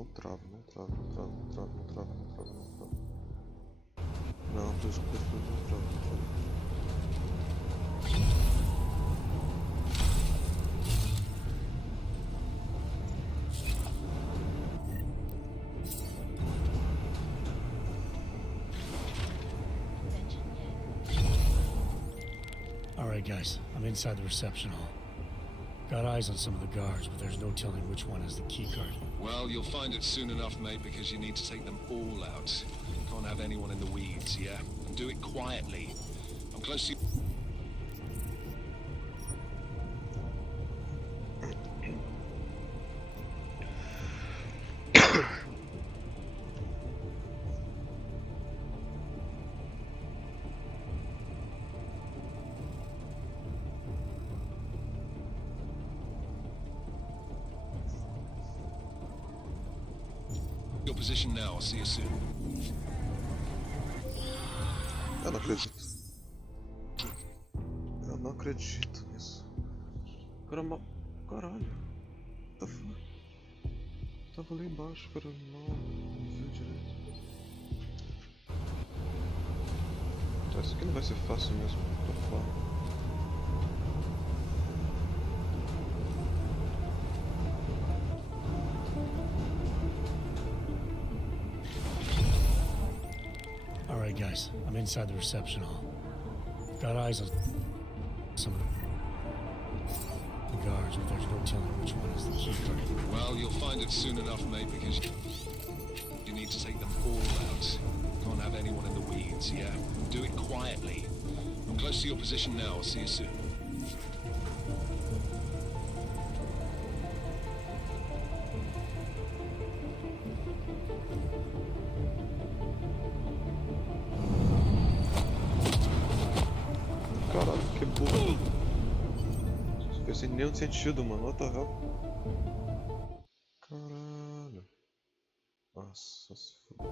não trava, não trava, não trava, não trava, não trava, não trava, não trava. Não, por isso que não trava, não trava. Alright guys, I'm inside the reception hall. Got eyes on some of the guards, but there's no telling which one has the keycard. Well, you'll find it soon enough, mate, because you need to take them all out. Can't have anyone in the weeds, yeah? And do it quietly. I'm close to you. Your position now. I'll see you soon. Eu não acredito. Eu não acredito nisso. Caramba, caralho. What the fuck? Tava ali embaixo, cara. Não viu direito. Tá, isso aqui não vai ser fácil mesmo. Tô fora. Alright guys, I'm inside the reception hall. Got eyes on some of the guards, but there's no telling which one has the keycard. Well, you'll find it soon enough, mate, because you need to take them all out. Can't have anyone in the weeds, yeah? Do it quietly. I'm close to your position now. I'll see you soon. Caralho, que burro. Isso fez sem nenhum sentido, mano. What the hell? Caralho. Nossa, se fudeu.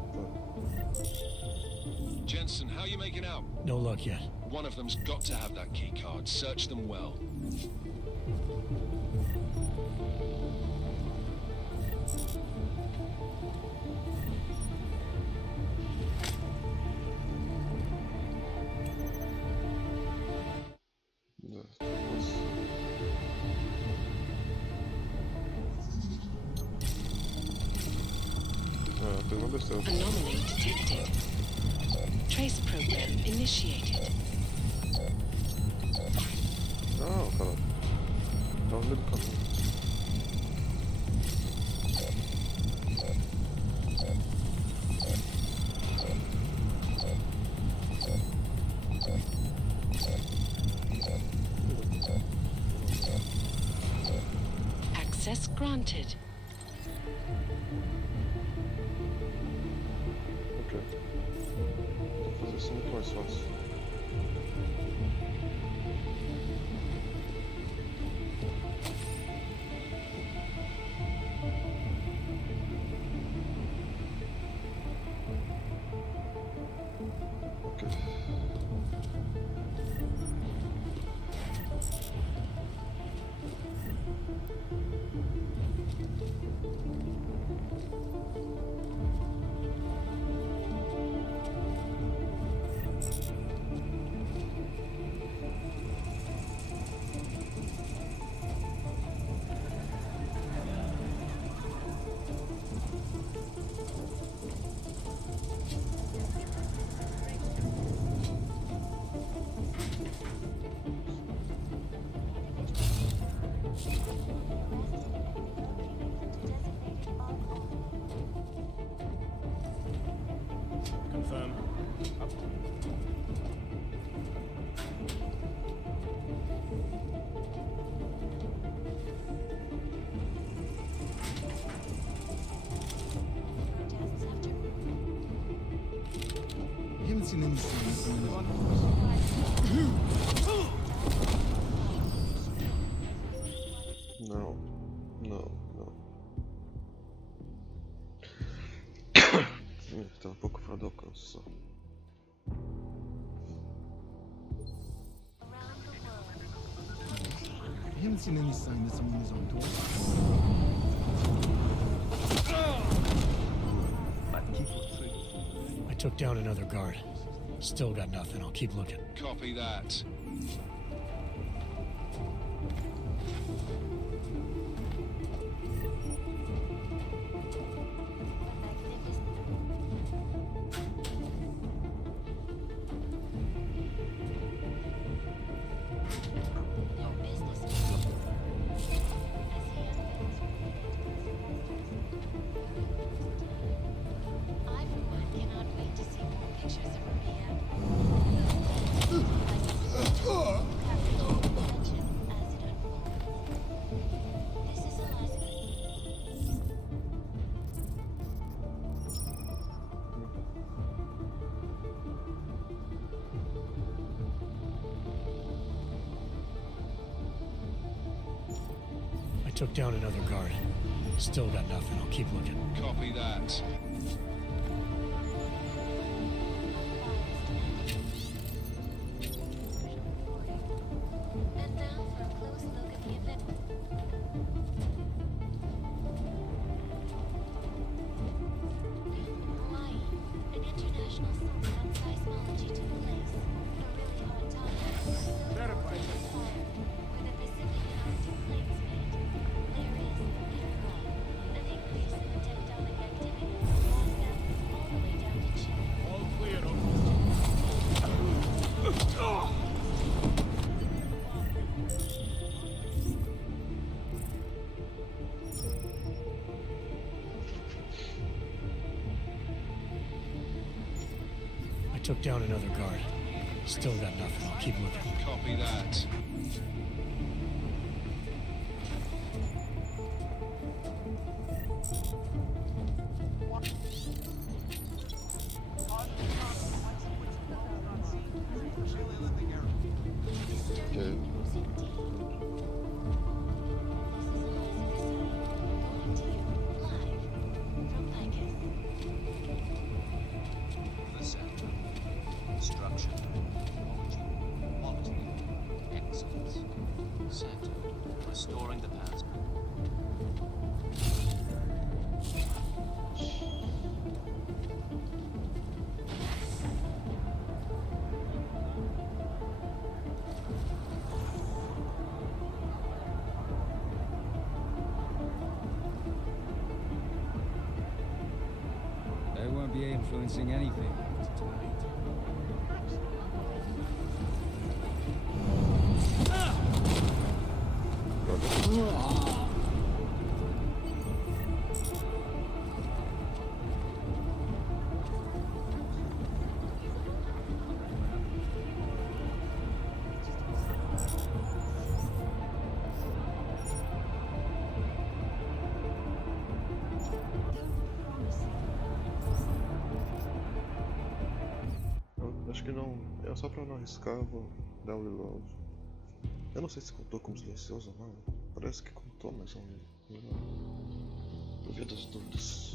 Jensen, how you making out? No luck yet. One of them's got to have that key card. Search them well. Tem uma besteira. Anomaly detected. Trace program initiated. Não, caralho. Tá no meio do caminho. Access granted. Ok. Vou fazer isso muito mais fácil. Ok. Confirm. You haven't seen any signs from anyone. Não. Não, não. Tá um pouco fora do alcance só. You haven't seen any sign that someone is on tour. took down another guard. Still got nothing. I'll keep looking. Copy that. I, for one, cannot wait to see more pictures of Maria. This is Alaska. I took down another guard. Still got nothing. I'll keep looking. Copy that. And now for a close look at the event. Hawaii, an international summit on seismology took place. A really hot topic. Where the Pacific and Arctic plates meet. There is, in fact, an increase in the tectonic activity from Alaska all the way down to Chile. I took down another guard. Still got nothing. I'll keep looking. Copy that. Okay. Structure, quality, excellence, center, restoring the past. They won't be influencing anything tonight. Acho que não. É só pra não arriscar, vou dar o reload. Eu não sei se contou como silencioso ou não. Parece que contou, mas não. Dúvida das dúvidas.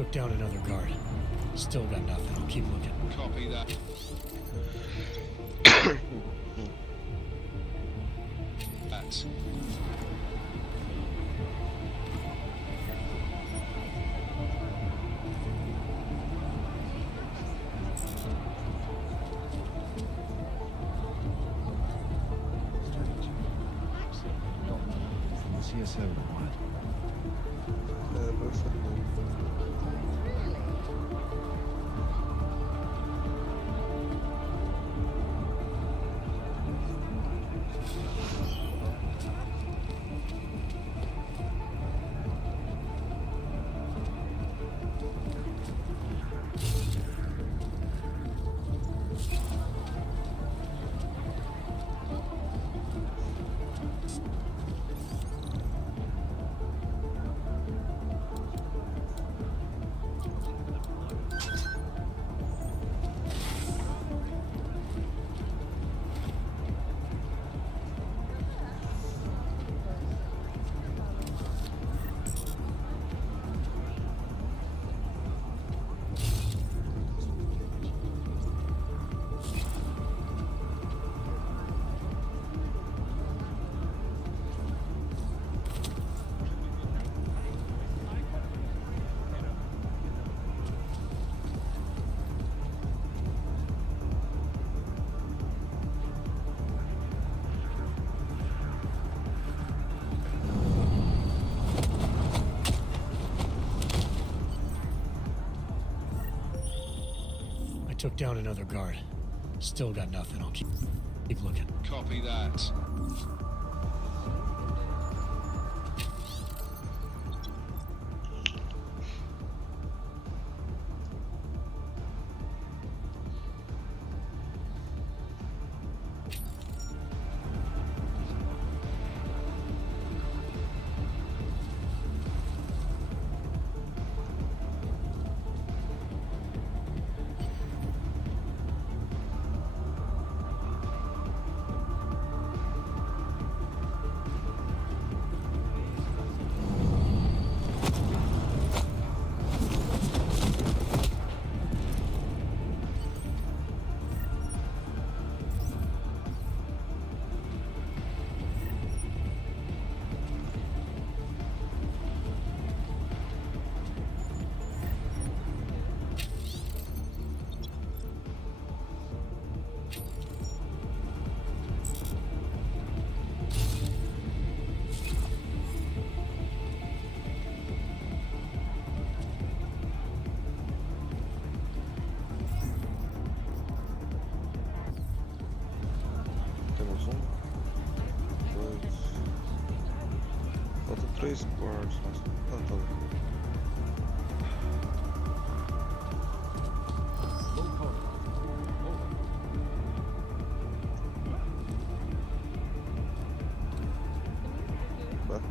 took down another guard. Still got nothing. I'll keep looking. Copy that. That. From the CSO, what? Both of them. Took down another guard. Still got nothing. I'll keep looking. Copy that. Temos um, dois. Faltam 3 guards. Mas... Ah, tá ali. Back.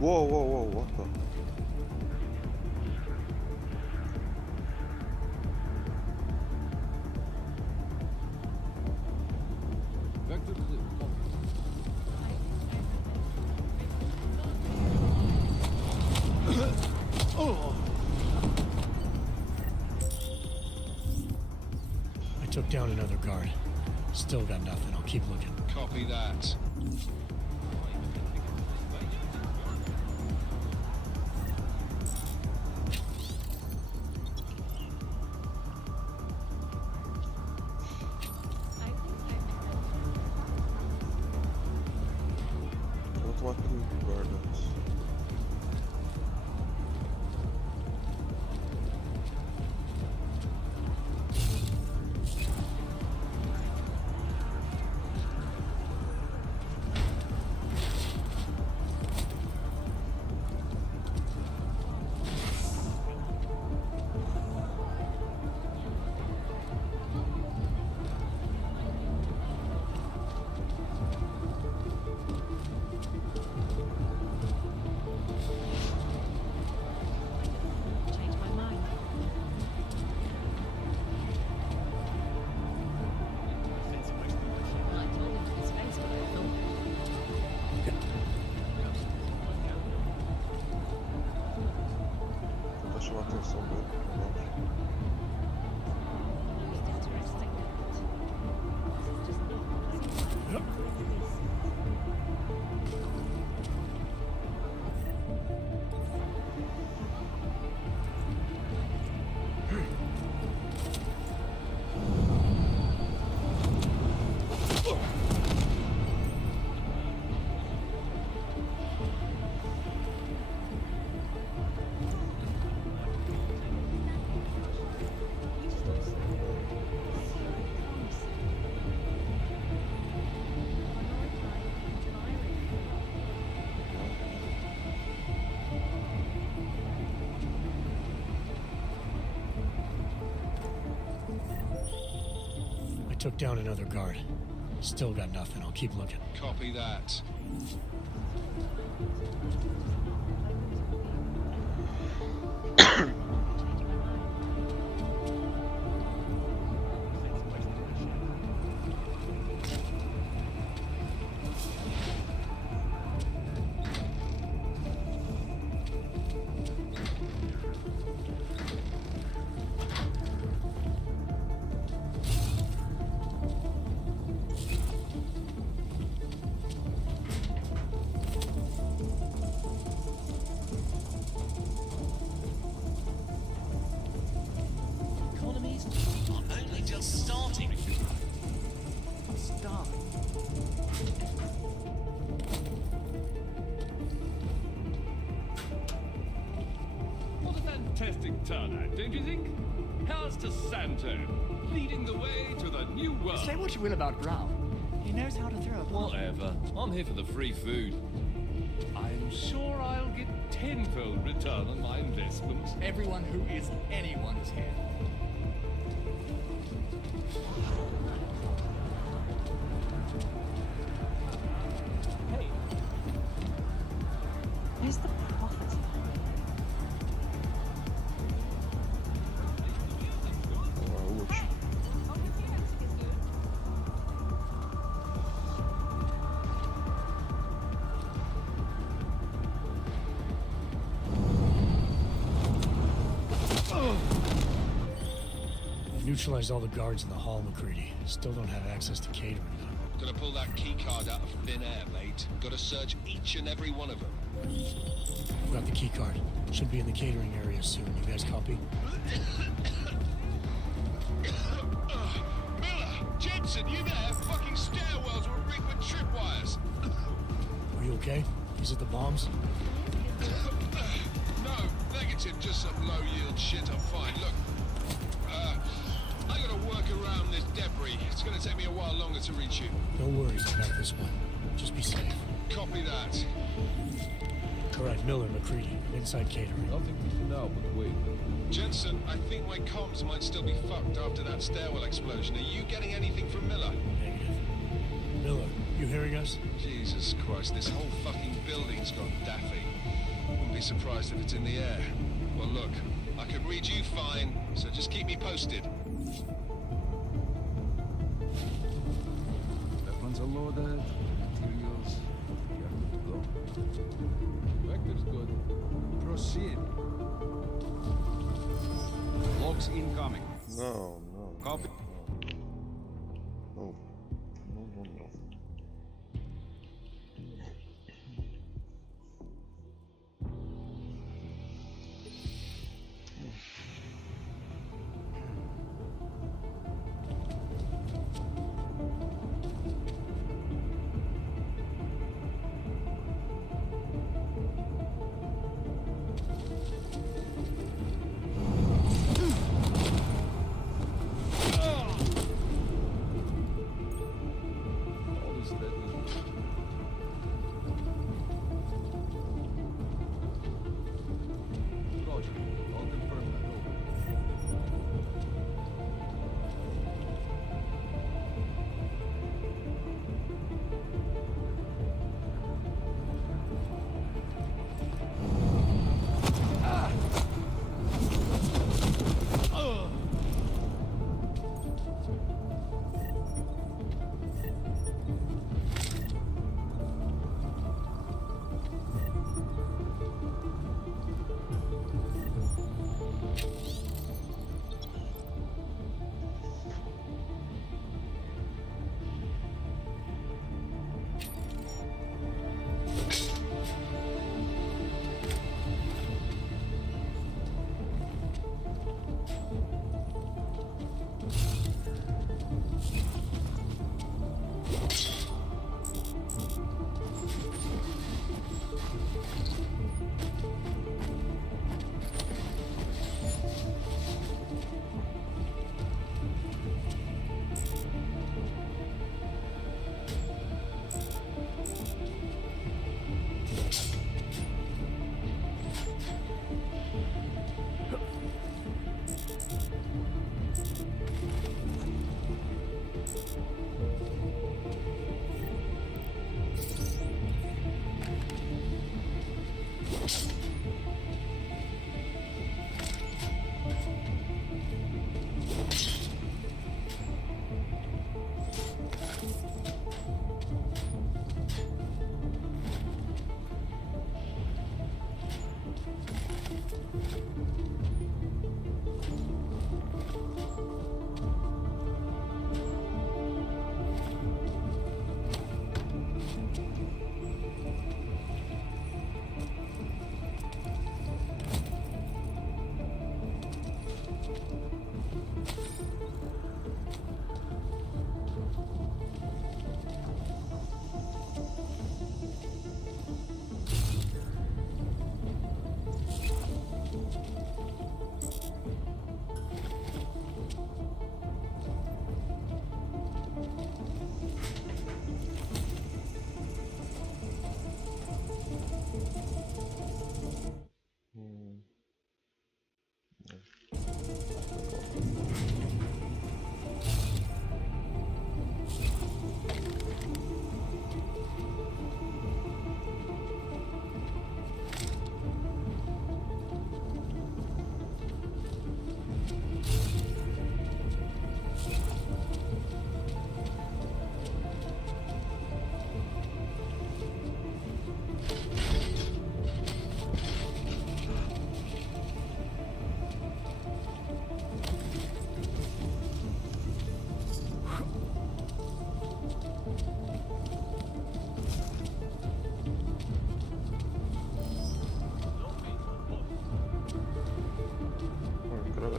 Whoa, whoa, whoa, what the? Vector clear. I took down another guard. Still got nothing. I'll keep looking. Copy that. Vou tomar com guardas. são bem novos. Interesting note. Just not I took down another guard. Still got nothing. I'll keep looking. Copy that. Economies are only just starting. Start. What a fantastic turnout, don't you think? Here's to Santo, leading the way to the new world. Say what you will about Brown. He knows how to throw a punch. Whatever. I'm here for the free food. I'm sure I'll get tenfold return on my investment. Everyone who isn't anyone is here. Where's the prophet? Ouch. I've neutralized all the guards in the hall, McCready. Still don't have access to catering, though. Gonna pull that key card out of thin air, mate. Gotta search each and every one of them. I've got the key card. Should be in the catering area soon. You guys copy? Miller! Jensen, you there? Fucking stairwells were rigged with tripwires. Are you okay? Is it the bombs? No, negative, just some low-yield shit. I'm fine. Look, I gotta work around this debris. It's gonna take me a while longer to reach you. No worries, I got this one. Just be safe. Copy that. All right, Miller, McCready, inside catering. Nothing for now, but wait. Jensen, I think my comms might still be fucked after that stairwell explosion. Are you getting anything from Miller? Negative. Miller, you hearing us? Jesus Christ, this whole fucking building's gone daffy. Wouldn't be surprised if it's in the air. Well, look, I can read you fine, so just keep me posted. Weapons are loaded. Materials. We are good to go. Vector's good. Proceed. Logs incoming. Não, não. Copy. Não. Não, não, não.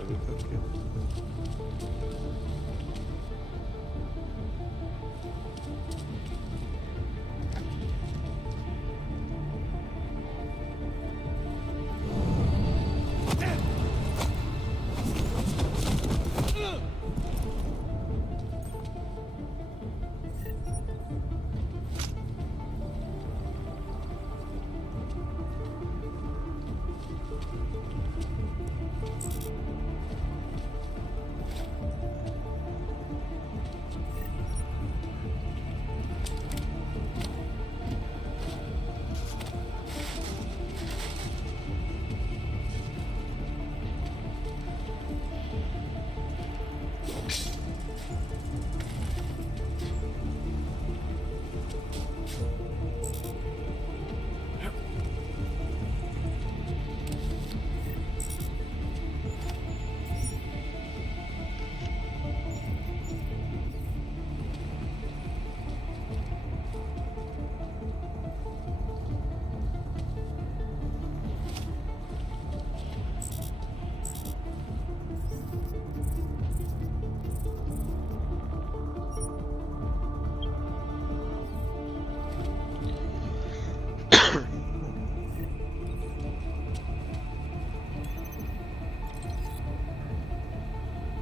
Tá aqui.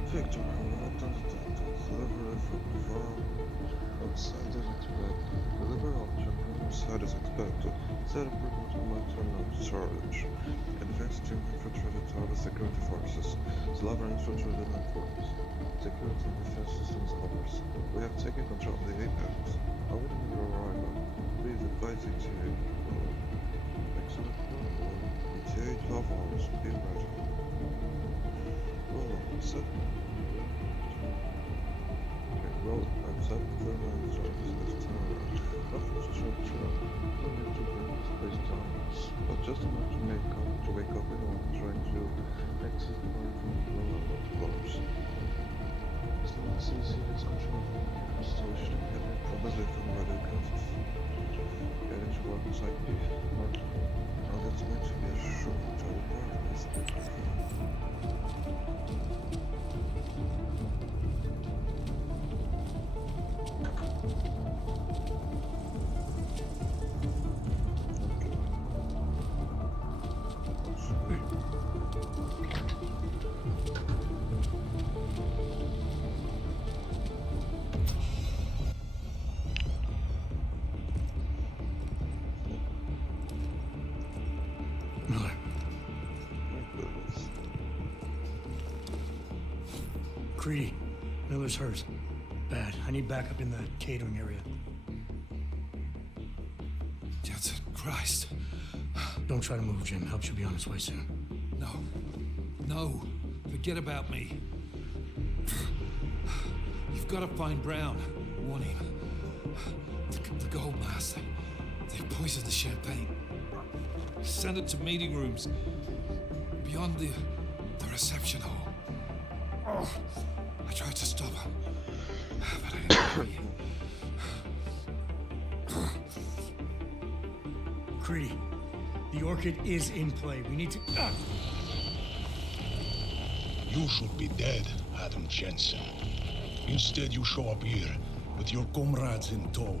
Victor, outside as expected. Deliver option outside as expected. Set up remote storage. Advanced team infiltrated Tower security forces. Slaver infiltrated networks. Security and defense systems offers. We have taken control of the Apex. Awaiting your arrival. Please advise ETA. Excellent. ETA 12 hours. Be ready. Set. Okay, well, I've set the service this time. Nothing structure. No need to bring this place down. But just enough to wake up anyone trying to exit the point from the lower floors. As long as easy is control, station getting probably from radio casts. Getting to work inside the market. Now that's going to be a short jolly party. Miller. Creedy. Miller's hurt. Bad. I need backup in the catering area. Jensen, Christ. Don't try to move, Jim. Help should be on its way soon. No. No. Forget about me. You've got to find Brown. Warn him. The gold mask. They've poisoned the champagne. Send it to meeting rooms. Beyond the reception hall. Oh, I tried to stop him. But I didn't hear you. Creedy. The Orchid is in play. We need to... You should be dead, Adam Jensen. Instead, you show up here with your comrades in tow,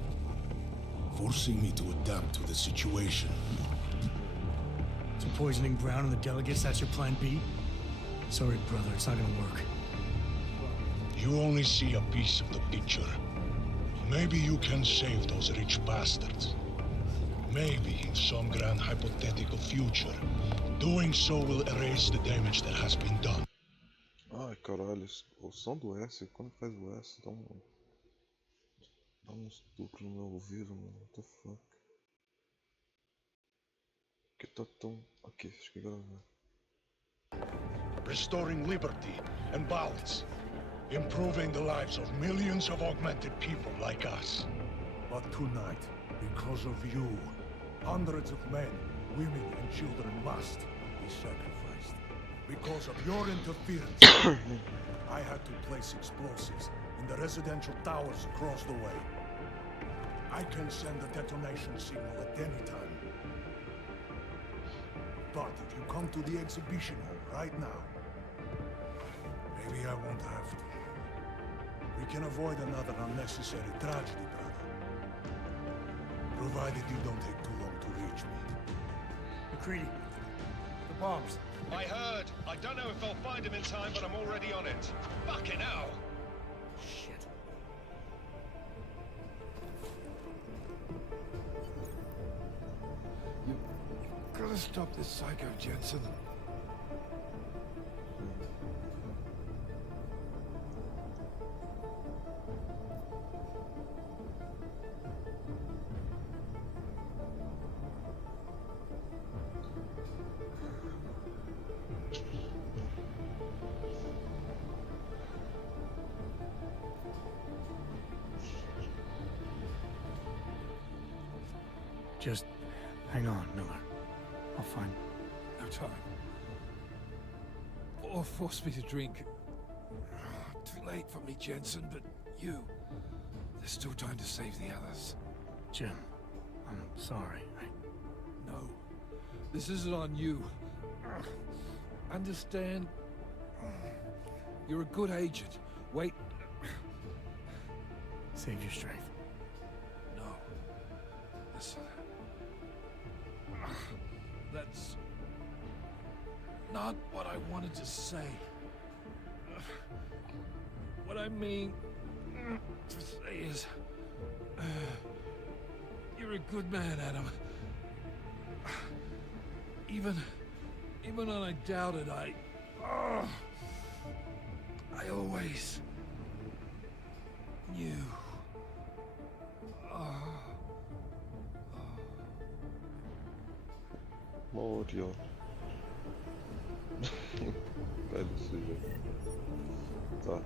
forcing me to adapt to the situation. So poisoning Brown and the delegates, that's your plan B? Sorry, brother, it's not gonna work. You only see a piece of the picture. Maybe you can save those rich bastards. Maybe in some grand hypothetical future, doing so will erase the damage that has been done. Ai caralho, o som do S, quando faz o S, dá um estupro no meu ouvido, mano. What the fuck? Que tá tão. Ok, acho que agora vai. Restoring liberty and balance. Improving the lives of millions of augmented people like us. But tonight, because of you, hundreds of men, women and children must be sacrificed. Because of your interference, I had to place explosives in the residential towers across the way. I can send a detonation signal at any time. But if you come to the exhibition hall right now, Maybe I won't have to. We can avoid another unnecessary tragedy, brother. Provided you don't take too long to reach me. McCready, the bombs. I heard. I don't know if I'll find him in time, but I'm already on it. Fucking hell! Shit. You've got to stop this psycho, Jensen. Just hang on, Miller. I'll find... No time. Or force me to drink. Too late for me, Jensen, but you... There's still time to save the others. Jim, I'm sorry. No. This isn't on you. Understand? You're a good agent. Wait. Save your strength. No. Listen. That's not what I wanted to say. What I mean to say is, you're a good man, Adam. Even when I doubted, I always knew. Morio. Velho sujeito. Tá.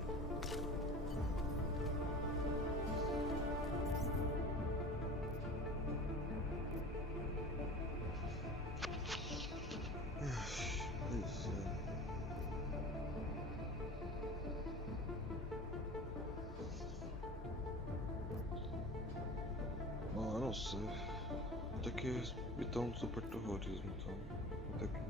Isso. Não, eu não sei. Até que então um super terrorismo, então. Até que.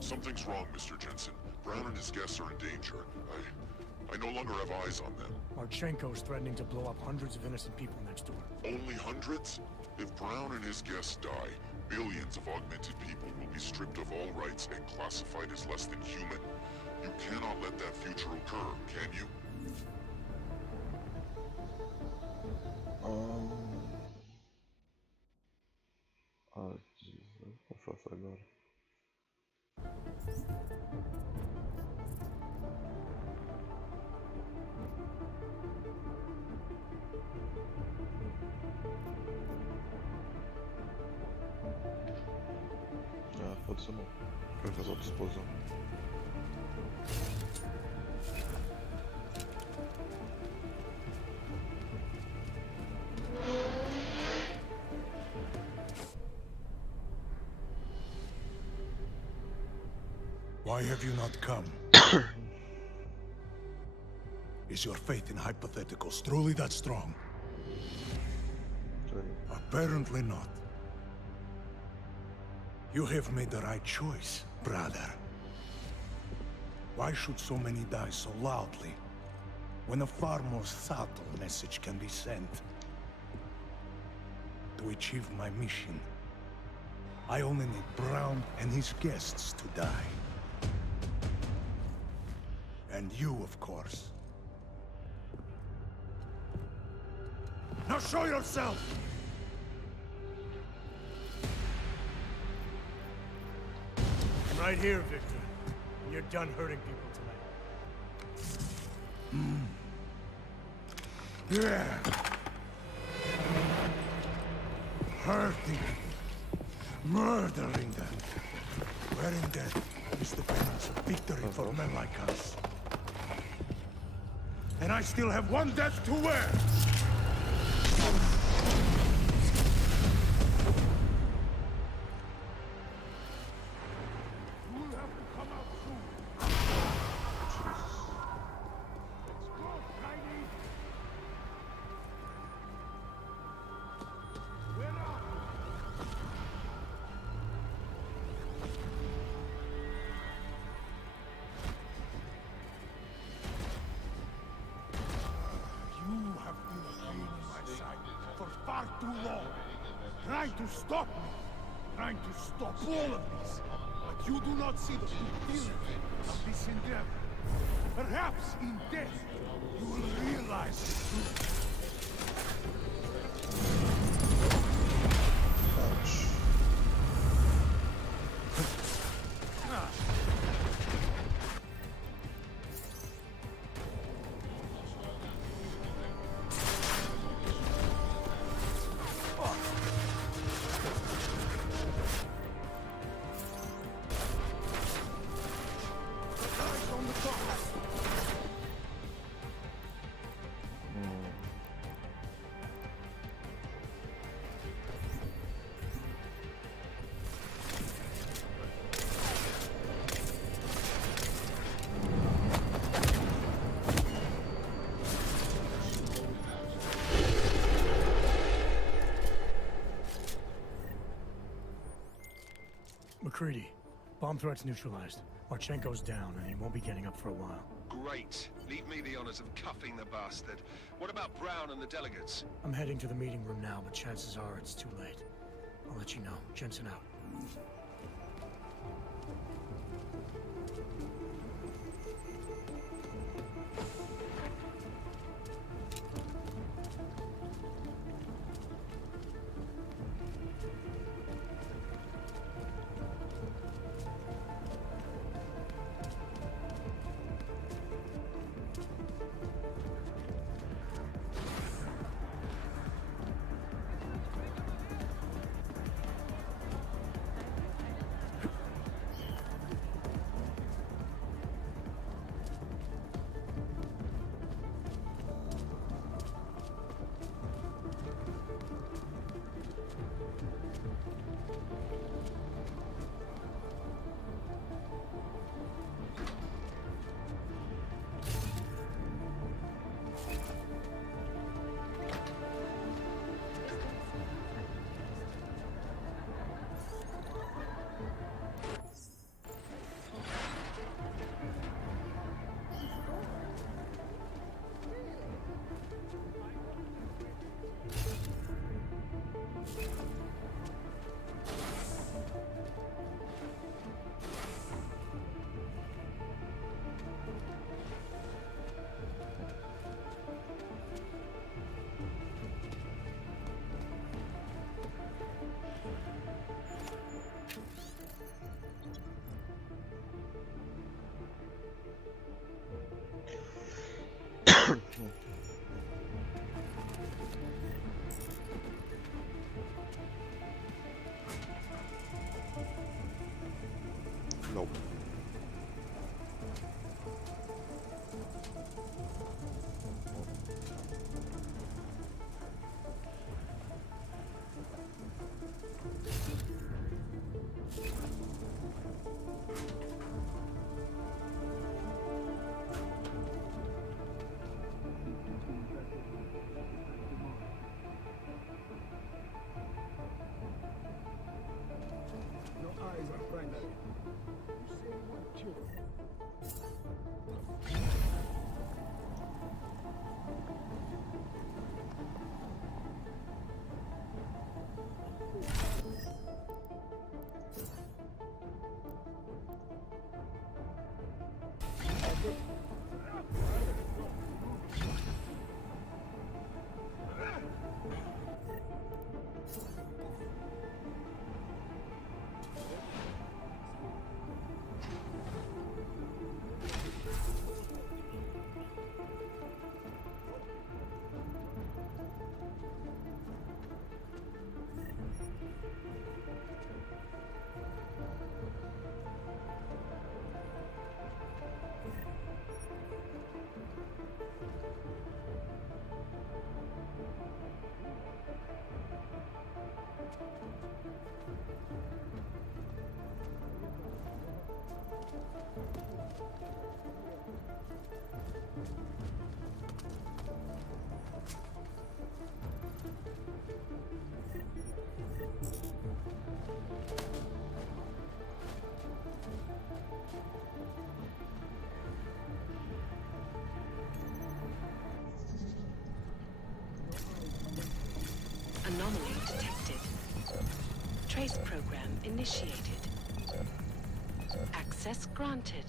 Something's wrong, Mr. Jensen. Brown and his guests are in danger. I no longer have eyes on them. Marchenko's threatening to blow up hundreds of innocent people next door. Only hundreds? If Brown and his guests die, billions of augmented people will be stripped of all rights and classified as less than human. You cannot let that future occur, can you? Como faço agora? Ah, foda-se não. Quero fazer outra explosão. Why have you not come? Is your faith in hypotheticals truly that strong? Apparently not. You have made the right choice, brother. Why should so many die so loudly, when a far more subtle message can be sent? To achieve my mission, I only need Brown and his guests to die. And you, of course. Now show yourself! I'm right here, Victor. You're done hurting people tonight. Yeah. Hurting. Murdering them. Wearing death is the penance of victory for men like us. And I still have one death to wear! You will have to come out soon. Let's go, Tiny! Where are You have been a pain in my side for far too long. Trying to stop me. Trying to stop all of this. But you do not see the futility of this endeavor. Perhaps in death, you will realize the truth. Eyes on the top. McCready, bomb threat's neutralized. Marchenko's down, and he won't be getting up for a while. Great. Leave me the honors of cuffing the bastard. What about Brown and the delegates? I'm heading to the meeting room now, but chances are it's too late. I'll let you know. Jensen out. Anomaly detected. Trace program initiated. Access granted.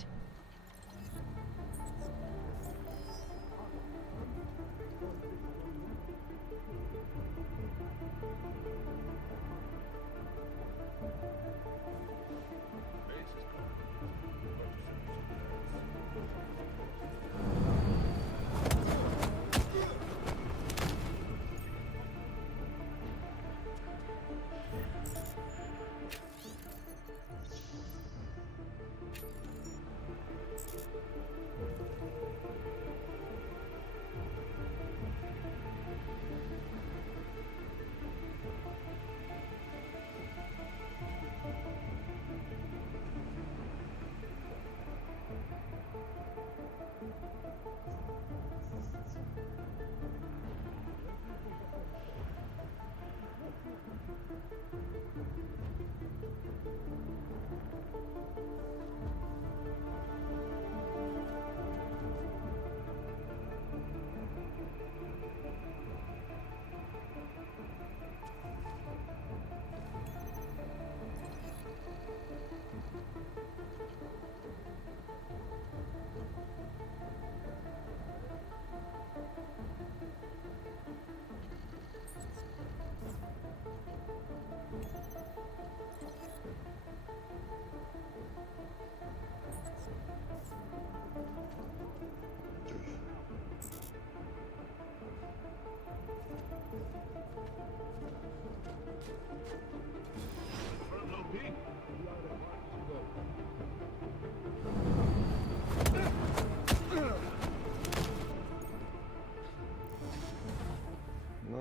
No.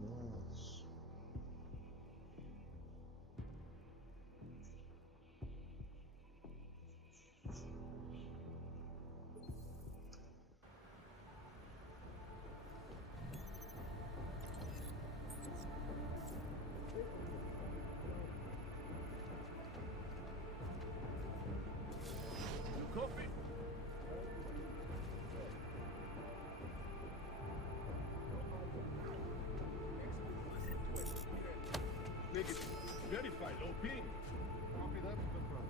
Nice. Coffee? Negative. Verify low ping. Copy that, confirm.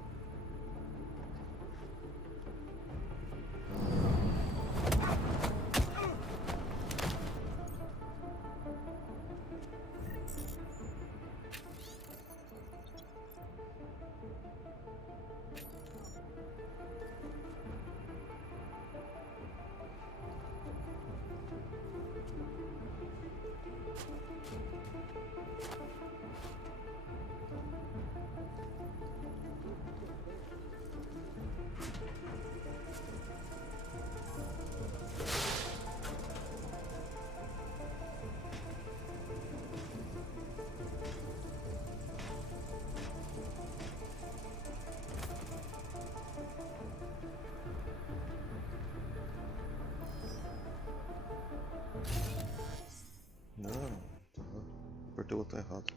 No, gebeurde wat hij had.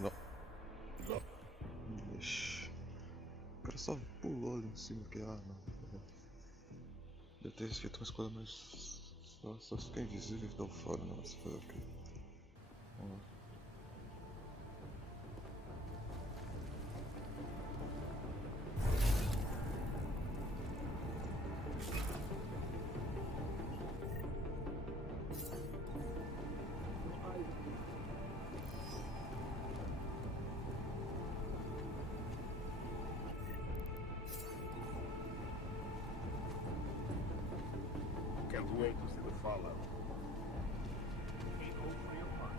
Não. Ixi. O cara só pulou ali em cima que não. Deve ter feito umas coisas mais. Só ficar invisível e dar fora, não. Mas fazer o quê? Vamos lá. Can't wait to see the fallout. Ain't hopefully a month.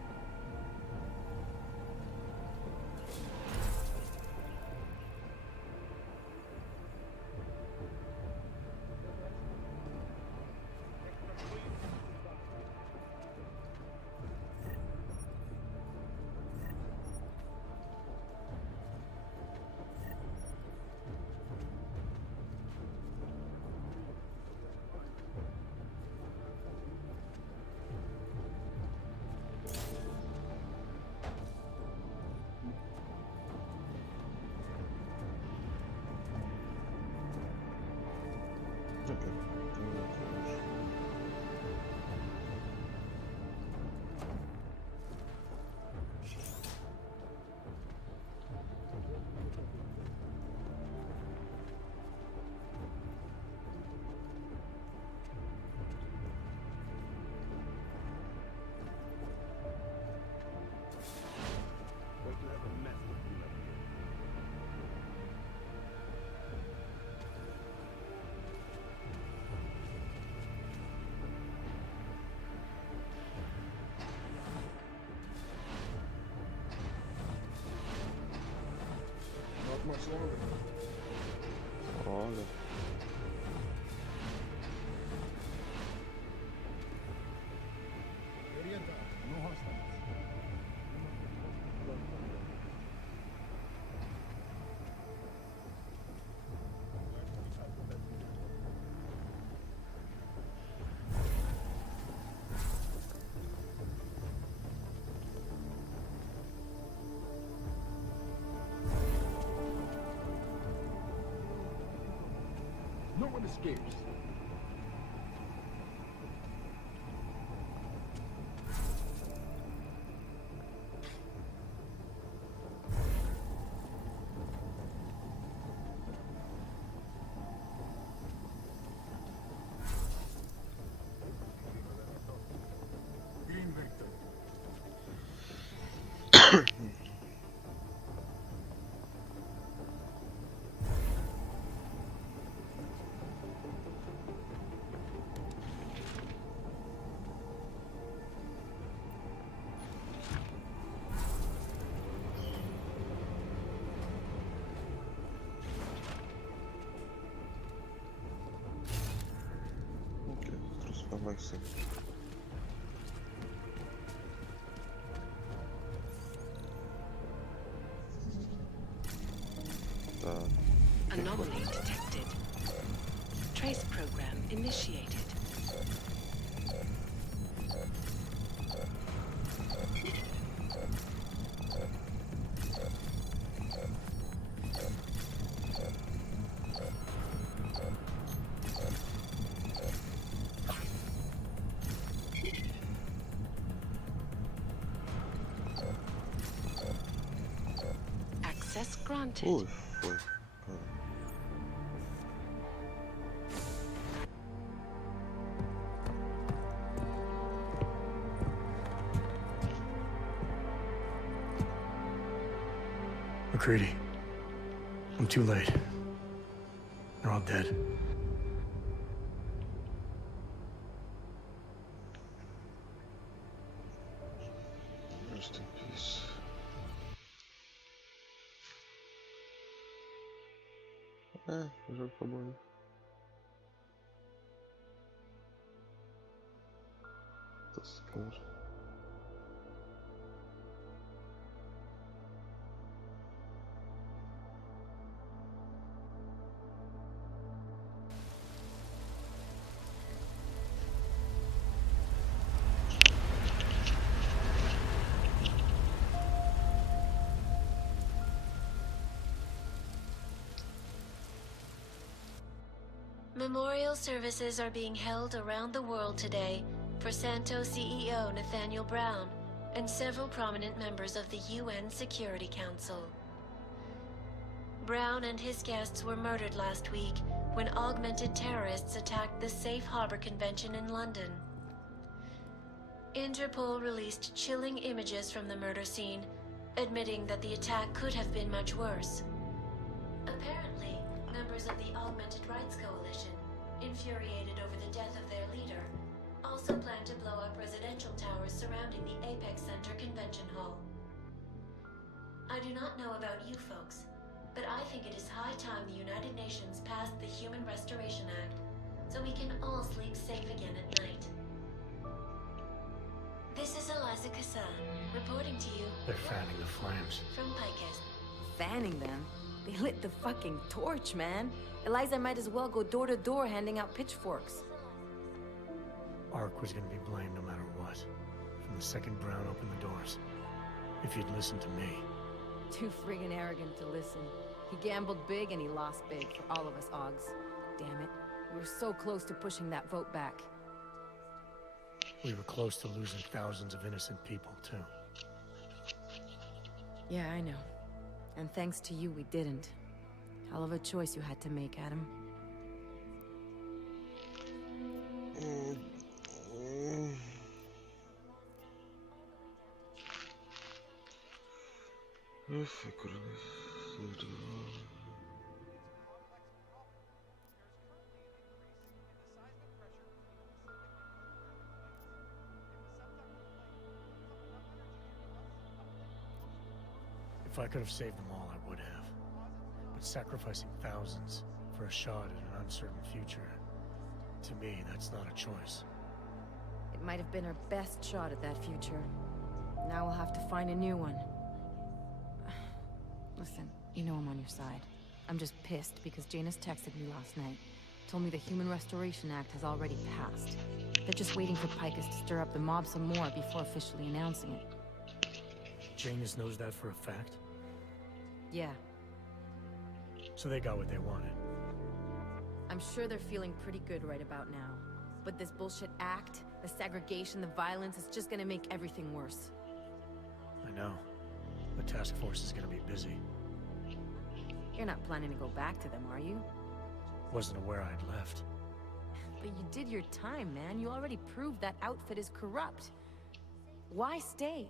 Much longer. Olha. No one escapes. Green Victor. Transformação. Tá. Anomaly detected. Trace program initiated. Access granted. Ui, foi. McCready. I'm too late. They're all dead. Rest in peace. O jogo acabou aí. Tá secando. Memorial services are being held around the world today for Santo CEO Nathaniel Brown and several prominent members of the UN Security Council. Brown and his guests were murdered last week when augmented terrorists attacked the Safe Harbor Convention in London. Interpol released chilling images from the murder scene, admitting that the attack could have been much worse. Apparently, members of the Augmented Rights Coalition, infuriated over the death of their leader, also plan to blow up residential towers surrounding the Apex Center Convention Hall. I do not know about you folks, but I think it is high time the United Nations passed the Human Restoration Act, so we can all sleep safe again at night. This is Eliza Cassan, reporting to you. They're fanning the flames. From Picus. Fanning them? They lit the fucking torch, man. Eliza might as well go door to door handing out pitchforks. Ark was gonna be blamed no matter what. From the second Brown opened the doors. If you'd listened to me. Too friggin' arrogant to listen. He gambled big and he lost big for all of us Augs. Damn it. We were so close to pushing that vote back. We were close to losing thousands of innocent people, too. Yeah, I know. And thanks to you, we didn't. Hell of a choice you had to make, Adam. If I could have saved them all, I would have. But sacrificing thousands for a shot at an uncertain future, to me, that's not a choice. It might have been our best shot at that future. Now we'll have to find a new one. Listen, you know I'm on your side. I'm just pissed because Janus texted me last night. Told me the Human Restoration Act has already passed. They're just waiting for Picus to stir up the mob some more before officially announcing it. Janus knows that for a fact? Yeah. So they got what they wanted. I'm sure they're feeling pretty good right about now. But this bullshit act, the segregation, the violence, is just gonna make everything worse. I know. The task force is gonna be busy. You're not planning to go back to them, are you? Wasn't aware I'd left. But you did your time, man. You already proved that outfit is corrupt. Why stay?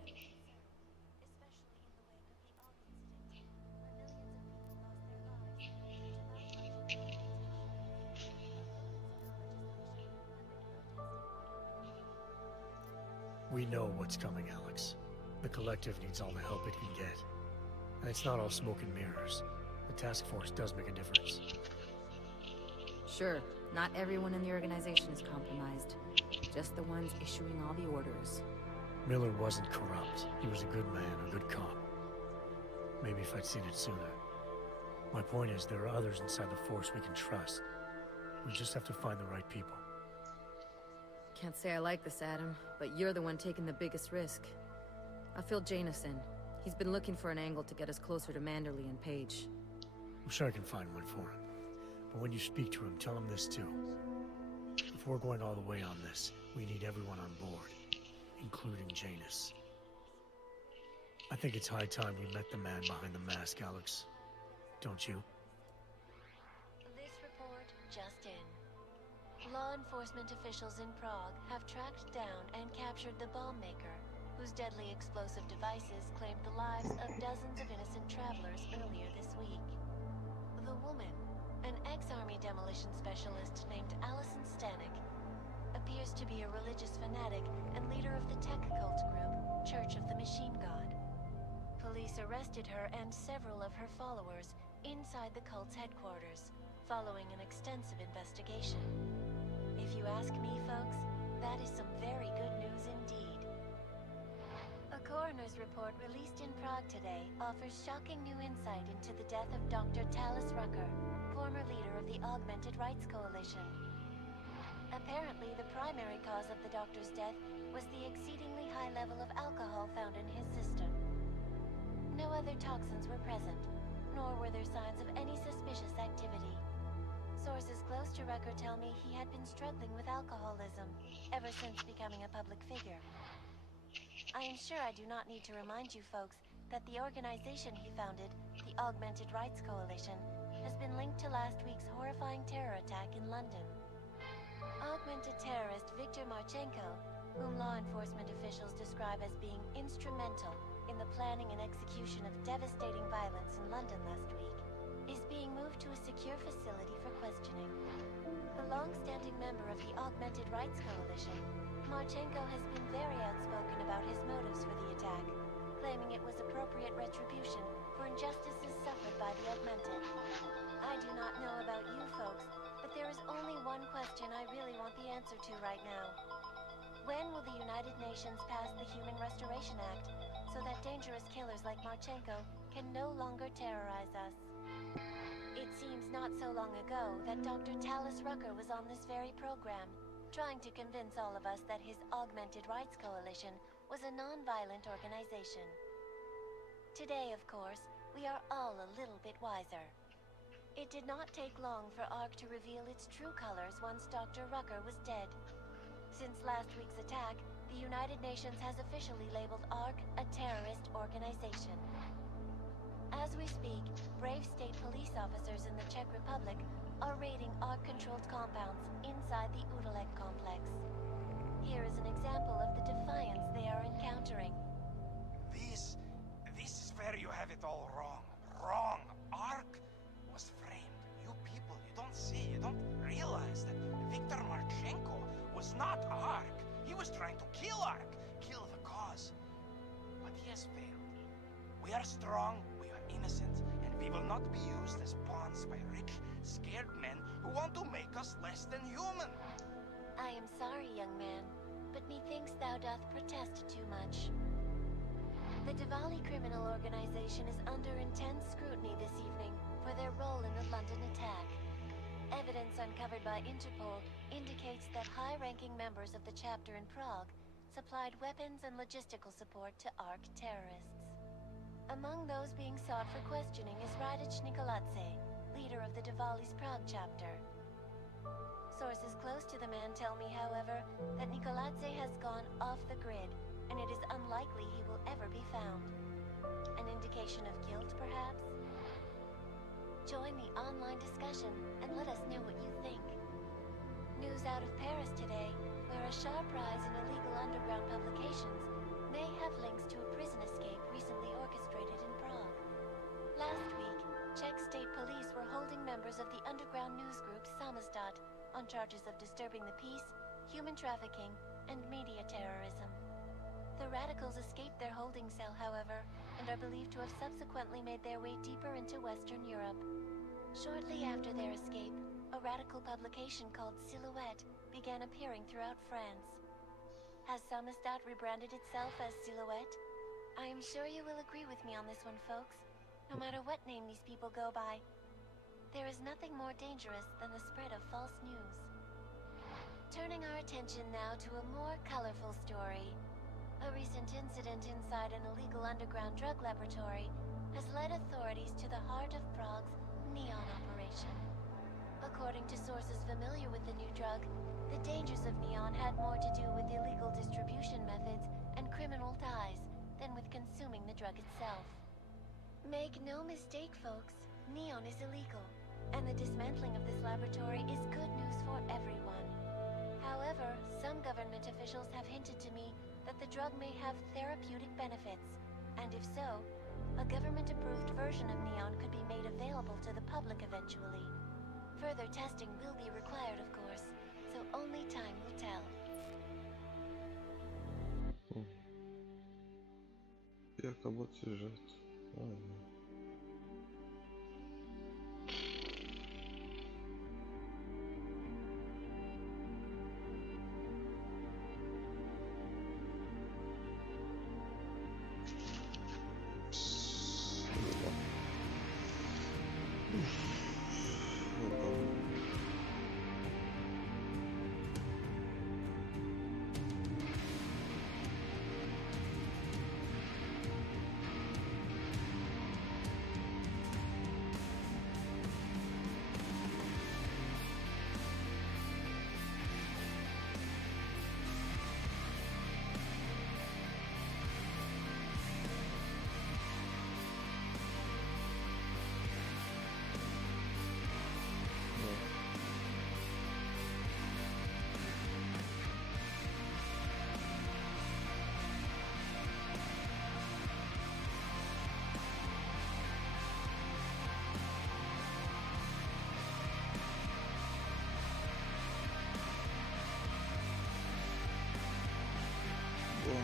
We know what's coming, Alex. The Collective needs all the help it can get. And it's not all smoke and mirrors. The task force does make a difference. Sure, not everyone in the organization is compromised. Just the ones issuing all the orders. Miller wasn't corrupt. He was a good man, a good cop. Maybe if I'd seen it sooner. My point is, there are others inside the force we can trust. We just have to find the right people. Can't say I like this, Adam, but you're the one taking the biggest risk. I'll fill Janus in. He's been looking for an angle to get us closer to Manderley and Page. I'm sure I can find one for him. But when you speak to him, tell him this too. If we're going all the way on this, we need everyone on board, including Janus. I think it's high time we met the man behind the mask, Alex. Don't you? This report just in. Law enforcement officials in Prague have tracked down and captured the bomb maker, whose deadly explosive devices claimed the lives of dozens of innocent travelers earlier this week. The woman, an ex-army demolition specialist named Allison Stanek, appears to be a religious fanatic and leader of the tech cult group, Church of the Machine God. Police arrested her and several of her followers inside the cult's headquarters, following an extensive investigation. If you ask me, folks, that is some very good news indeed. A coroner's report released in Prague today offers shocking new insight into the death of Dr. Talis Rucker, former leader of the Augmented Rights Coalition. Apparently, the primary cause of the doctor's death was the exceedingly high level of alcohol found in his system. No other toxins were present, nor were there signs of any suspicious activity. Sources close to Rucker tell me he had been struggling with alcoholism ever since becoming a public figure. I am sure I do not need to remind you folks that the organization he founded, the Augmented Rights Coalition, has been linked to last week's horrifying terror attack in London. Augmented terrorist Viktor Marchenko, whom law enforcement officials describe as being instrumental in the planning and execution of devastating violence in London last week, is being moved to a secure facility for questioning. The long-standing member of the Augmented Rights Coalition, Marchenko has been very outspoken about his motives for the attack, claiming it was appropriate retribution for injustices suffered by the Augmented. I do not know about you folks, but there is only one question I really want the answer to right now. When will the United Nations pass the Human Restoration Act so that dangerous killers like Marchenko can no longer terrorize us? It seems not so long ago that Dr. Talis Rucker was on this very program, trying to convince all of us that his Augmented Rights Coalition was a non-violent organization. Today, of course, we are all a little bit wiser. It did not take long for ARC to reveal its true colors once Dr. Rucker was dead. Since last week's attack, the United Nations has officially labeled ARC a terrorist organization. As we speak, brave state police officers in the Czech Republic are raiding ARC-controlled compounds inside the Udalek complex. Here is an example of the defiance they are encountering. This is where you have it all wrong. Wrong. ARC was framed. You people, you don't see, you don't realize that Viktor Marchenko was not ARC. He was trying to kill ARC, kill the cause. But he has failed. We are strong, we are innocent, and we will not be used as pawns by rich, scared men who want to make us less than human. I am sorry, young man, but methinks thou doth protest too much. The Diwali criminal organization is under intense scrutiny this evening for their role in the London attack. Evidence uncovered by Interpol indicates that high-ranking members of the chapter in Prague supplied weapons and logistical support to ARC terrorists. Among those being sought for questioning is Radic Nikoladze, leader of the Diwali's Prague chapter. Sources close to the man tell me, however, that Nikoladze has gone off the grid, and it is unlikely he will ever be found. An indication of guilt, perhaps? Join the online discussion and let us know what you think. News out of Paris today, where a sharp rise in illegal underground publications may have links to a prison escape recently orchestrated in Prague. Last week, Czech state police were holding members of the underground news group Samizdat on charges of disturbing the peace, human trafficking, and media terrorism. The radicals escaped their holding cell, however, and are believed to have subsequently made their way deeper into Western Europe. Shortly after their escape, a radical publication called Silhouette began appearing throughout France. Has Samizdat rebranded itself as Silhouette? I am sure you will agree with me on this one, folks. No matter what name these people go by, there is nothing more dangerous than the spread of false news. Turning our attention now to a more colorful story. A recent incident inside an illegal underground drug laboratory has led authorities to the heart of Prague's Neon operation. According to sources familiar with the new drug, the dangers of Neon had more to do with illegal distribution methods and criminal ties than with consuming the drug itself. Make no mistake, folks, Neon is illegal, and the dismantling of this laboratory is good news for everyone. However, some government officials have hinted to me that the drug may have therapeutic benefits, and if so, a government-approved version of Neon could be made available to the public eventually. Further testing will be required, of course, so only time will tell. И acabou desse jeito. Ai, Okay.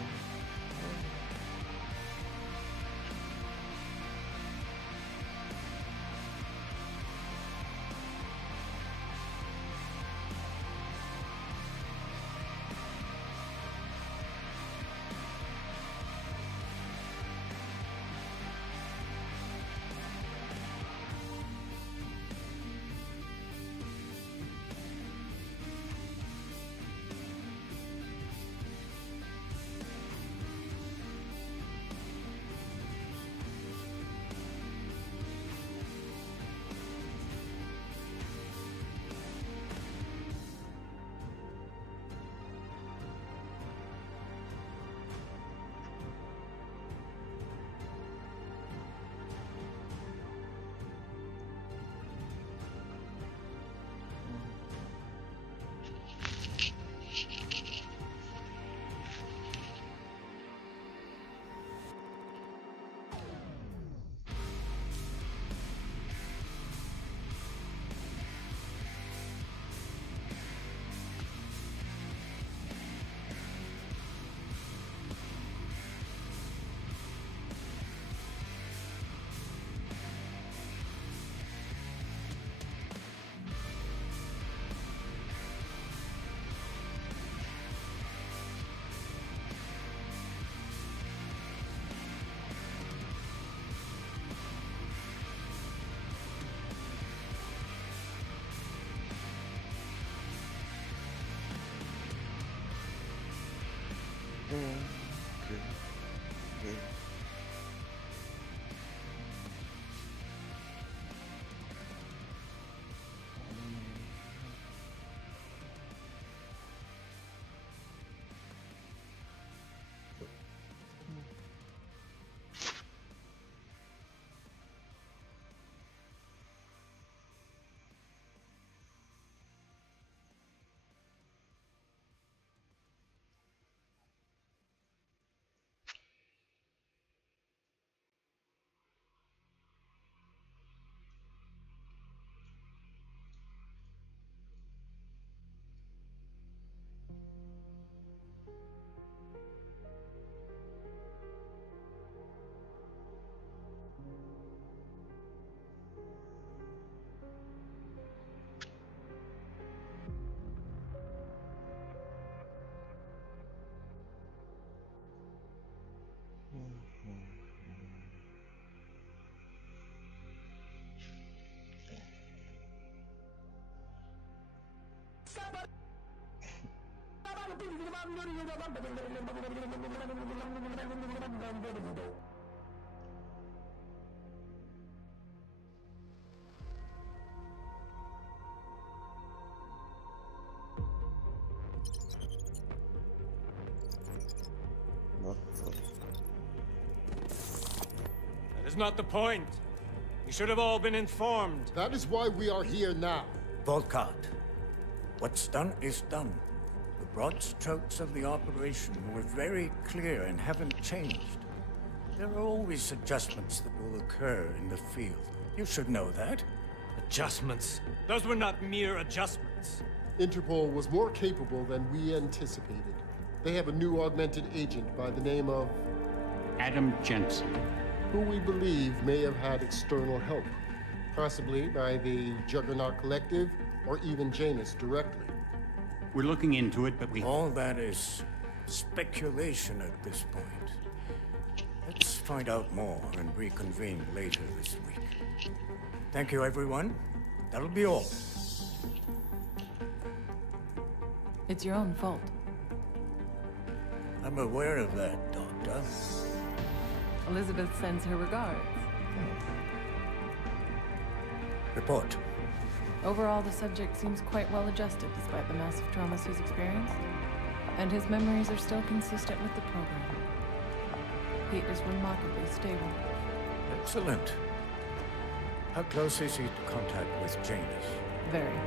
Yeah. That is not the point. You should have all been informed. That is why we are here now. Volkart, what's done is done. The broad strokes of the operation were very clear and haven't changed. There are always adjustments that will occur in the field. You should know that. Adjustments? Those were not mere adjustments. Interpol was more capable than we anticipated. They have a new augmented agent by the name of Adam Jensen, who we believe may have had external help, possibly by the Juggernaut Collective or even Janus directly. We're looking into it, but All that is speculation at this point. Let's find out more and reconvene later this week. Thank you, everyone. That'll be all. It's your own fault. I'm aware of that, Doctor. Elizabeth sends her regards. Report. Overall, the subject seems quite well adjusted despite the massive traumas he's experienced. And his memories are still consistent with the program. He is remarkably stable. Excellent. How close is he to contact with Janus? Very.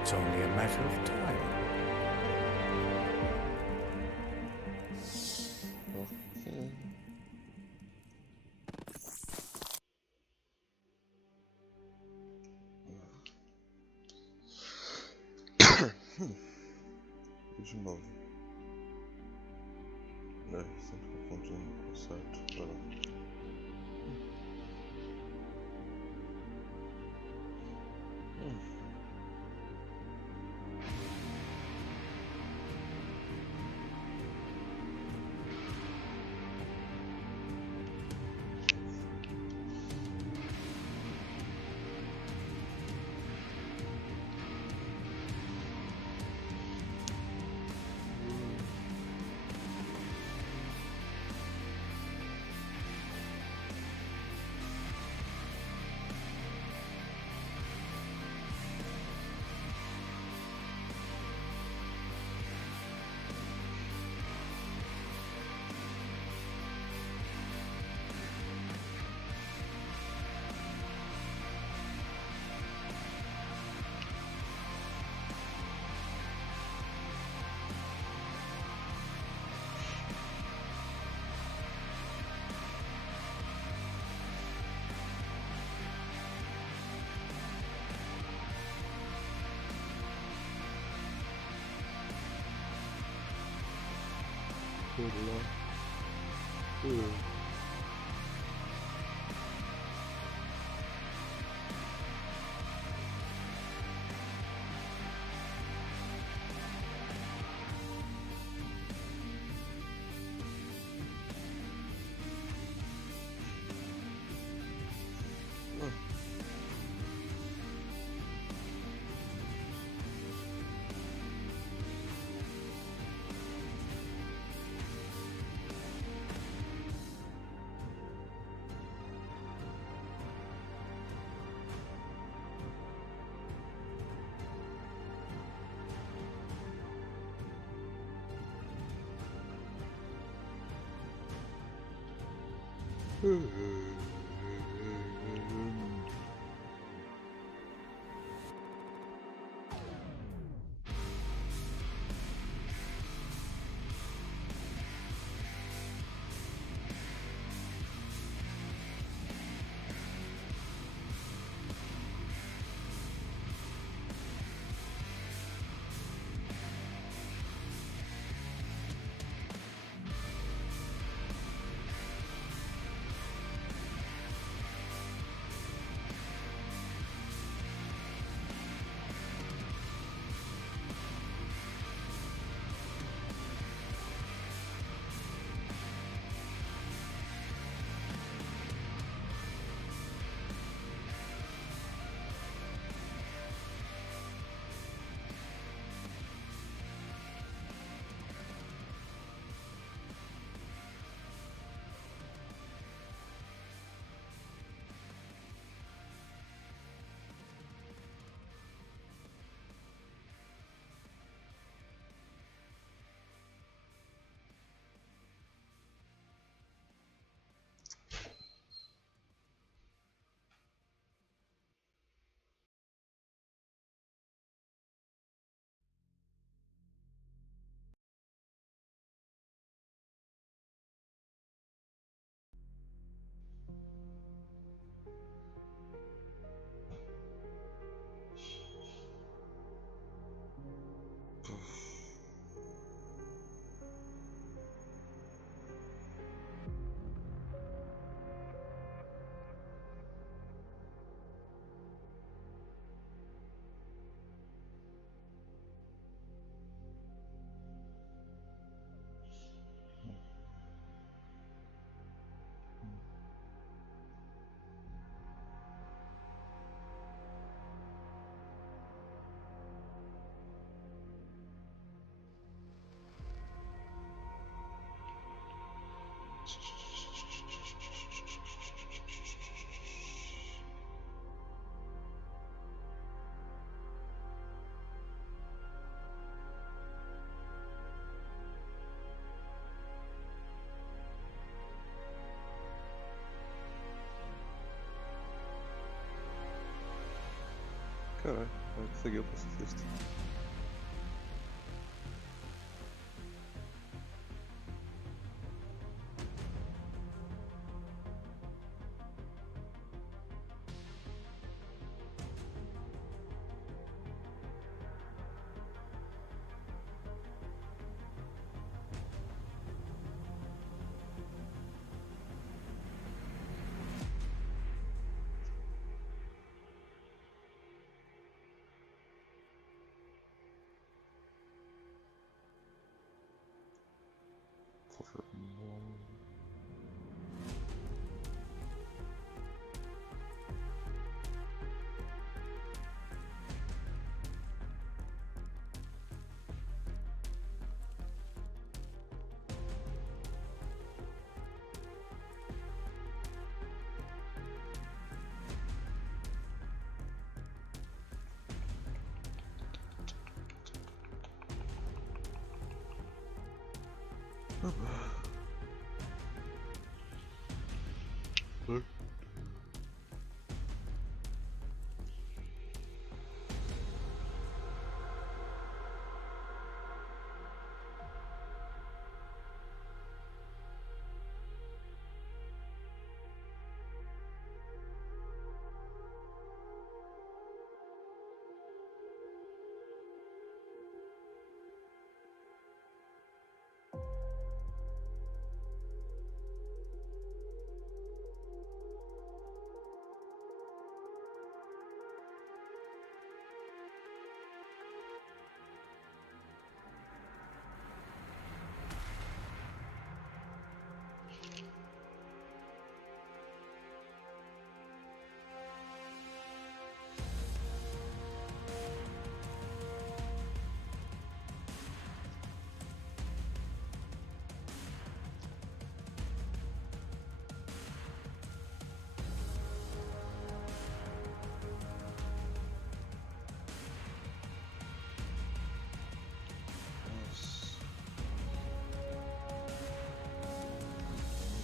It's only a matter of time. De novo. É, sempre confundo o certo. Vai lá. Por lá. Caralho, vai seguir o pacifista.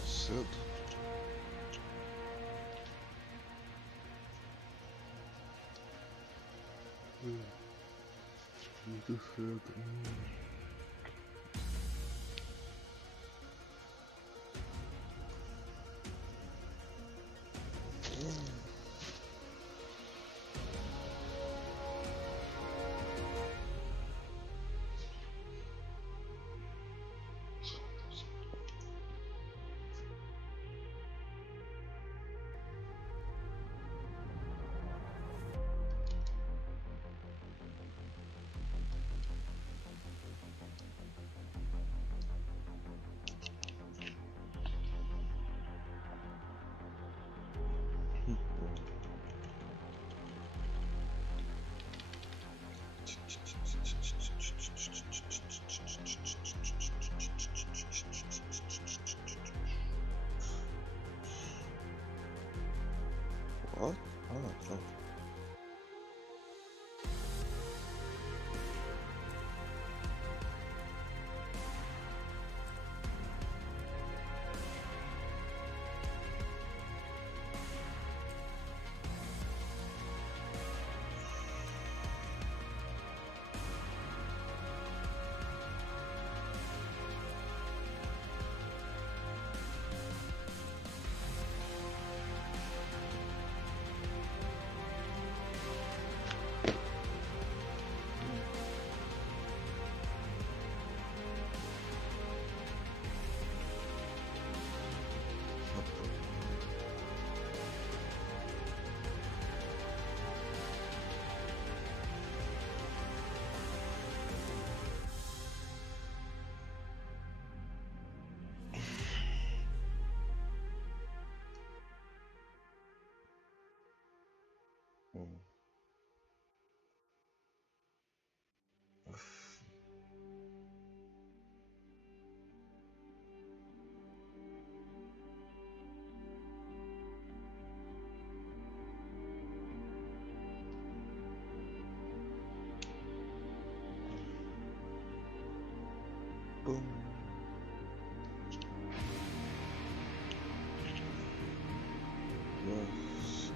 Sad. Muito cedo. What? Oh, no. Boom. Yes.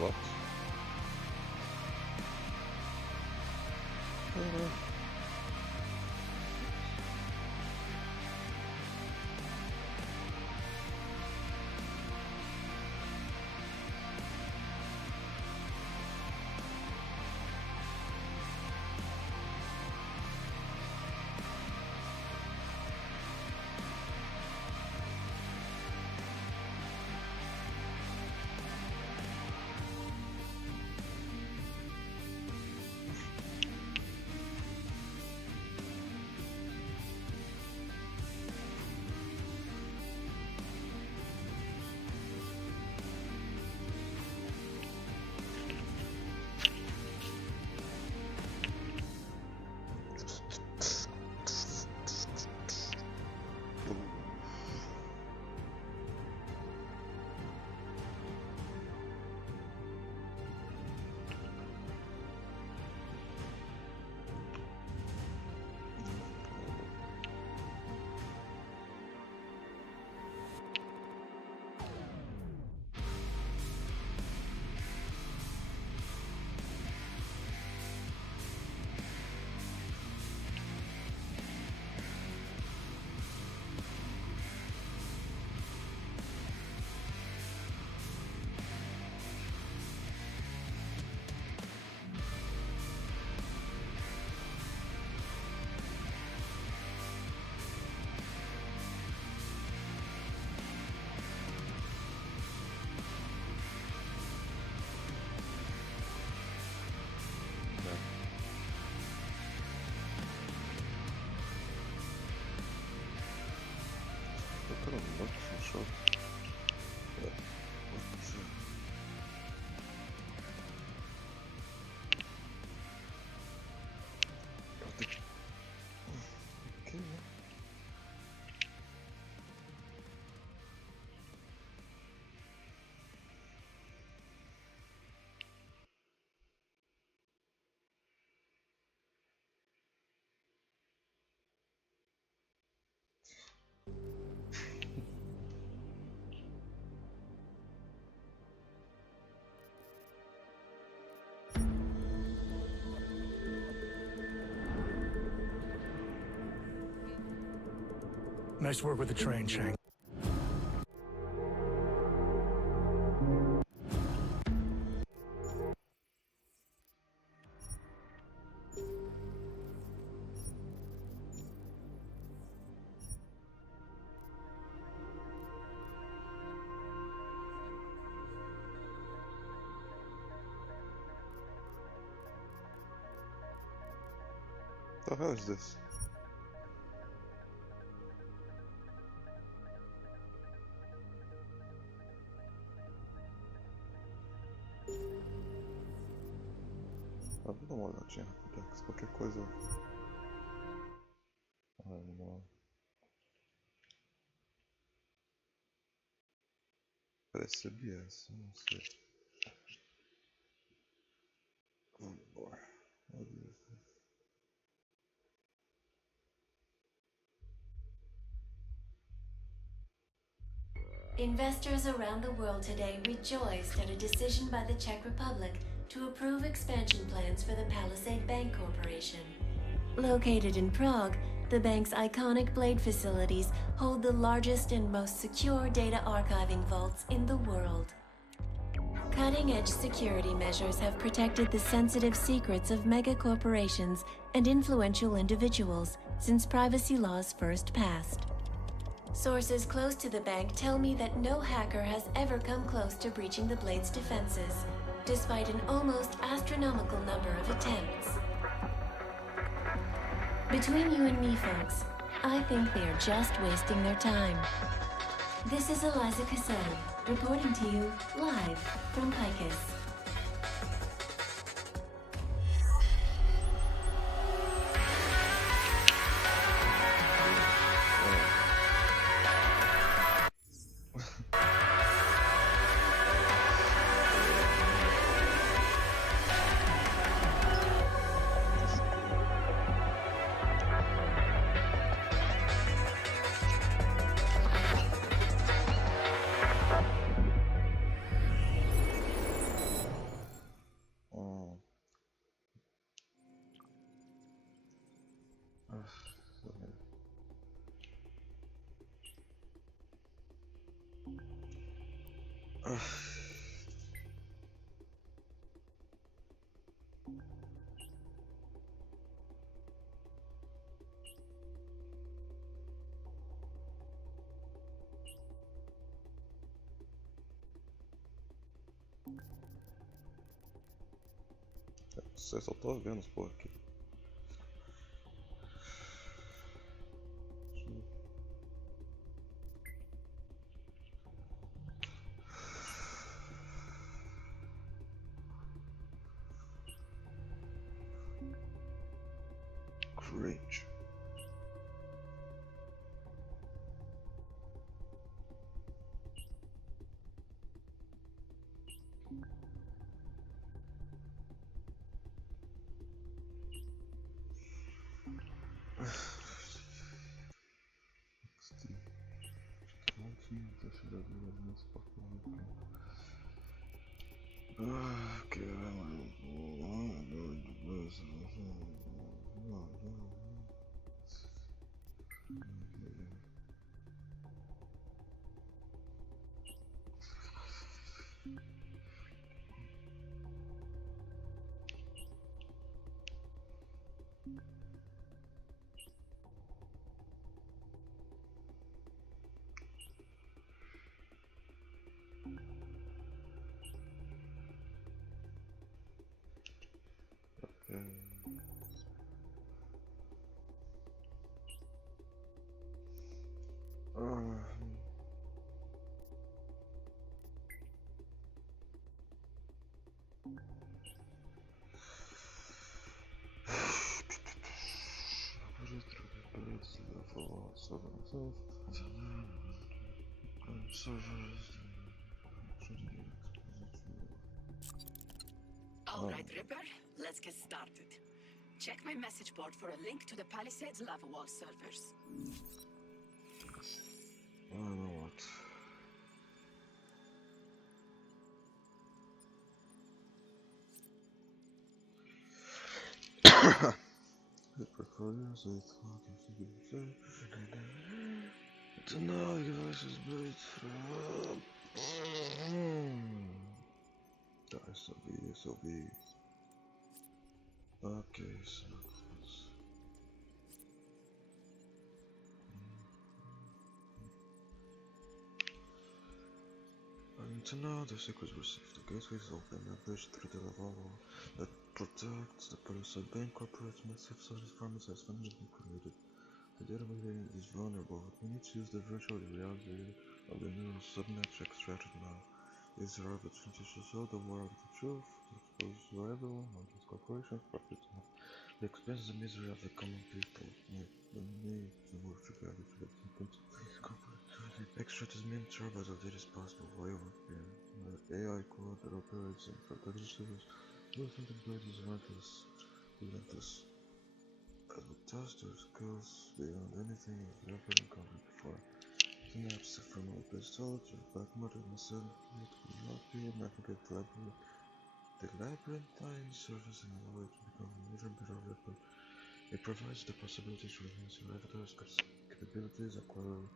What? some shot. But okay. Nice work with the train, Shang. The hell is this? Ah, vou dar uma olhadinha rápida, se qualquer coisa. Ai, não. Percebi essa, não sei. Vambora. Meu Deus. Investors around the world today rejoiced at a decision by the Czech Republic to approve expansion plans for the Palisade Bank Corporation. Located in Prague, the bank's iconic Blade facilities hold the largest and most secure data archiving vaults in the world. Cutting-edge security measures have protected the sensitive secrets of mega corporations and influential individuals since privacy laws first passed. Sources close to the bank tell me that no hacker has ever come close to breaching the Blade's defenses, despite an almost astronomical number of attempts. Between you and me, folks, I think they are just wasting their time. This is Eliza Cassetti, reporting to you live from Picus. Eu só tô vendo os porra aqui. Great. myself by myself. Alright, Ripper, let's get started. Check my message board for a link to the Palisades Lava Wall servers. I don't know what. Tonight, devices built. SOB. Okay, so. To know the secrets were safe. The gateways open a bridge through the lava wall that protects the Palisade Bank Corporate's massive service farmers has finally been created. The data mining is vulnerable. We need to use the virtual reality of the new subnet extracted now. These are opportunities to show the world the truth, to expose everyone how these corporations profit now. The expense and misery of the common people. We need to work together to get deep into these corporations. Extract as many terabytes of data as possible while working. The AI core that operates in production service will think the bird is relentless. As we test their skills beyond anything we've ever encountered before. Synapse from our pistol to back motor myself to not be a navigate the labyrinthine surface in a way to become a major bit of weapon. It provides the possibility to enhance your avatar's capabilities, acquire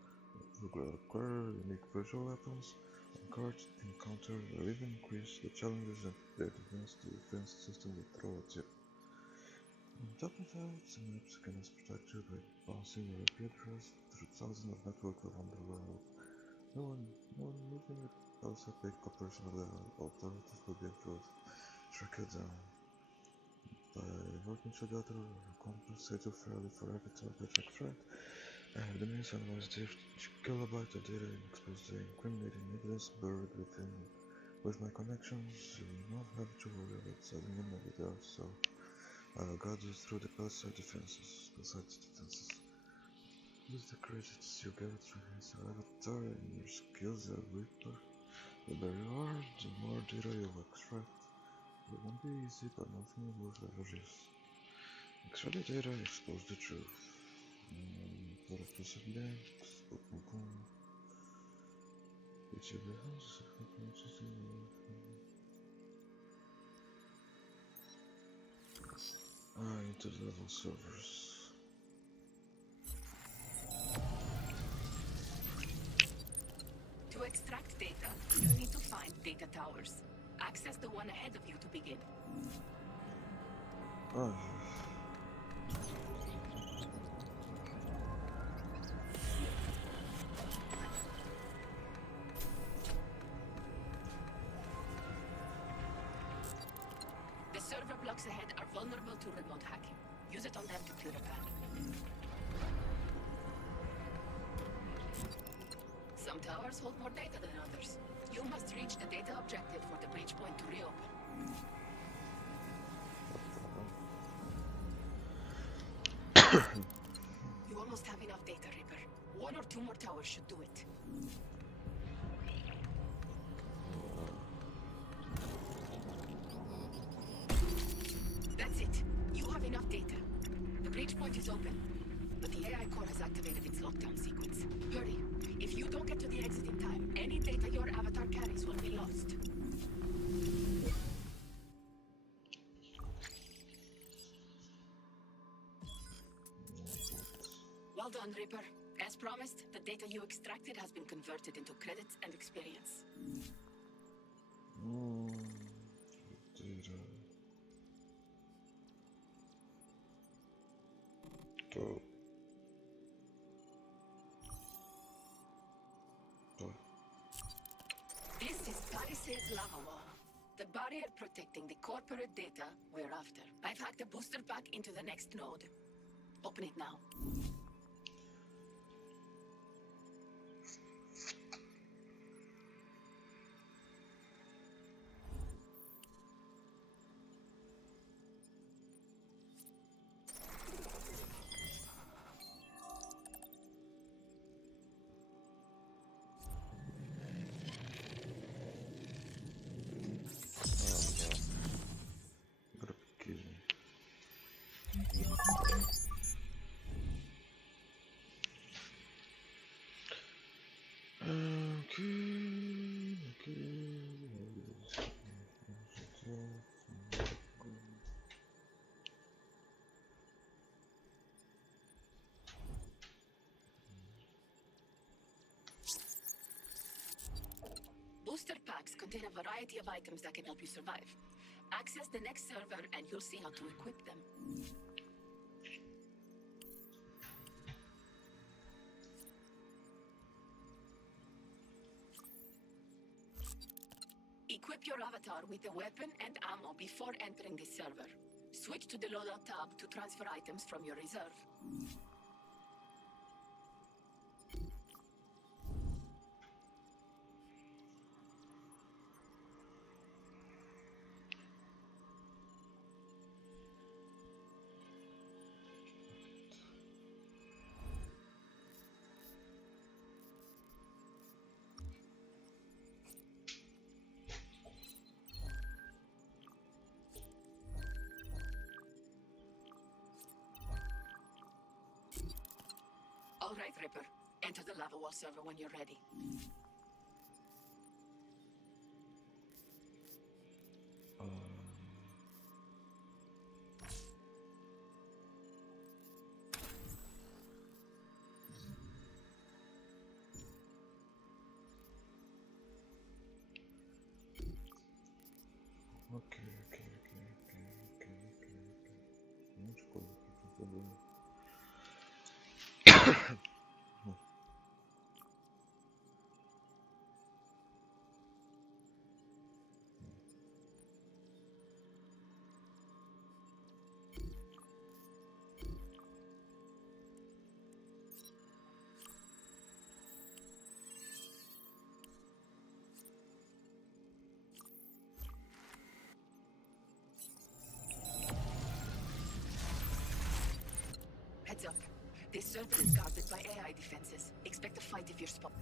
unique visual weapons, encounter, or even increase the challenges that the advanced defense system will throw at you. On top of that, Synapse can protect you by bouncing your IP address through thousands of networks around the world. No one even with outside big operational authorities will be able to track you down. By working together, we compensate you fairly for every target extract. I have the means to analyze the kilobyte of data and expose the incriminating evidence buried within it. With my connections, you will not have to worry about selling in the so I will guide you through the Palisade defenses. Use the credits you get to enhance your avatar and your skills as Reaper. The better you are, the more data you will extract. It won't be easy, but nothing worth ever is. Extract the data, expose the truth. For a piece of banks, which you into the level servers. To extract data, you need to find data towers. Access the one ahead of you to begin. The server blocks ahead are vulnerable to remote hacking. Use it on them to clear a path. Some towers hold more data than others. You must reach the data objective for the breach point to reopen. You almost have enough data, Reaper. 1 or 2 more towers should do it. That's it. You have enough data. The breach point is open, but the AI core has activated its lockdown sequence. Hurry. If you don't get to the exit in time, any data your avatar carries will be lost. Well done, Reaper. As promised, the data you extracted has been converted into credits and experience. Data. This is Palisades Lava Wall. The barrier protecting the corporate data we're after. I've hacked the booster pack into the next node. Open it now. Booster packs contain a variety of items that can help you survive. Access the next server and you'll see how to equip them. Equip your avatar with a weapon and ammo before entering this server. Switch to the loadout tab to transfer items from your reserve. All right, Ripper. Enter the lava wall server when you're ready. Muita coisa aqui pra fazer. Heads up. This server is guarded by AI defenses. Expect a fight if you're spotted.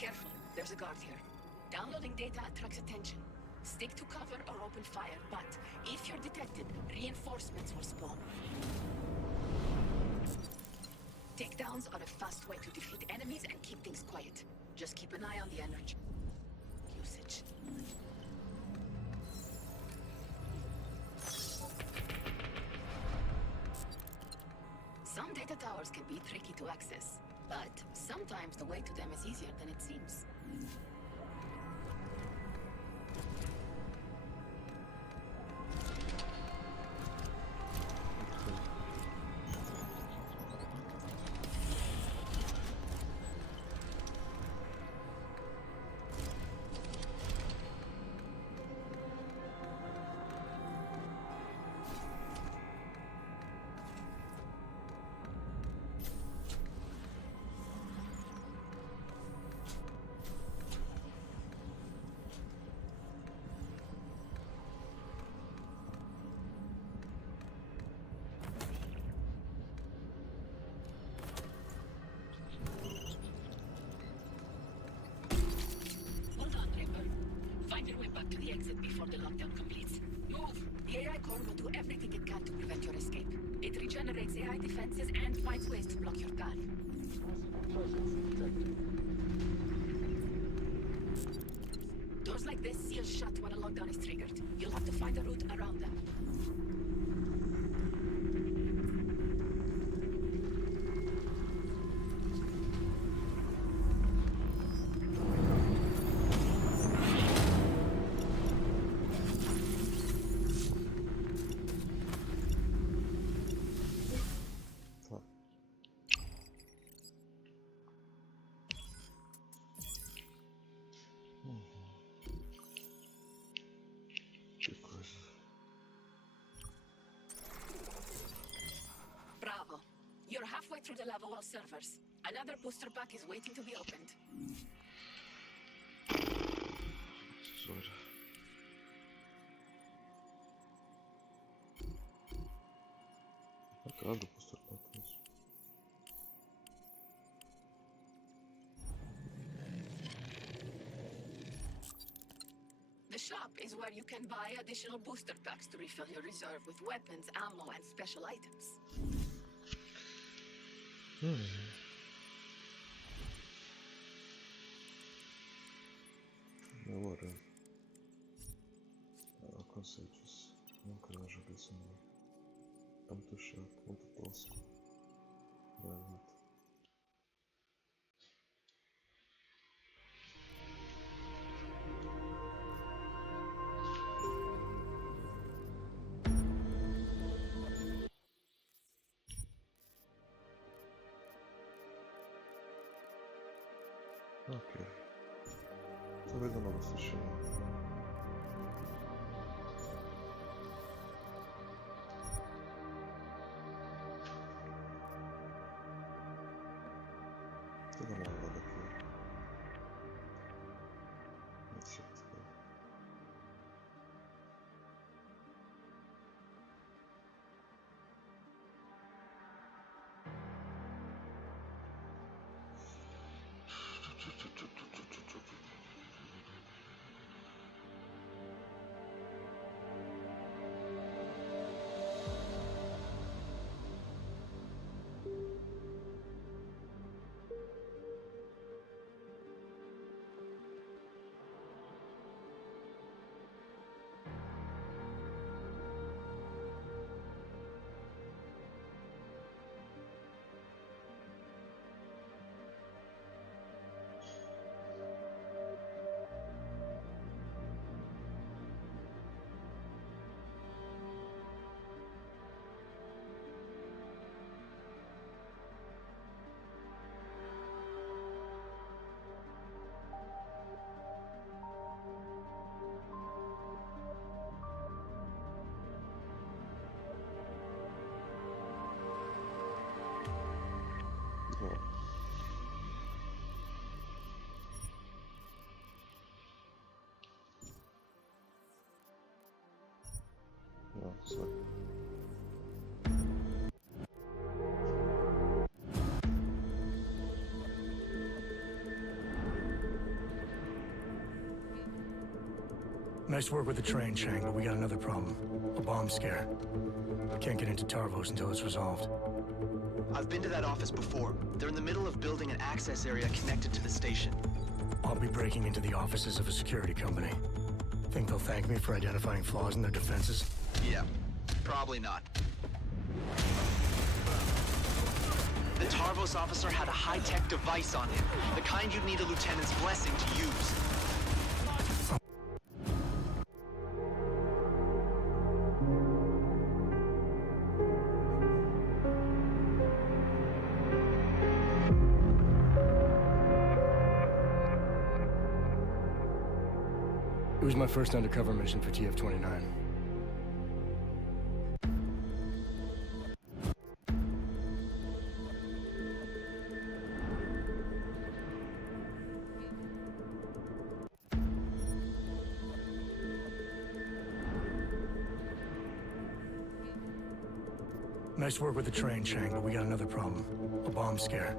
Careful, there's a guard here. Downloading data attracts attention. Stick to cover or open fire, but if you're detected, reinforcements will spawn. Takedowns are a fast way to defeat enemies and keep things quiet. Just keep an eye on the energy usage. Some data towers can be tricky to access, but sometimes the way to them is easier than it seems. Find your way back to the exit before the lockdown completes. Move! The AI core will do everything it can to prevent your escape. It regenerates AI defenses and finds ways to block your path. Doors like this seal shut when a lockdown is triggered. You'll have to find a route around them. Bravo. You're halfway through the lava wall servers. Another booster pack is waiting to be opened. Tesoura. Acaba do booster pack mesmo. shop is where you can buy additional booster packs to refill your reserve with weapons, ammo, and special items. Agora, conceitos. Não quero jogar isso não. É muito chato, muito tosco. Realmente. Ok. Talvez eu não vou assistir. Vou dar uma olhada aqui. Deixa eu ver. No, sorry. Nice work with the train, Chang, but we got another problem. A bomb scare. Can't get into Tarvos until it's resolved. I've been to that office before. They're in the middle of building an access area connected to the station. I'll be breaking into the offices of a security company. Think they'll thank me for identifying flaws in their defenses? Yeah, probably not. The Tarvos officer had a high-tech device on him, the kind you'd need a lieutenant's blessing to use. It was my first undercover mission for TF-29. Nice work with the train, Chang, but we got another problem. A bomb scare.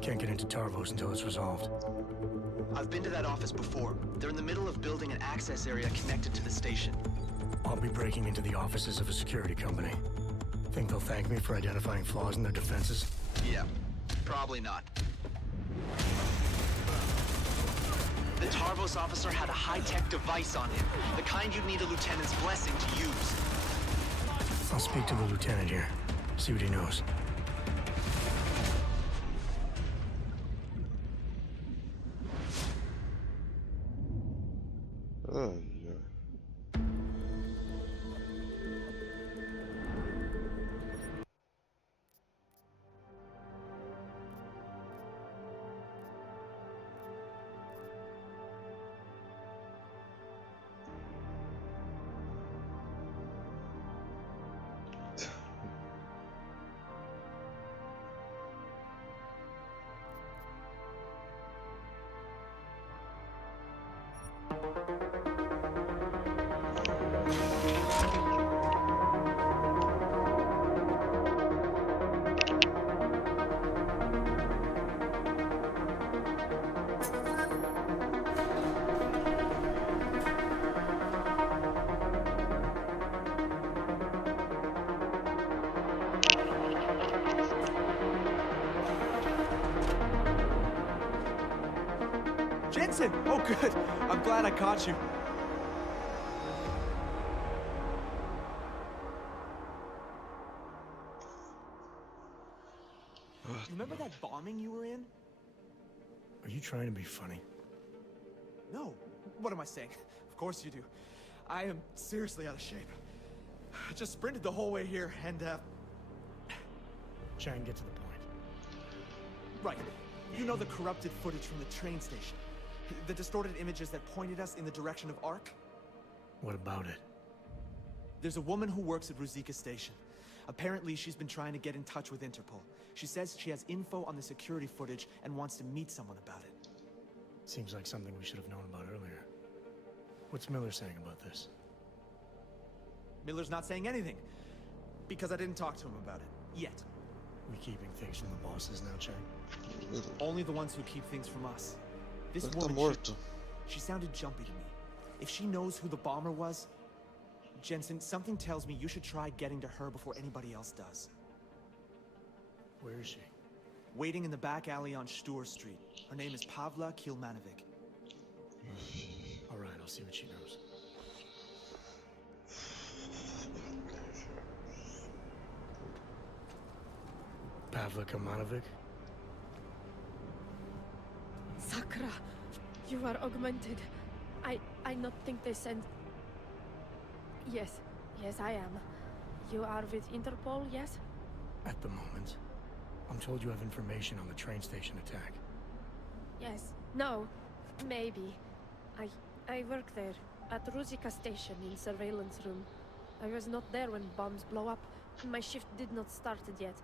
Can't get into Tarvos until it's resolved. I've been to that office before. They're in the middle of building an access area connected to the station. I'll be breaking into the offices of a security company. Think they'll thank me for identifying flaws in their defenses? Yeah, probably not. The Tarvos officer had a high-tech device on him, the kind you'd need a lieutenant's blessing to use. I'll speak to the lieutenant here, see what he knows. Jensen! Oh, good. I'm glad I caught you. Remember that bombing you were in? Are you trying to be funny? No. What am I saying? Of course you do. I am seriously out of shape. I just sprinted the whole way here, and, Chang, get to the point. Right. You know the corrupted footage from the train station? The distorted images that pointed us in the direction of Ark? What about it? There's a woman who works at Ruzicka Station. Apparently, she's been trying to get in touch with Interpol. She says she has info on the security footage and wants to meet someone about it. Seems like something we should have known about earlier. What's Miller saying about this? Miller's not saying anything. Because I didn't talk to him about it. Yet. We keeping things from the bosses now, Chang? Only the ones who keep things from us. This Está woman, muerto. she sounded jumpy to me. If she knows who the bomber was... Jensen, something tells me you should try getting to her before anybody else does. Where is she? Waiting in the back alley on Stur Street. Her name is Pavla Kilmanovic. All right, I'll see what she knows. Pavla Kilmanovic? Sakra, you are augmented. I not think they sent... Yes, I am. You are with Interpol, yes? At the moment. I'm told you have information on the train station attack. Yes. No. Maybe. I work there, at Ruzicka Station in surveillance room. I was not there when bombs blow up. My shift did not started yet.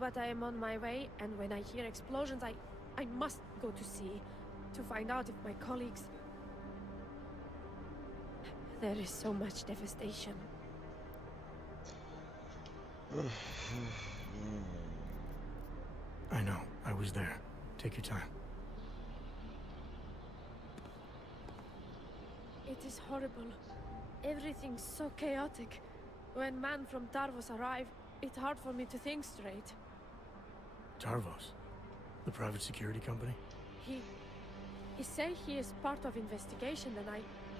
But I am on my way, and when I hear explosions, I must go to see, to find out if my colleagues... There is so much devastation. I know. I was there. Take your time. It is horrible. Everything's so chaotic. When man from Tarvos arrive, it's hard for me to think straight. Tarvos? The private security company? He say he is part of investigation, and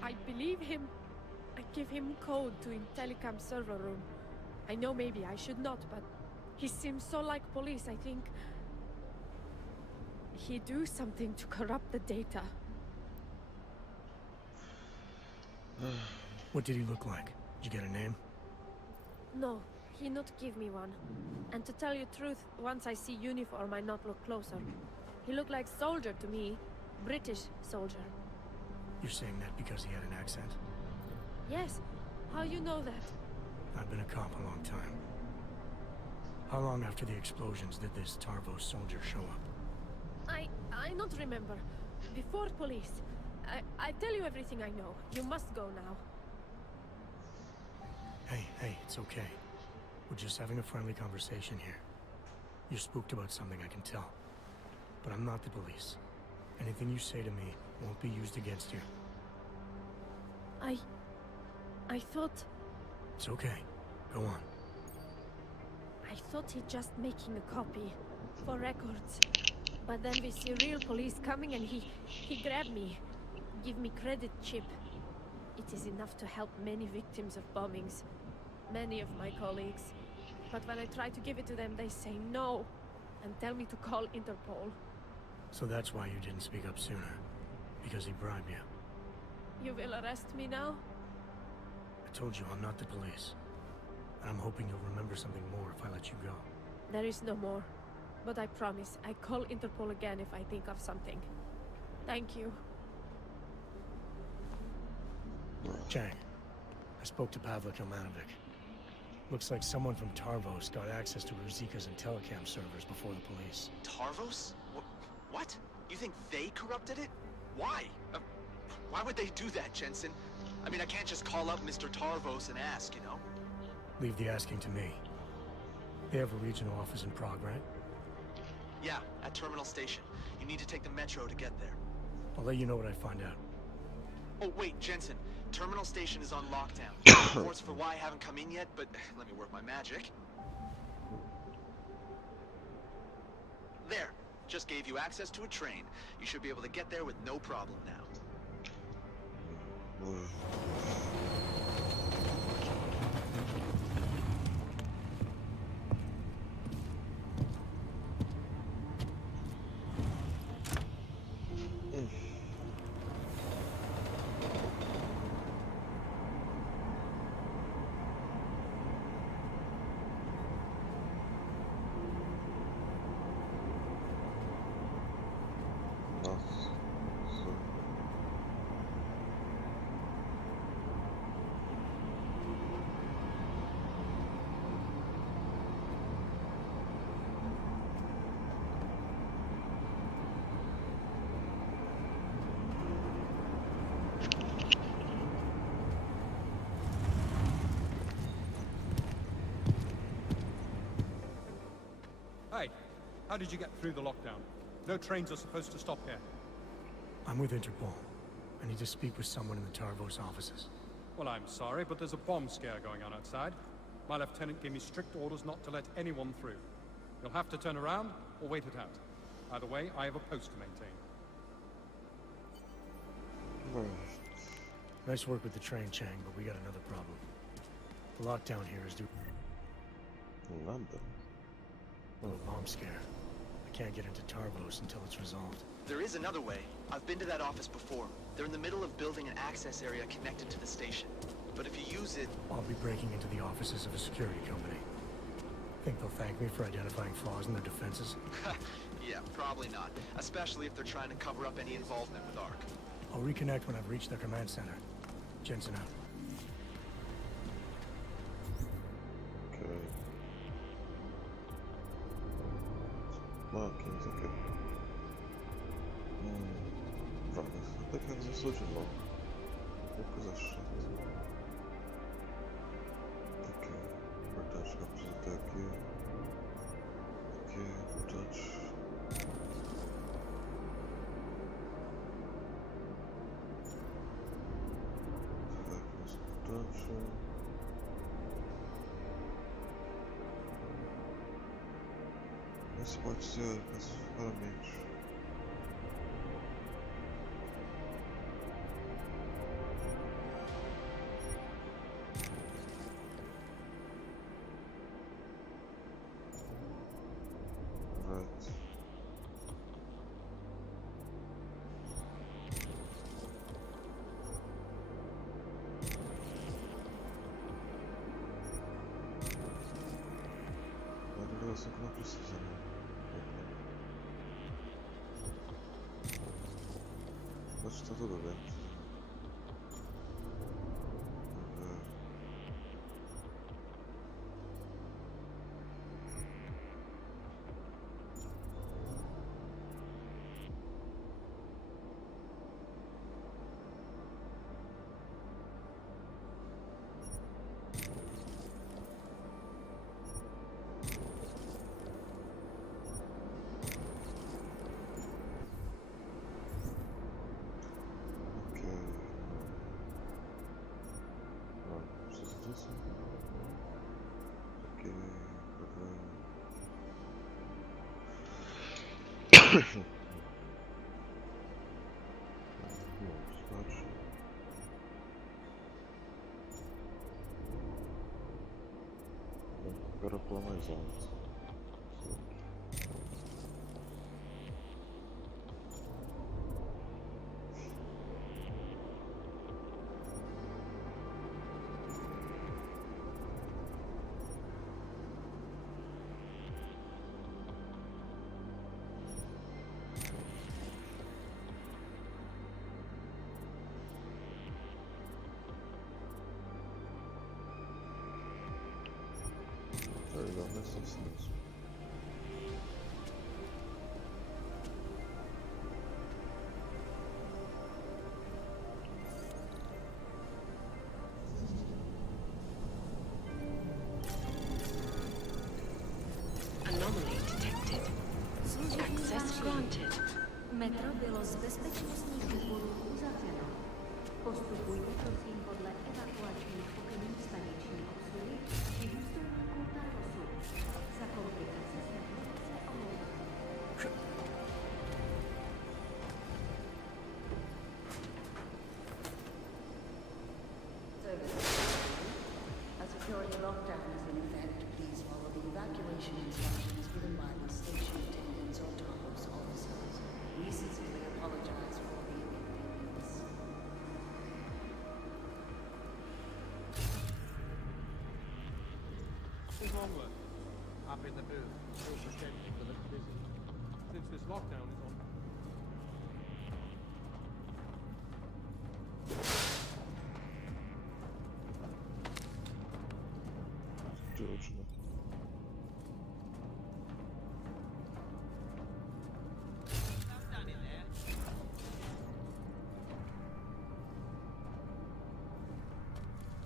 I believe him. I give him code to Intellicam server room. I know maybe I should not, but he seems so like police, I think. He do something to corrupt the data. What did he look like? Did you get a name? No, he not give me one. And to tell you truth, once I see uniform, I not look closer. He look like soldier to me. British soldier. You're saying that because he had an accent? Yes. How you know that? I've been a cop a long time. How long after the explosions did this Tarvos soldier show up? I not remember. Before police. I tell you everything I know. You must go now. Hey, it's okay. We're just having a friendly conversation here. You're spooked about something, I can tell. But I'm not the police. Anything you say to me won't be used against you. I thought... It's okay. Go on. I thought he just making a copy. For records. But then we see real police coming and he grabbed me. Give me credit chip. It is enough to help many victims of bombings. Many of my colleagues. But when I try to give it to them, they say no. And tell me to call Interpol. So that's why you didn't speak up sooner. Because he bribed you. You will arrest me now? I told you I'm not the police. And I'm hoping you'll remember something more if I let you go. There is no more. But I promise, I call Interpol again if I think of something. Thank you. Chang, I spoke to Pavla Kilmanovic. Looks like someone from Tarvos got access to Ruzicka's Intellicam servers before the police. Tarvos? What? You think they corrupted it? Why? Why would they do that, Jensen? I mean, I can't just call up Mr. Tarvos and ask, you know? Leave the asking to me. They have a regional office in Prague, right? Yeah, at Terminal Station. You need to take the metro to get there. I'll let you know what I find out. Oh, wait, Jensen. Terminal Station is on lockdown. Reports for why haven't come in yet, but let me work my magic. There. Just gave you access to a train. You should be able to get there with no problem now. Hey, how did you get through the lockdown? No trains are supposed to stop here. I'm with Interpol. I need to speak with someone in the Tarvos offices. Well, I'm sorry, but there's a bomb scare going on outside. My lieutenant gave me strict orders not to let anyone through. You'll have to turn around or wait it out. Either way, I have a post to maintain. Nice work with the train, Chang, but we got another problem. The lockdown here is due... London? A bomb scare. I can't get into Tarvos until it's resolved. There is another way. I've been to that office before. They're in the middle of building an access area connected to the station. But if you use it... I'll be breaking into the offices of a security company. Think they'll thank me for identifying flaws in their defenses? Yeah, probably not. Especially if they're trying to cover up any involvement with ARC. I'll reconnect when I've reached their command center. Jensen out. Okay. Markings, okay. Dobra, tak jak zasłużyło. Tylko zaszedł. Takie portaczka przez takie portacz. Tak, jest portacze. Esse pode ser claramente. Right. Agora eu sei que não precisa, né? Mas está tudo bem. Agora pular mais alto. There we go, that's nice. Anomaly detected. Access granted. Metro bylo z bezpečnostních důvodů uzavřeno. Postupujte prosím podle evakuačních pokynů staniční obsluhy či důstojníků Tarvosu. Za komplikace se omlouvám. in the booth, still pretending to look busy. Since this lockdown is on. George, no.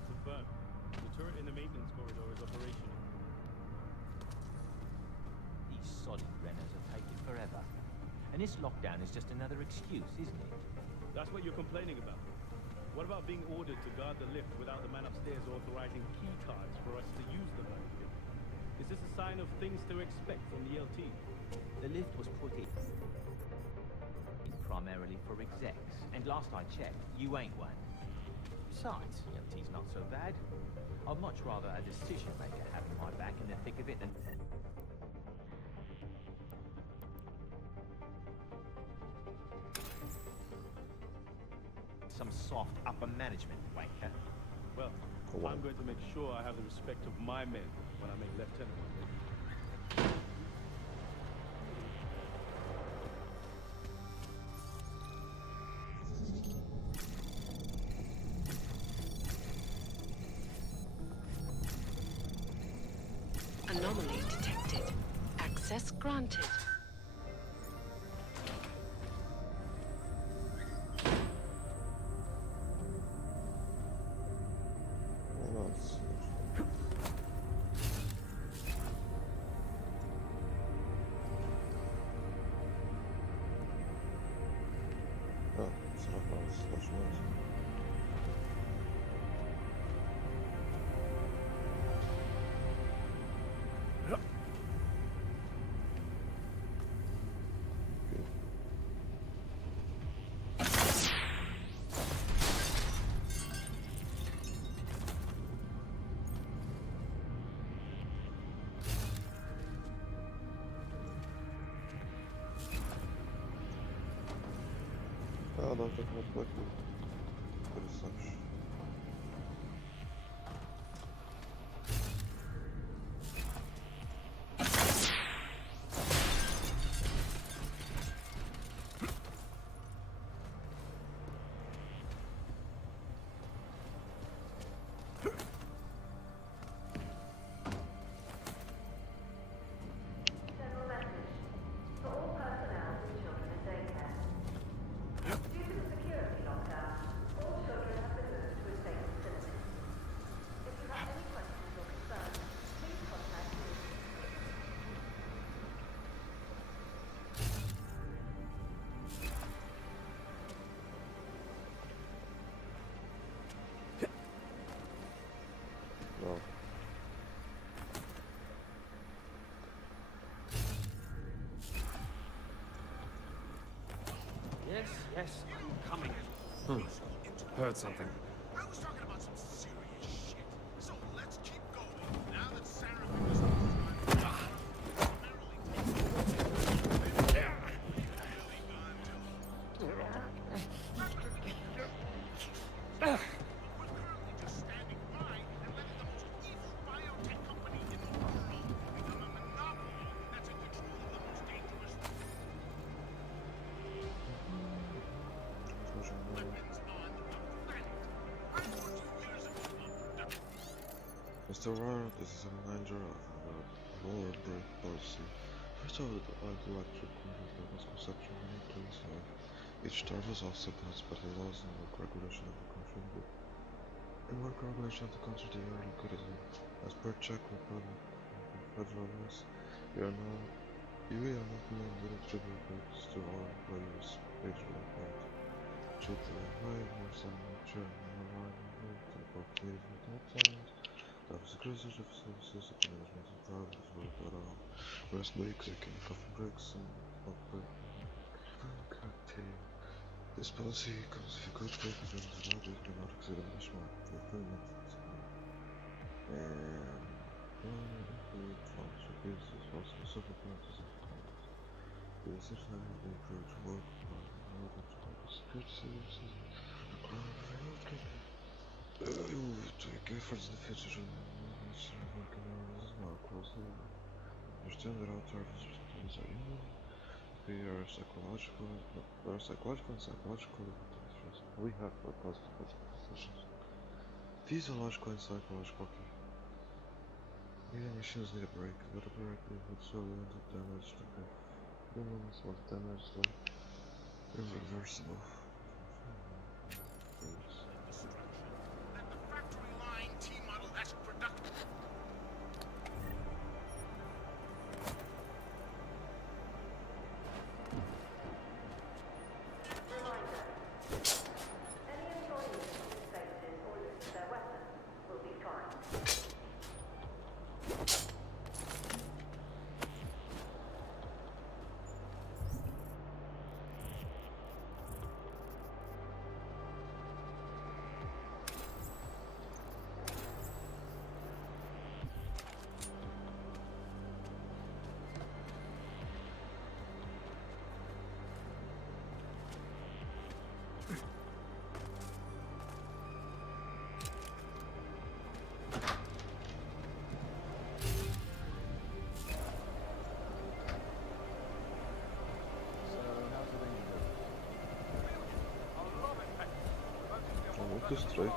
Confirmed. The turret in the maintenance corridor is operational. These solid Renners are taking forever. And this lockdown is just another excuse, isn't it? That's what you're complaining about. What about being ordered to guard the lift without the man upstairs authorizing key cards for us to use the lift? Is this a sign of things to expect from the LT? The lift was put in primarily for execs, and last I checked, you ain't one. Besides, LT's not so bad. I'd much rather a decision maker having my back in the thick of it than... some soft upper management wanker. Well, I'm going to make sure I have the respect of my men when I make lieutenant one day. Anomaly detected. Access granted. Adam tak odpłacił. Korzystać. Yes, I'm coming. Heard something. I was talking about some serious shit. So let's keep going. Now that Sarah Mr. Warren, this is a reminder of our lower break policy. First of all, the electric computer misconception many employees have. Each term is also passed by the laws and work regulation of the country. In work regulation of the country, they are located as per check with federal laws. We are not being distributed breaks to all employees, page report. Due to the high use and nature and environment to the population at all times. The security of services, the management of private as well at all. Rest breaks, taking coffee breaks, and cocktail. This policy comes if you could take the terms of logic and not exceed a benchmark for 3 minutes. And include function basis, also several purposes of clients. The decision that will encourage work on more than security services. To give efforts in the future to working hours is more closely Understand that all targets are human. We are psychological and psychological limitations. We have positive positions. Physiological and psychological. Okay. Even machines need a break. Let a break would so limited damage to the humans or damage like irreversible. Factory line T-model S production. Too straight.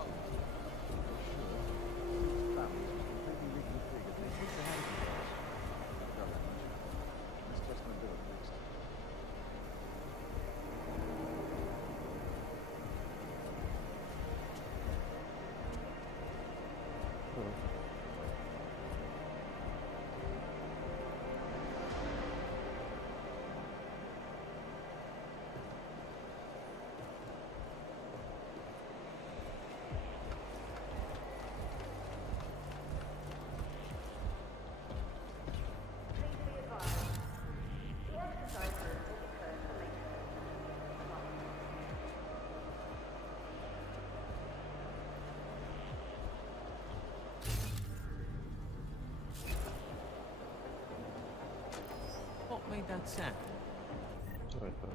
What made that sound? Right there.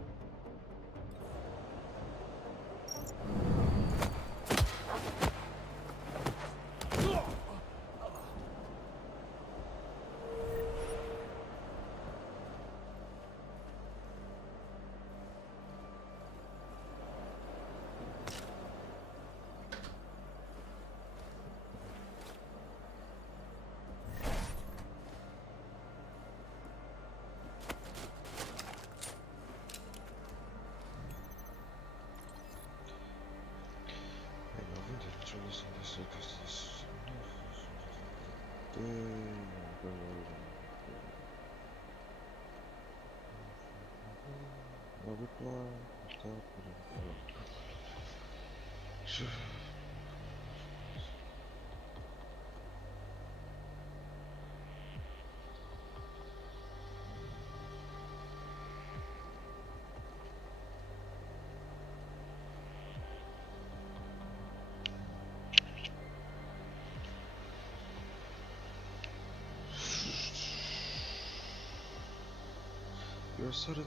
You're suddenly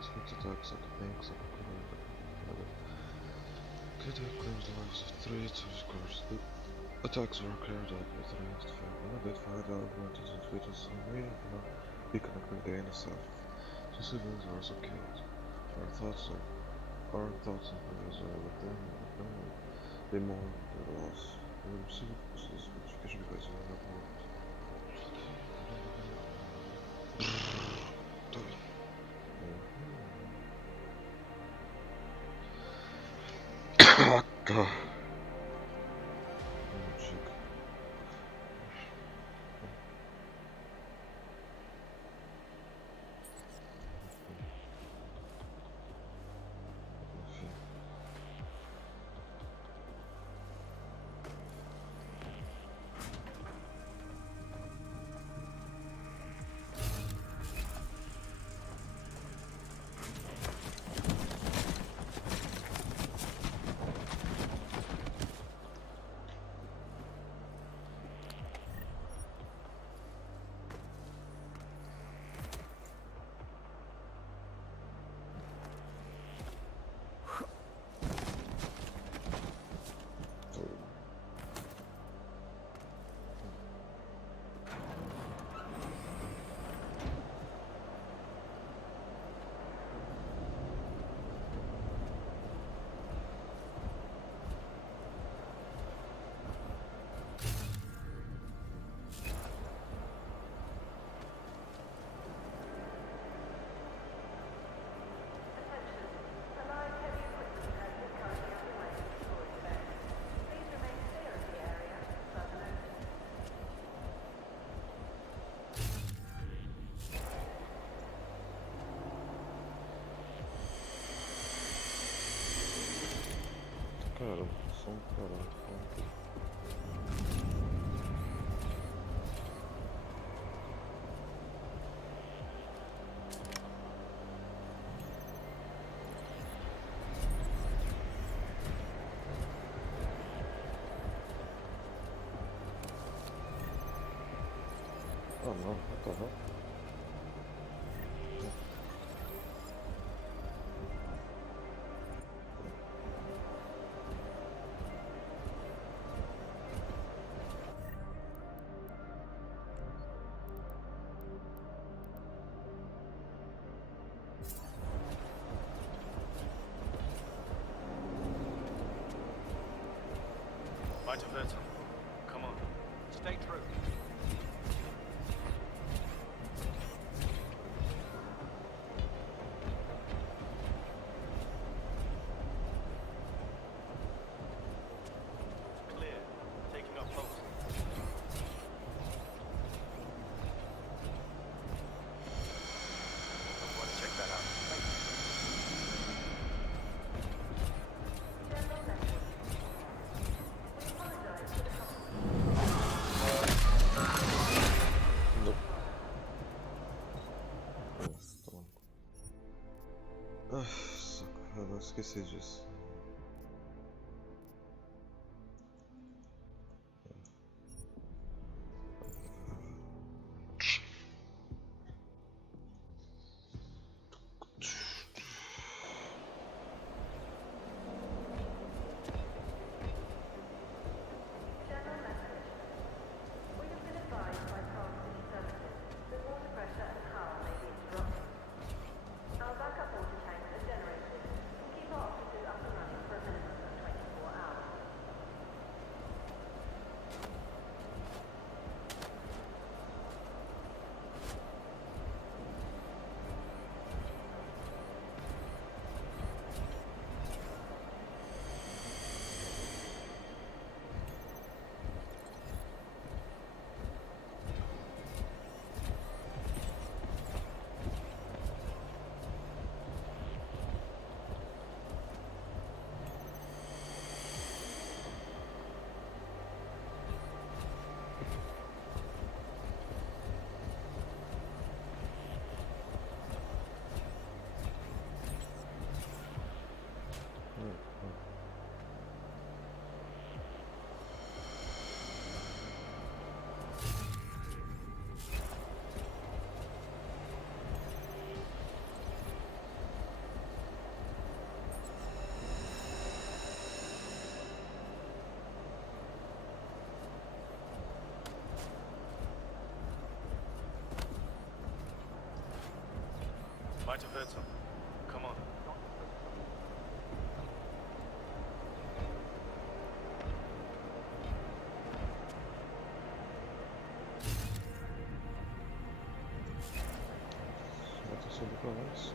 aspect attacks at the banks of Kuda claims the lives of 3 of his guards. The attacks were carried out by 3 against 5. One of it fired out wanted to tweet us some way and not be connected with the NSF. 2 civilians were also killed. Our thoughts of others are with them and the family. They mourn their loss. We receive notification because you have more. What the? Cara, só um cara. Oh no, what the hell? Weiter wird's. Come on. Stay true. Clear. Taking up post. I want to check that out. Nope. Tá bom. Ah, saco, eu esqueci disso. Weiter wird's. Come on. Bota sobre pra lá isso.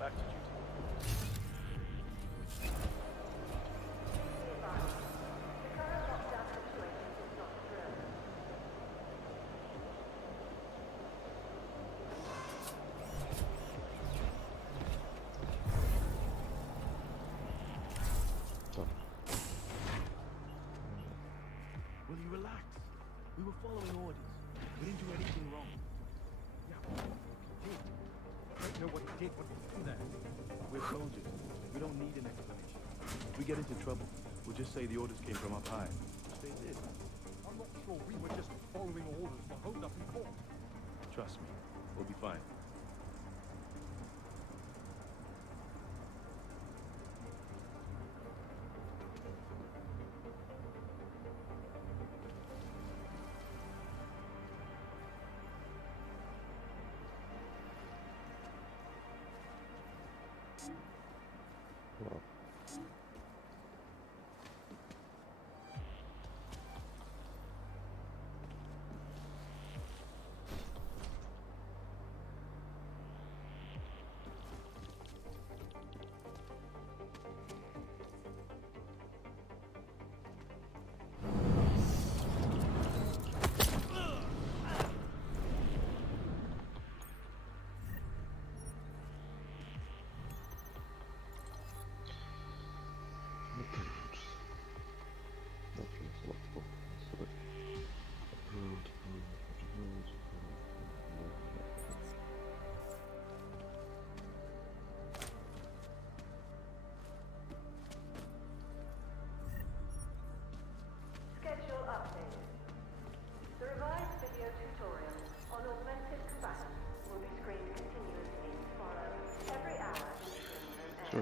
Back to duty. Will you relax? We were following orders. We didn't do anything wrong. Yeah, he did. I don't know what he did. What did he do there? We're soldiers. We don't need an explanation. If we get into trouble, we'll just say the orders came from up high. They did. I'm not sure we were just following orders for hold up in court. Trust me, we'll be fine. Wow.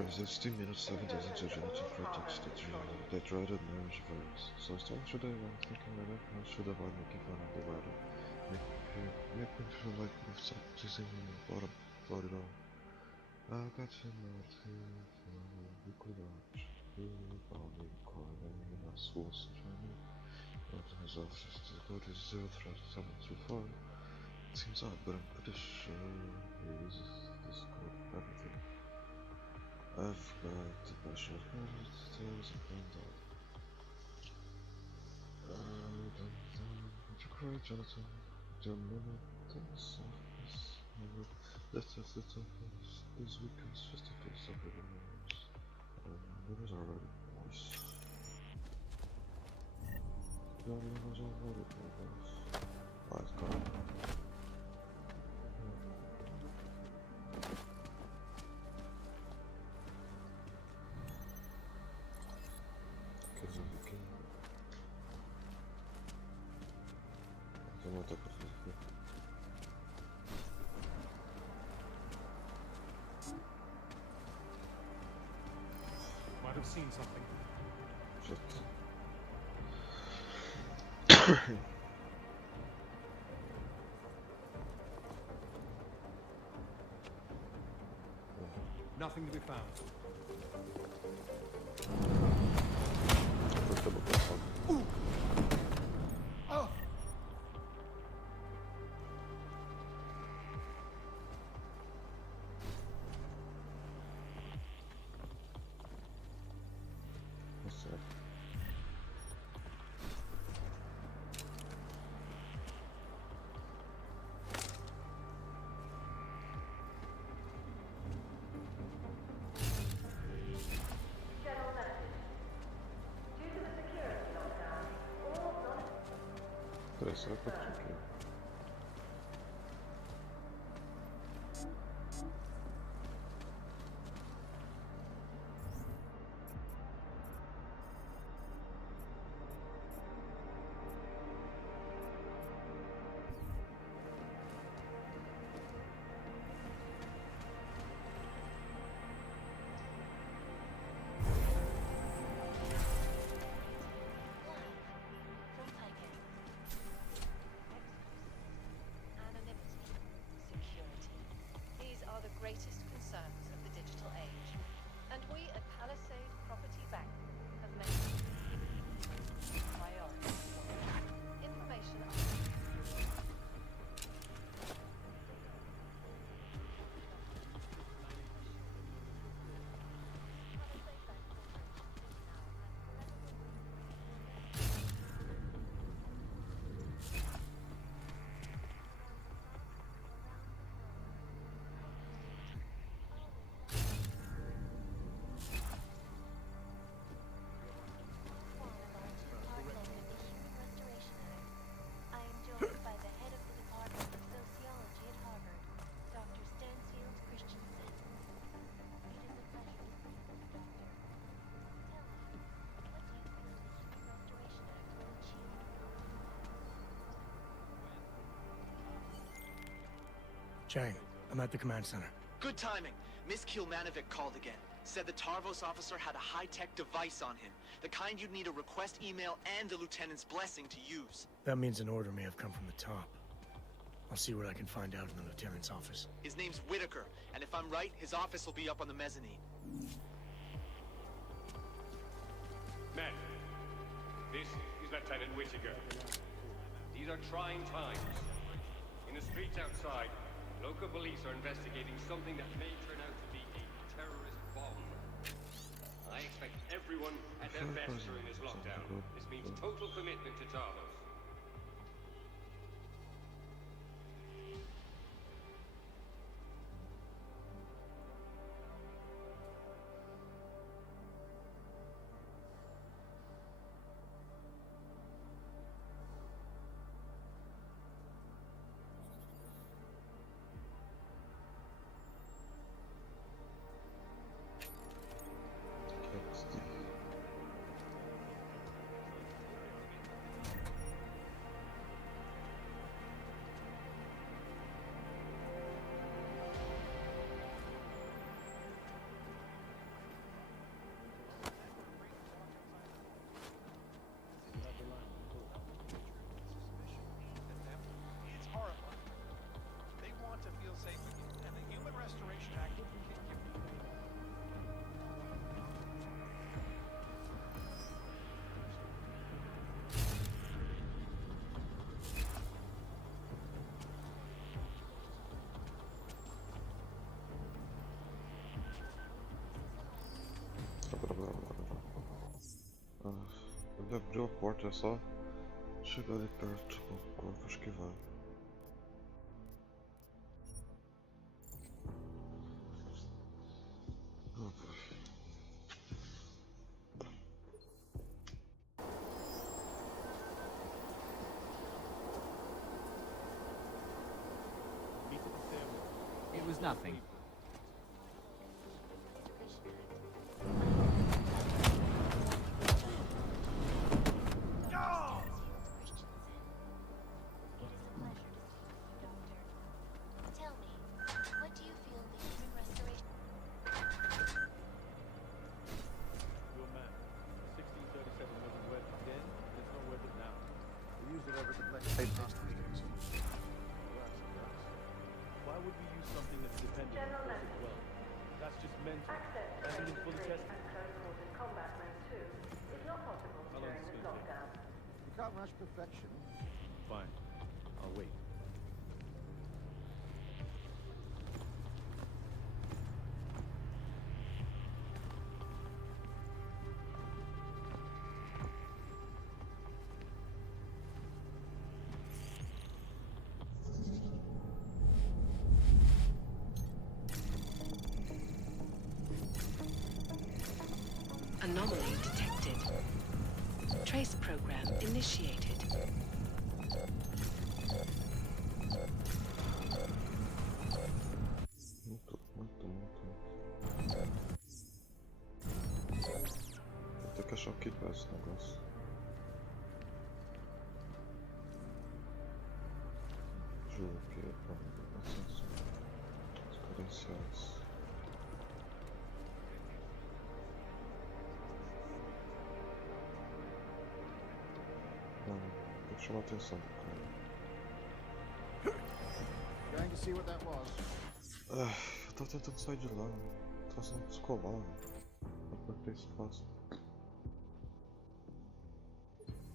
16 minutes, 7 days into genetic critics that dreaded marriage virus. So yesterday when thinking whether I should avoid making fun of the weather. Make me feel like we've stopped teasing him about it all. I got him out here for a weekly lunch. We were probably quarantining in our schools to try me. But his officers still got his zero threat coming too far. It seems odd, but I'm pretty sure he uses this code for everything. I've got the passion of marriage details and planned out. Would you cry, Jonathan? John Monaghan's office. Let's have the office. This weekend's just a case of the rumors. Rumors are already boys. The rumors are already boys. Let's go. Might have seen something. Nothing to be found. Ooh. Oh. What's that? Красота, чеки. Greatest concerns of the digital age, and we at Palisade Property Bank have made priority information. Chang, I'm at the command center. Good timing. Miss Kilmanovic called again. Said the Tarvos officer had a high-tech device on him. The kind you'd need a request email and the lieutenant's blessing to use. That means an order may have come from the top. I'll see what I can find out in the lieutenant's office. His name's Whitaker, and if I'm right, his office will be up on the mezzanine. Men, this is Lieutenant Whitaker. These are trying times. In the streets outside, local police are investigating something that may turn out to be a terrorist bomb. I expect everyone at their best during this lockdown. This means total commitment to Tarvos. Ele abriu a porta, é só chegar ali perto com o corpo, acho que vai. It was nothing. Tell me, what do you feel the human restoration? Your man. 1637 wasn't worth it then, it's not worth it now. We used it over the Black hostages. Why would we use something that's dependent on force as well? That's just mental. Hasn't been fully tested. How long is this going to take? You can't rush perfection. Fine. I'll wait. Anomaly detected. Trace program initiated. Vou ter que achar o que é esse negócio. Jogo que é acesso. Os credenciais. Tem que chamar a atenção do cara. Going to see what that was. Eu tava tentando sair de lá, tava sendo descolado. Apertei espaço.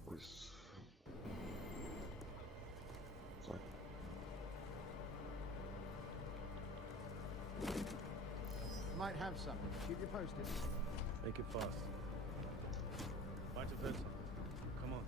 Pois. Sai. Might have some. Keep you posted. Make it fast. Might have heard something. Come on.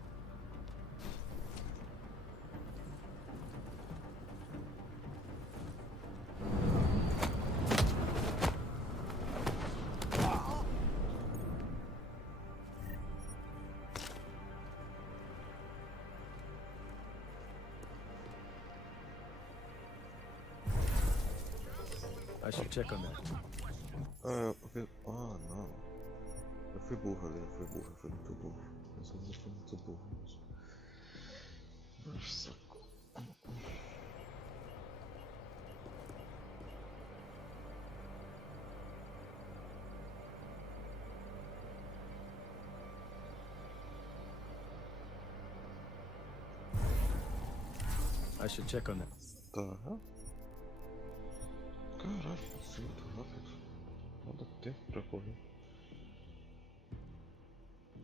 I should check on that. Não. Eu fui burro ali, eu fui muito burro. Dessa vez eu fui muito burro mesmo. Nossa, saco. I should check on that. Tá. Caralho, isso é muito rápido. Não dá tempo pra correr.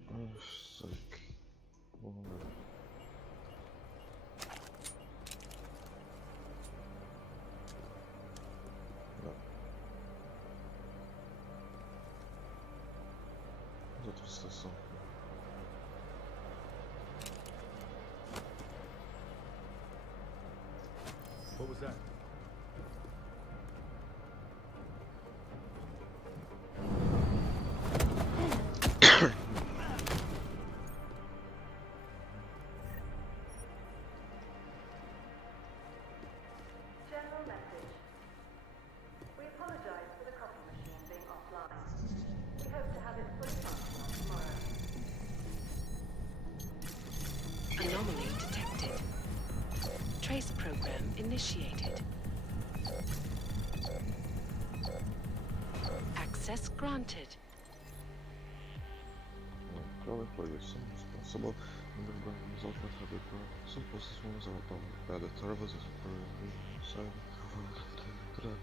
Nossa, vamos lá. Não. Outra estação. What was that? General message. We apologize for the copy machine being offline. We hope to have it fully functional tomorrow. Anomaly detected. Trace program initiated. Access granted. Crawler progression is possible underground result of the report. Some positions are done by the services for inside the track.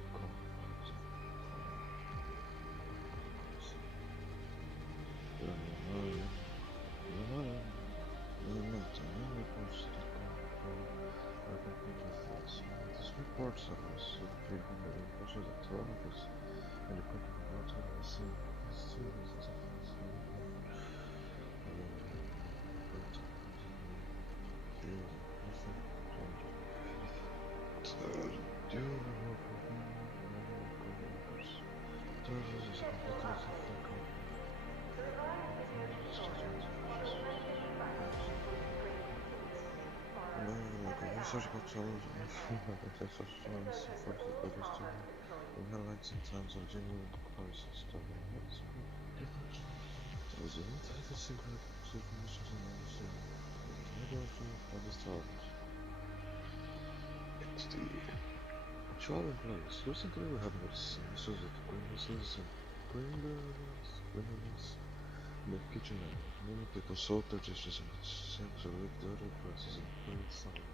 These reports are also given the impression that travelers and the people water the sea series as a Do work with me, co-workers. Travis is a completely different company. Surgical tools and such tools for the biggest in highlights in times of genuine crisis. The secret situations in the of this target. It's the trial employees. Recently we have noticed issues with greenhouses and greenhouses in the kitchen area. Many people sold their dishes in the same to rig the other prices and put it somewhere.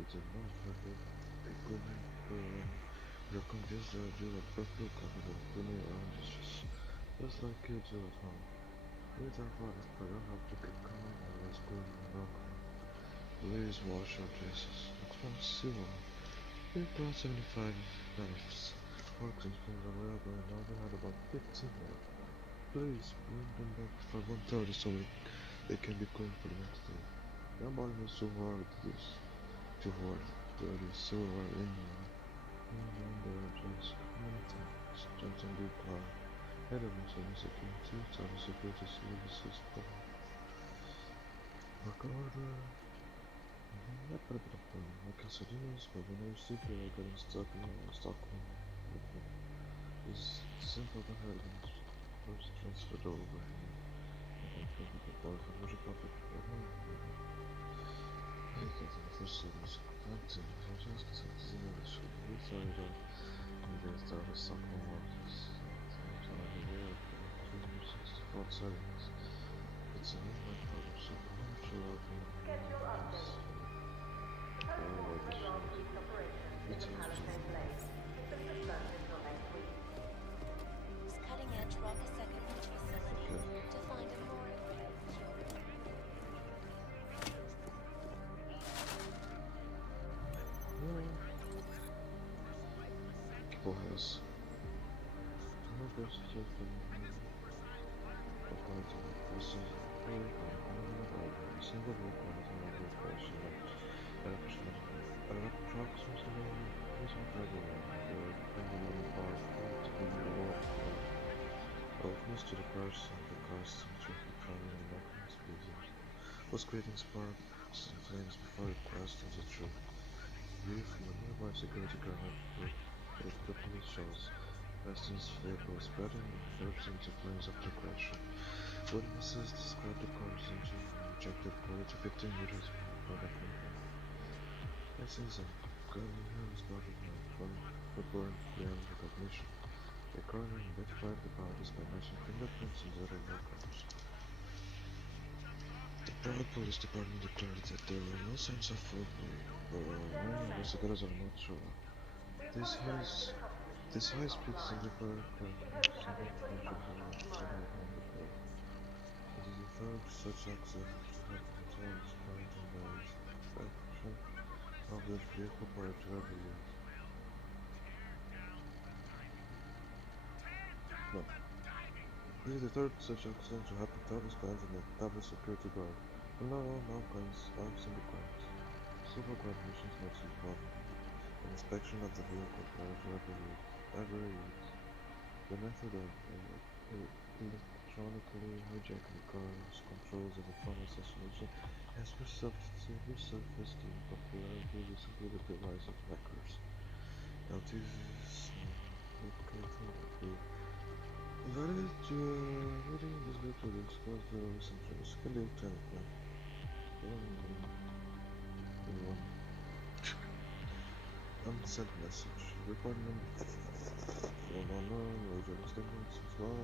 We did not have it. They couldn't you're convinced that you are perfectly capable of cleaning your own dishes. Just like kids do at home. With our fathers, but you have to get calm and let's go in the milk. Please wash your dishes. Expensive one. We brought 75 knives. Forks and spoons available and now they had about 15 more. Please bring them back for 1:30 so they can be cleaned for the next day. Nobody was so hard to this. Too hard. Dirty silver in there. And there are just many times. Johnson D. Clark. Head of security, cybersecurity services. Work order. Not a bit of fun. I can suggest, but when I received it, I got stuck in Stockholm. It's simple to handle. First transferred over here. And I think the boy from the Republic. I get the first service. Content. I just decided to see the show. We started out in the start of Stockholm office. Settings. It's an online product, so I'm not sure what Schedule update. Proposed orders of these operations continue on the same place. It's been postponed until next week. Use cutting-edge rock-a-second facility to find a more People has single book on the question approximately using regular to be more openness to the person, the cost of traffic travel and marketing species was creating sparks and flames before it crashed into the truth. View from a nearby security camera the police shows Preston's vehicle spreading and flips into flames after crashing. Witnesses describe the car's engine and ejected bullet to 15 meters from the vehicle. Preston's and Cunningham started for burn beyond recognition. The coroner identified the bodies by matching fingerprints and other markers. The Prague Police Department declared that there were no signs of foul play, but many investigators are not sure. This high-speed single-player craft is somewhat controversial on the play. It is the third such accident to happen in Toronto's current and inspection of the vehicle prior to every year. No. This is the third such accident to happen to Travis Guns and the Travis security guard. From now on, all kinds of single crimes. Silver guard missions not involved. An inspection of the vehicle prior to every year. The method of electronically hijacking the car's controls of a phone assassination has resurfaced in popularity recently with the rise of hackers. LT's invited to reading this book to discuss the recent trends. Can do 10 of them. Unsent message. Report number 499, major statements as well.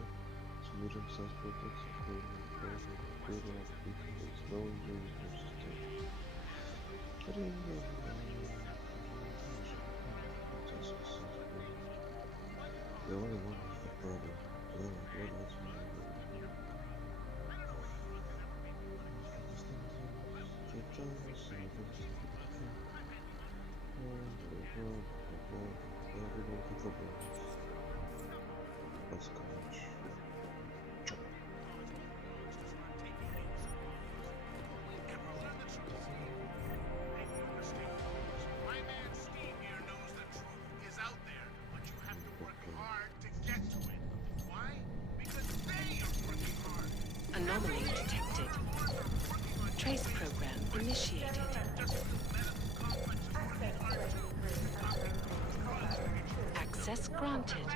Some medium-sized projects including data of beacons, no injuries, no system. The only one with the problem. That's college. My man Steve here knows the truth. Anomaly detected. Trace program initiated. Access granted.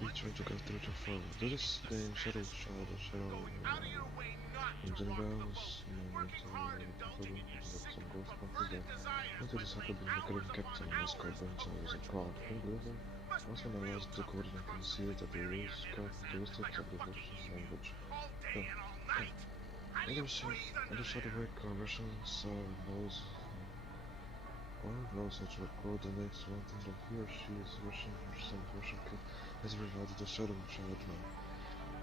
We try to go through the flow. Do this name Shadow Engine bells, some ghost pumpers into the soccer being the current captain Moscow Benson was a proud Hinduism. Also allows the coordinate can see that the rules characteristics of the Russian language. Other side of work Russians knows knows how to coordinates one thing that he or she is Russian or some Russian kid has provided a shadow child now.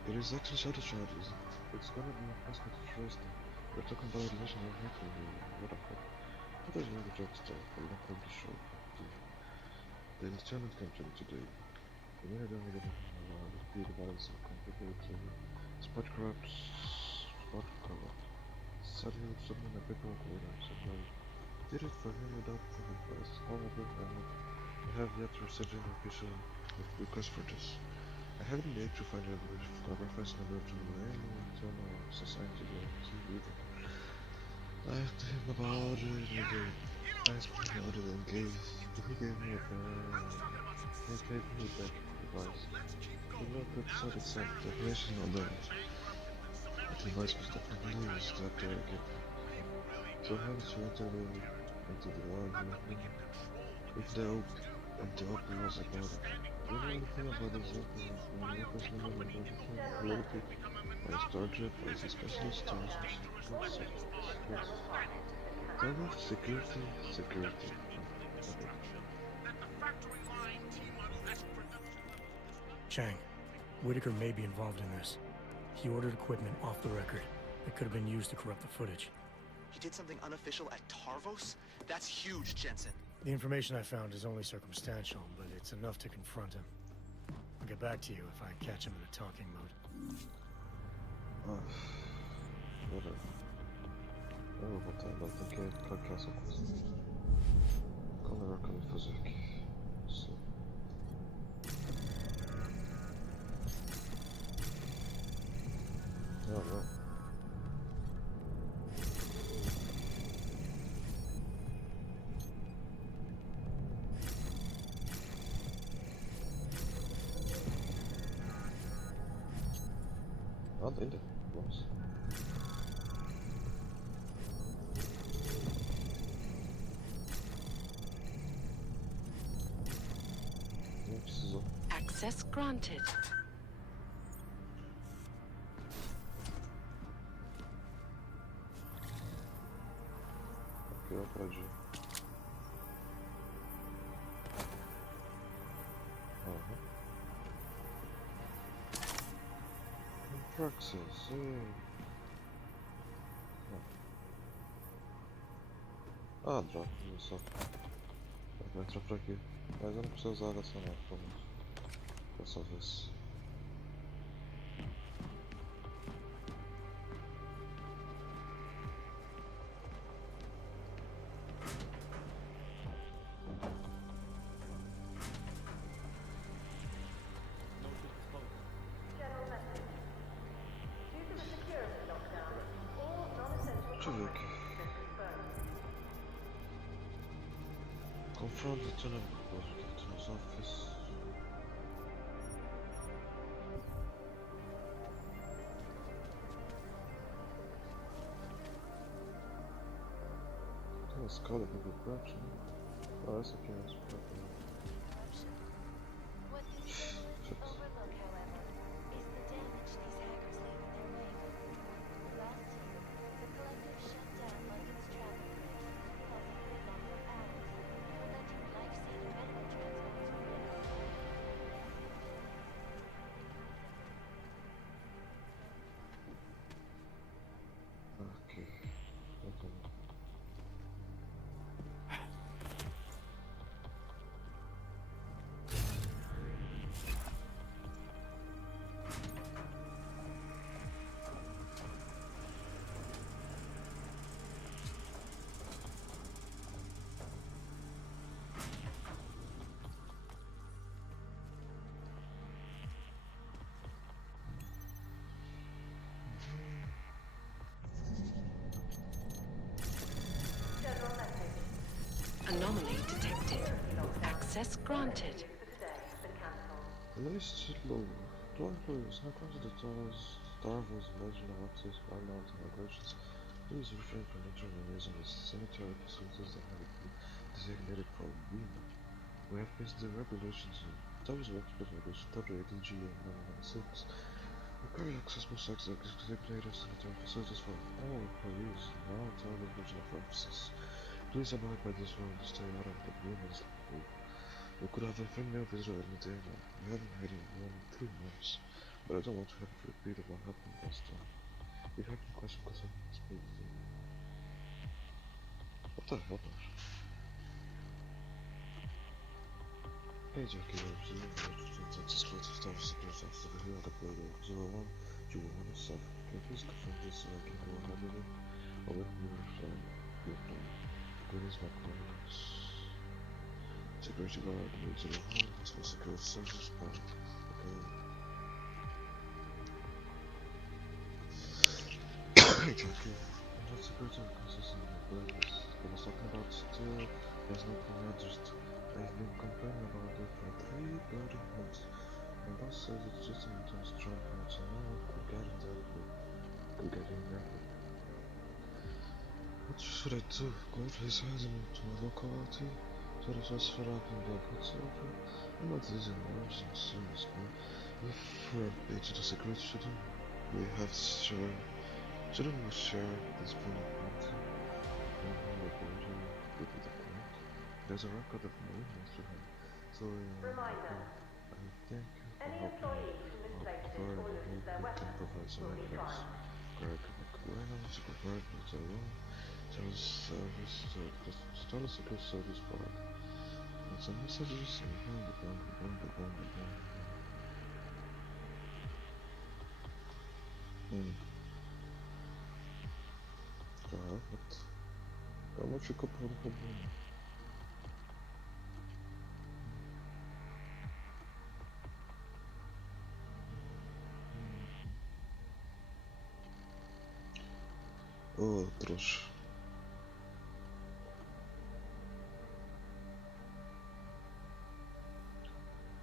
It is actually shadow child, it's gonna be impossible to trace them. We're talking about a relation of making what the fuck. What is really just for the of the show? The lieutenant came to me today. The minute I made the speed balance of complicated spot corrupt. Said he would submit a paperwork with him, so I did it for him without any advice. However, I have yet to receive an official request for this. I haven't been able to find a reference number to any society either. I asked him about it, I asked him about it and he gave me he gave me back advice. The no good side itself, the definition of the advice was definitely used after I gave it. So how did you enter into the argument if the open was about it? Do you know anything about this open? Any question about the related by Starship as a specialist security. Chang, Whitaker may be involved in this. He ordered equipment off the record that could have been used to corrupt the footage. He did something unofficial at Tarvos? That's huge, Jensen. The information I found is only circumstantial, but it's enough to confront him. I'll get back to you if I catch him in a talking mode. Whatever. Eu vou voltar, agora tem que hackear essa coisa. Qual é o melhor caminho de fazer aqui? Sim. Não. Nada ainda. Vamos. Não precisou. Access granted. Aqui pode ir. Praxis, droga, olha só. Vou entrar por aqui. Mas eu não preciso usar dessa não, pelo menos. Dessa vez. Deixa eu ver aqui. Confront the Lieutenant's office. Tem uma escada aqui do corte, né? Ah, essa aqui é a escada. What these journalists overlook, however, is the damage these hackers leave in their wake. Last year, the Collective shut down London's traffic grid, causing gridlock for hours, preventing life-saving medical transports from moving. Ok. Então. Access granted. List low. Dwarfers, how comes the Starvos legend of access by mountain migrations? Please refrain from entering and using the sanitary facilities that have been designated for women. We have based the regulations in Towers of Expert Regulation WADG 996. Requiring accessible sex designated sanitary facilities for all employees in all television offices. Please abide by this rule and stay out of the women's pool. We could have a female visitor any day now. We haven't had it in 3 months, but I don't want to have to repeat of what happened last time. If you have any questions, please. What the hell? Hey Jackie, I'm seeing the exclusive status security officer here at the building 01. Do you want to serve? Can you please confirm this so I can go ahead with it? Or with me from your phone? Greetings, my colleagues. Security guard, move to the hall, let's go secure services point. Okay. Jackie, I'm not security consistent with purpose. I was talking about still, there's no commanders. I've been complaining about it for 3 bloody months. My boss says it's just a meeting strong point, so no one could get in that way. Could get in there. What should I do? Go place hands into a local LT? So the first for up in the whatsoever? I'm not using words in serious, but if we're a page to security, shouldn't we share this bullet point? There's a record of my emails to him, so I thank you for helping me out providing me can provide some advice. Greg McWayne, Supervisor with a loan, service service part. And some messages and what? How much you could put on Outros.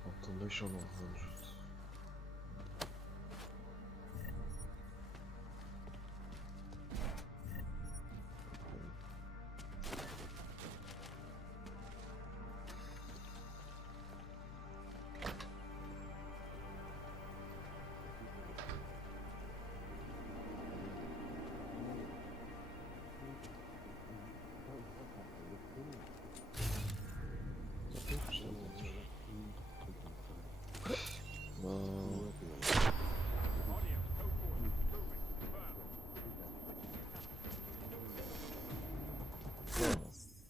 Automation 100.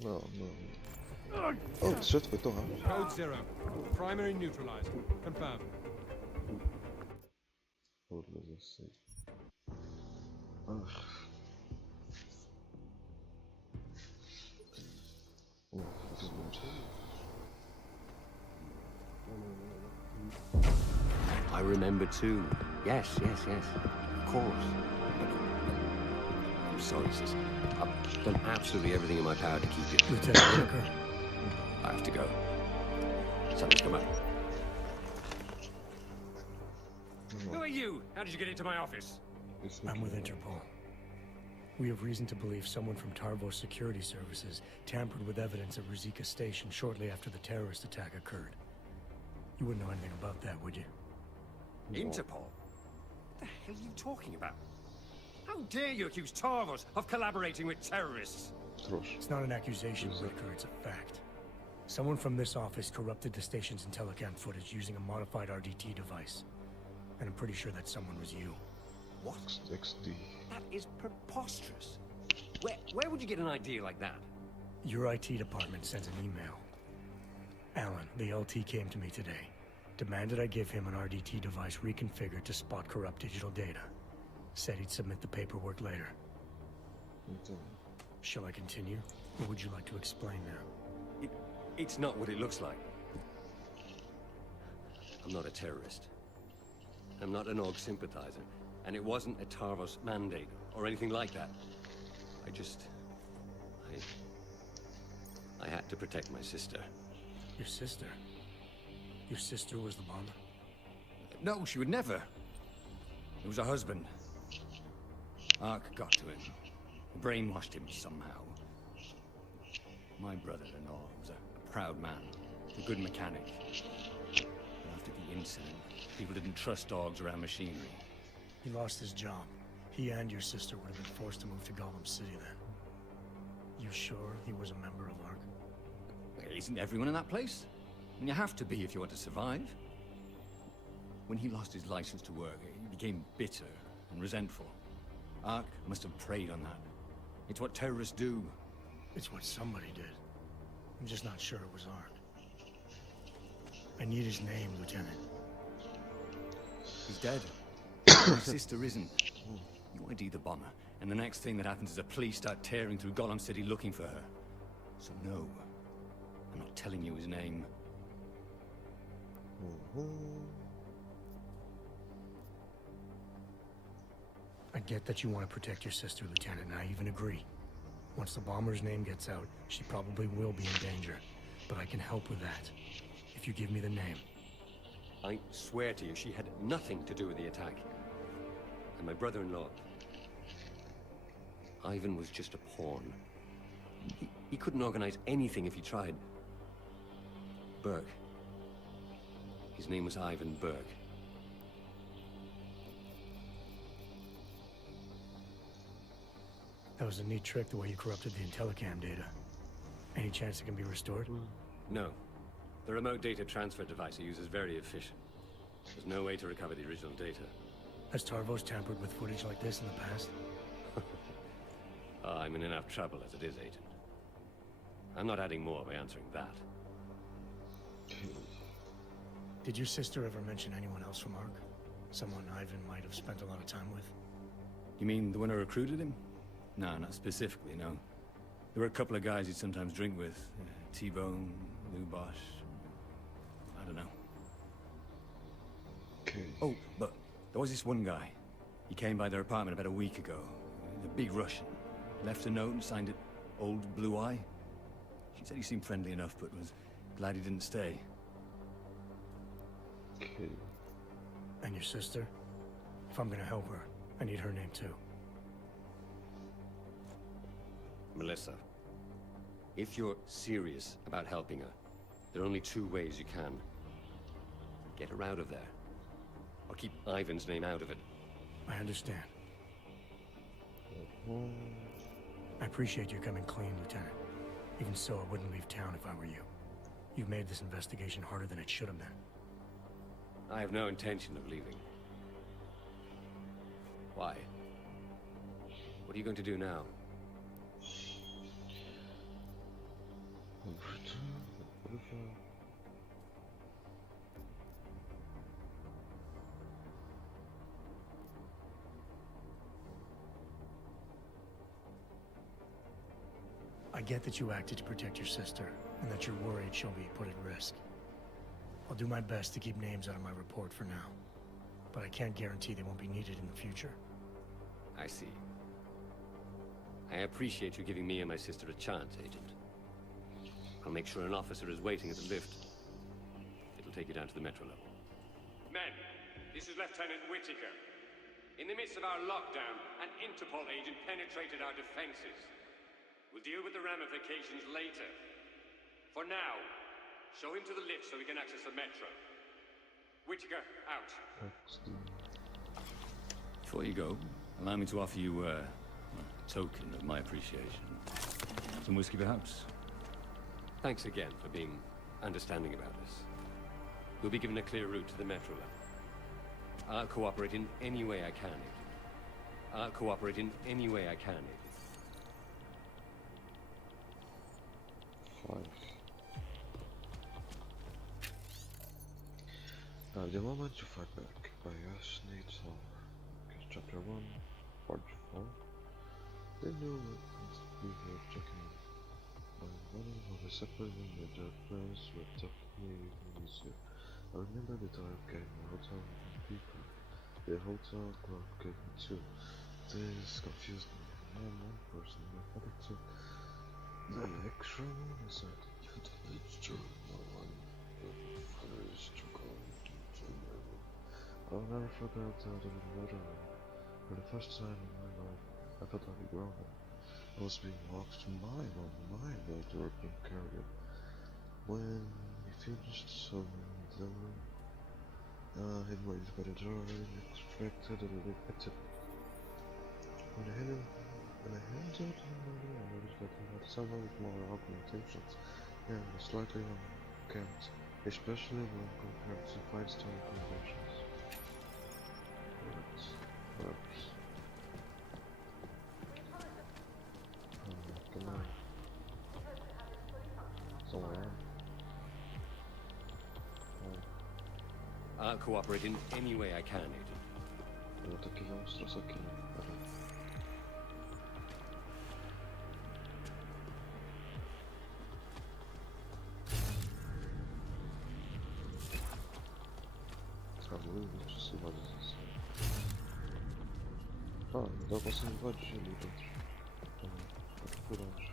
No. Oh, shit, we don't have. Code 0. Primary neutralized. Confirmed. Hold on, let's see. Oh, this is weird. I remember too. Yes. Of course. I'm sorry, sis. I've done absolutely everything in my power to keep you. Lieutenant Whitaker. I have to go. Something's come up. Who are you? How did you get into my office? I'm with Interpol. We have reason to believe someone from Tarvos Security Services tampered with evidence at Ruzicka Station shortly after the terrorist attack occurred. You wouldn't know anything about that, would you? Interpol? What the hell are you talking about? How dare you accuse Tarvos of collaborating with terrorists? It's not an accusation, Whitaker, it's a fact. Someone from this office corrupted the station's IntelliCam footage using a modified RDT device. And I'm pretty sure that someone was you. What? XD. That is preposterous. Where would you get an idea like that? Your IT department sends an email. Alan, the LT, came to me today. Demanded I give him an RDT device reconfigured to spot corrupt digital data. Said he'd submit the paperwork later. Shall I continue? Or would you like to explain now? It's not what it looks like. I'm not a terrorist. I'm not an AUG sympathizer. And it wasn't a Tarvos mandate or anything like that. I had to protect my sister. Your sister? Your sister was the bomber? No, she would never. It was her husband. Ark got to him. Brainwashed him somehow. My brother-in-law was a proud man. A good mechanic. But after the incident, people didn't trust dogs around machinery. He lost his job. He and your sister would have been forced to move to Gotham City then. You sure he was a member of ARC? Isn't everyone in that place? And you have to be if you want to survive. When he lost his license to work, he became bitter and resentful. Ark must have preyed on that. It's what terrorists do. It's what somebody did. I'm just not sure it was Ark. I need his name, Lieutenant. He's dead. My sister isn't. You ID the bomber, and the next thing that happens is the police start tearing through Gotham City looking for her. So no, I'm not telling you his name. I get that you want to protect your sister, Lieutenant, and I even agree. Once the bomber's name gets out, she probably will be in danger. But I can help with that, if you give me the name. I swear to you, she had nothing to do with the attack. And my brother-in-law, Ivan, was just a pawn. He couldn't organize anything if he tried. Burke. His name was Ivan Burke. That was a neat trick, the way you corrupted the Intellicam data. Any chance it can be restored? No. The remote data transfer device he uses is very efficient. There's no way to recover the original data. Has Tarvos tampered with footage like this in the past? I'm in enough trouble as it is, Agent. I'm not adding more by answering that. Did your sister ever mention anyone else from ARC? Someone Ivan might have spent a lot of time with? You mean the one who recruited him? No, not specifically, no. There were a couple of guys he'd sometimes drink with. T-Bone, Lou Bosch. I don't know. Oh, but there was this one guy. He came by their apartment about a week ago. The big Russian. Left a note and signed it Old Blue Eye. She said he seemed friendly enough, but was glad he didn't stay. And your sister? If I'm gonna help her, I need her name too. Melissa. If you're serious about helping her, there are only two ways you can. Get her out of there. Or keep Ivan's name out of it. I understand. I appreciate you coming clean, Lieutenant. Even so, I wouldn't leave town if I were you. You've made this investigation harder than it should have been. I have no intention of leaving. Why? What are you going to do now? I get that you acted to protect your sister, and that you're worried she'll be put at risk. I'll do my best to keep names out of my report for now. But I can't guarantee they won't be needed in the future. I see. I appreciate you giving me and my sister a chance, Agent. I'll make sure an officer is waiting at the lift. It'll take you down to the metro level. Men, this is Lieutenant Whitaker. In the midst of our lockdown, an Interpol agent penetrated our defenses. We'll deal with the ramifications later. For now, show him to the lift so we can access the metro. Whitaker, out. Before you go, allow me to offer you a token of my appreciation. Some whiskey, perhaps? Thanks again for being understanding about us. We'll be given a clear route to the metro level. I'll cooperate in any way I can, Agent. I'll cooperate in any way I can, Agent. The moment you fight back by us needs over. Chapter 1, Part 4. The new weapons we were checking on one of a separate with their friends were definitely easier. I remember the time gave me hotel and people. The hotel clerk gave me 2. This confused me. I am one person, my father too. The action is at the no one first to go to level. I'll never forget how to be better. For the first time in my life, I felt like a grown up. I was being walked to my way to urban carrier. When he finished, so he waited by the door and expected a little exit. When I entered the building, I noticed that he had several more augmentations and was slightly unkempt, especially when compared to 5-star accommodations. Perhaps. Come on. Somewhere on. I'll cooperate in any way I can, Agent. No takie monstros aquí. Trzeba przesuwać ze sobą. A, dał was inwadzić ali dobrze. Odkuracz.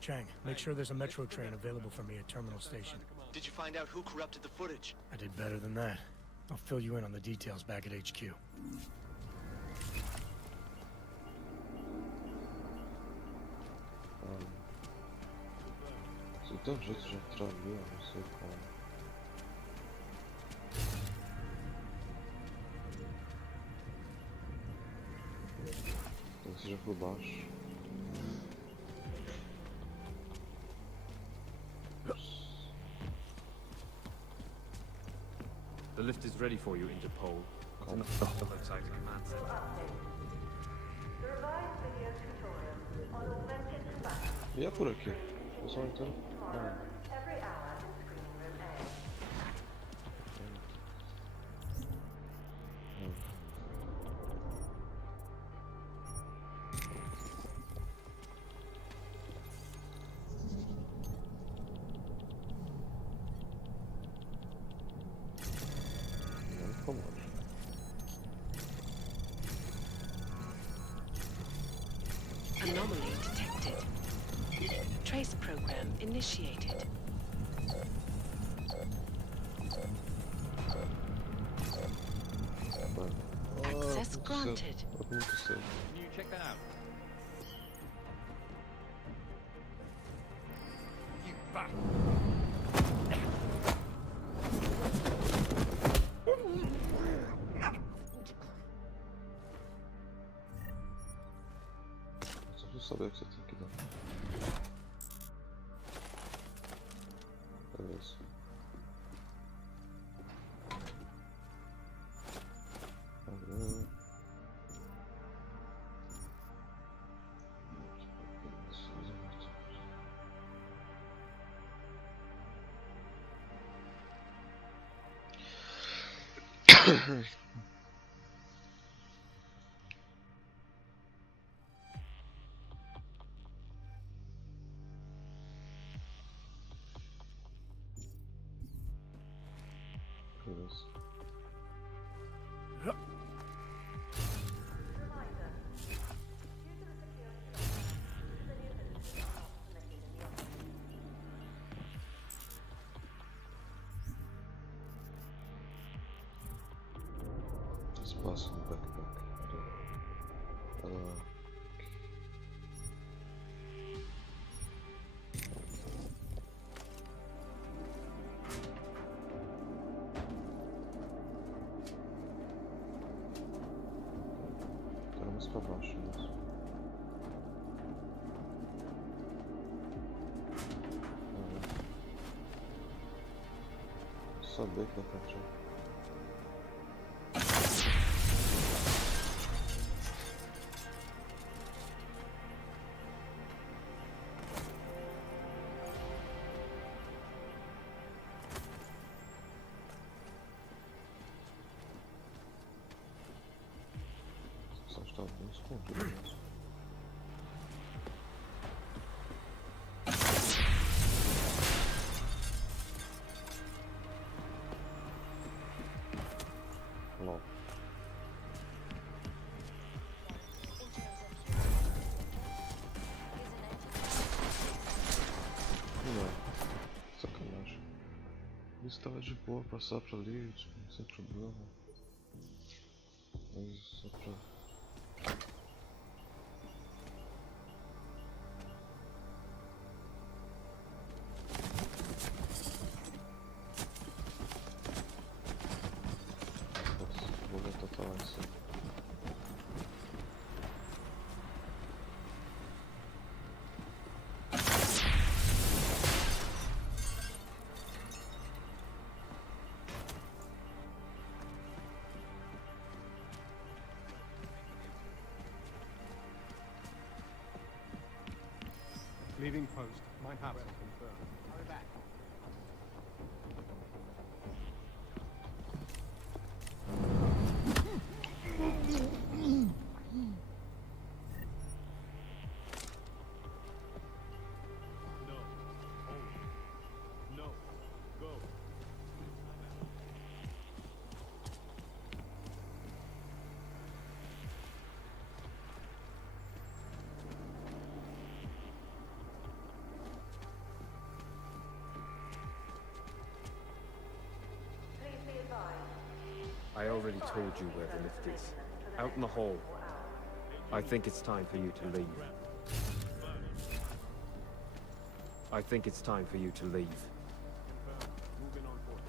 Chang, make sure there's a metro train available for me at Terminal Station. Did you find out who corrupted the footage? I did better than that. I'll fill you in on the details back at HQ. Co dobrze, że trafiłem sobie. To jest, że chybaż. The lift is ready for you, Interpol. It's in the hospital outside the command center. The revised video tutorial on augmented capacity. Ja por aqui. Eu só entendo. Every hour in screening room A. Anomaly detected. Trace program initiated. Access granted. Can you check that out? You bat! Sobie jak się to kida. To jest. Yes. Just passing the backpack. Poważnie. Sobie kochacze. Coś tam nie skończy. Isso tava de boa, passar pra ali, tipo, sem problema. Mas só pra... Nossa, vou voltar pra lá em cima. Leaving post. Mein Herzen confirmed. Hurry back. No. Hold. No. Go. Please be advised. I already told you where the lift is. Out in the hall. I think it's time for you to leave. I think it's time for you to leave. Moving on forward.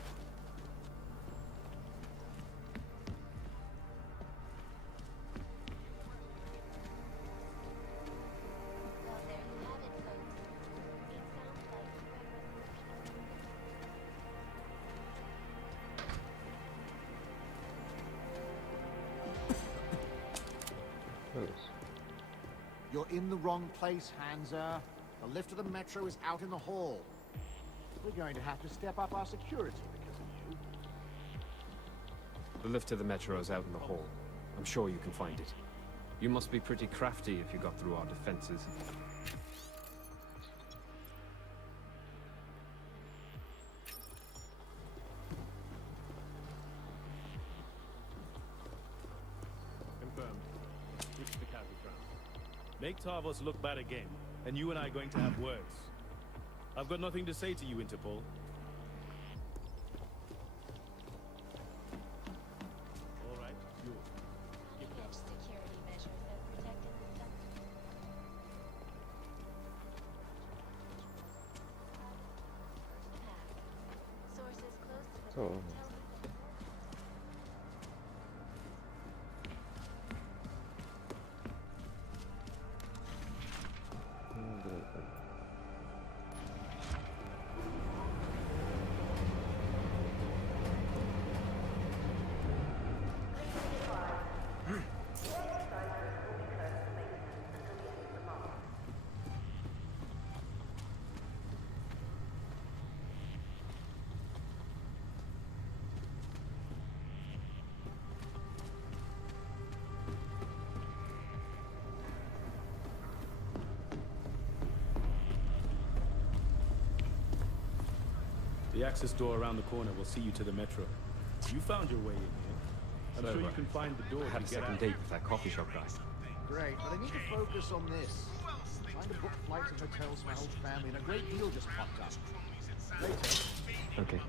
Well, there you have it, folks. It sounds like You're in the wrong place, Hansa. The lift of the metro is out in the hall. We're going to have to step up our security because of you. The lift to the metro is out in the hall. I'm sure you can find it. You must be pretty crafty if you got through our defenses. Confirmed. Reach the cattle ground. Make Tarvos look bad again, and you and I are going to have words. I've got nothing to say to you, Interpol. All right, yours. Skip that. Which security measures have protected the site? Sources close to the Oh. tell me The access door around the corner will see you to the metro. You found your way in here. I'm So, sure you can find the door I had a to get second out. date with that coffee shop guy. Great, but I need to focus on this. Trying to book flights and hotels for my whole family, and a great deal just popped up. Later. Okay.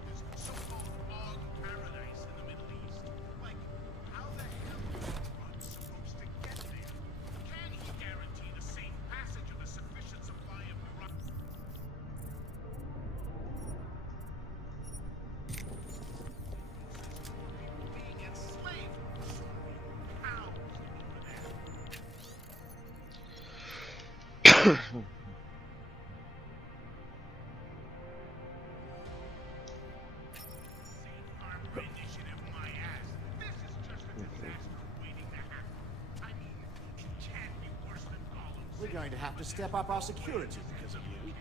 We're going to have to step up our security because of you.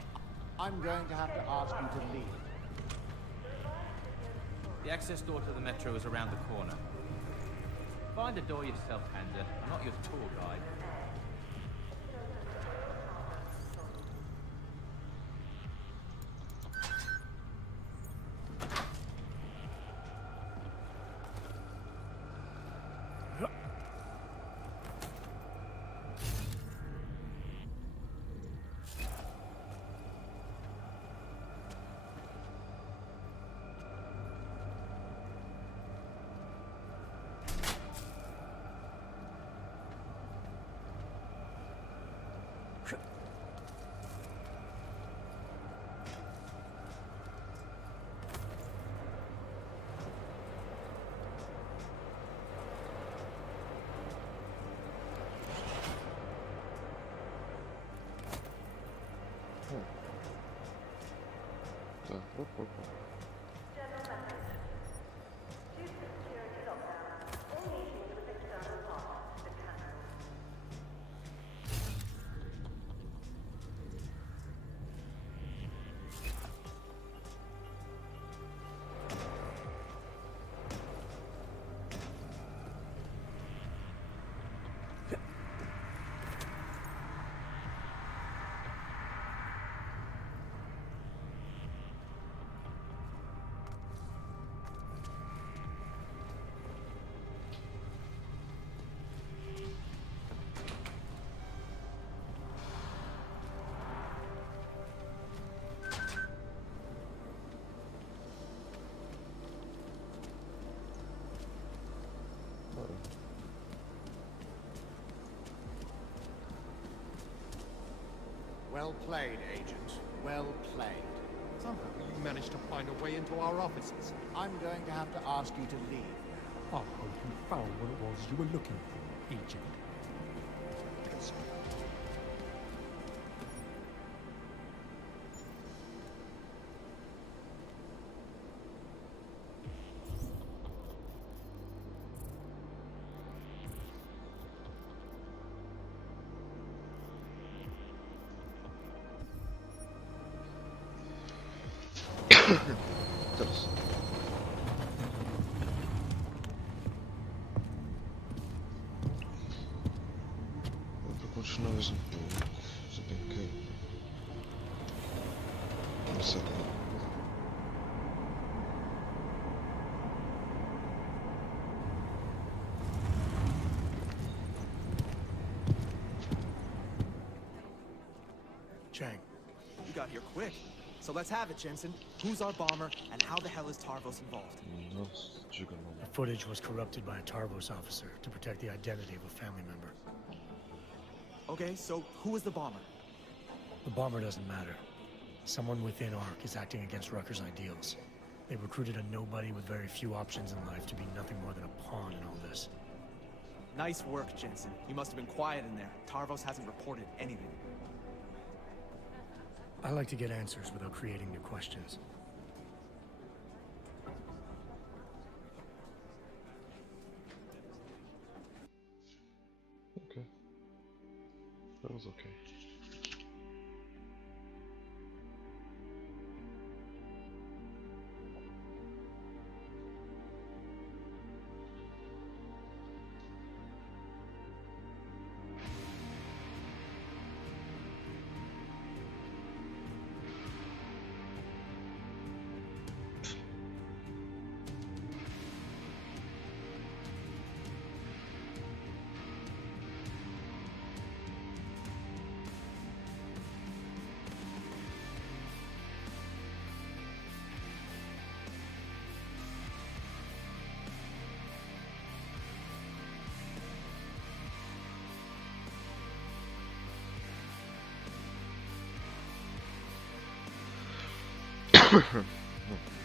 I'm going to have to ask you to leave. The access door to the metro is around the corner. Find a door yourself, Hansa. I'm not your tour guide. Так, оп. General message. Due to the security lockdown, all meetings with external partners have been cancelled. Well played, Agent. Well played. Somehow you managed to find a way into our offices. I'm going to have to ask you to leave. I hope you found what it was you were looking for, Agent. Teraz. Continuamos um pouco, se bem que não sei como. Chang, you got here quick. So let's have it, Jensen. Who's our bomber, and how the hell is Tarvos involved? The footage was corrupted by a Tarvos officer to protect the identity of a family member. Okay, so who is the bomber? The bomber doesn't matter. Someone within ARC is acting against Rucker's ideals. They recruited a nobody with very few options in life to be nothing more than a pawn in all this. Nice work, Jensen. You must have been quiet in there. Tarvos hasn't reported anything. I like to get answers without creating new questions. Okay. That was okay.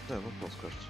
Да, вопрос, кажется.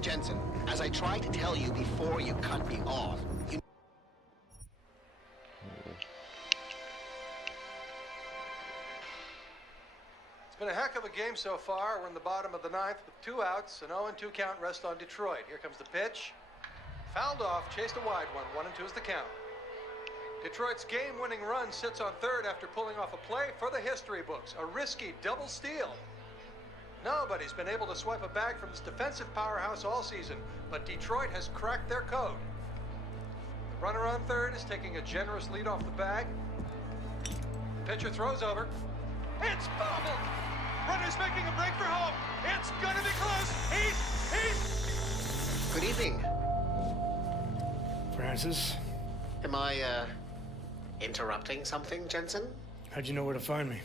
Jensen, as I tried to tell you before you cut me off, you... It's been a heck of a game so far. We're in the bottom of the ninth with 2 outs, an 0-2 count rest on Detroit. Here comes the pitch. Fouled off, chased a wide one. 1-2 is the count. Detroit's game-winning run sits on third after pulling off a play for the history books. A risky double steal. Nobody's been able to swipe a bag from this defensive powerhouse all season, but Detroit has cracked their code. The runner on third is taking a generous lead off the bag. The pitcher throws over. It's bobbled! Runner's making a break for home. It's gonna be close. He's... Good evening. Francis? Am I, interrupting something, Jensen? How'd you know where to find me?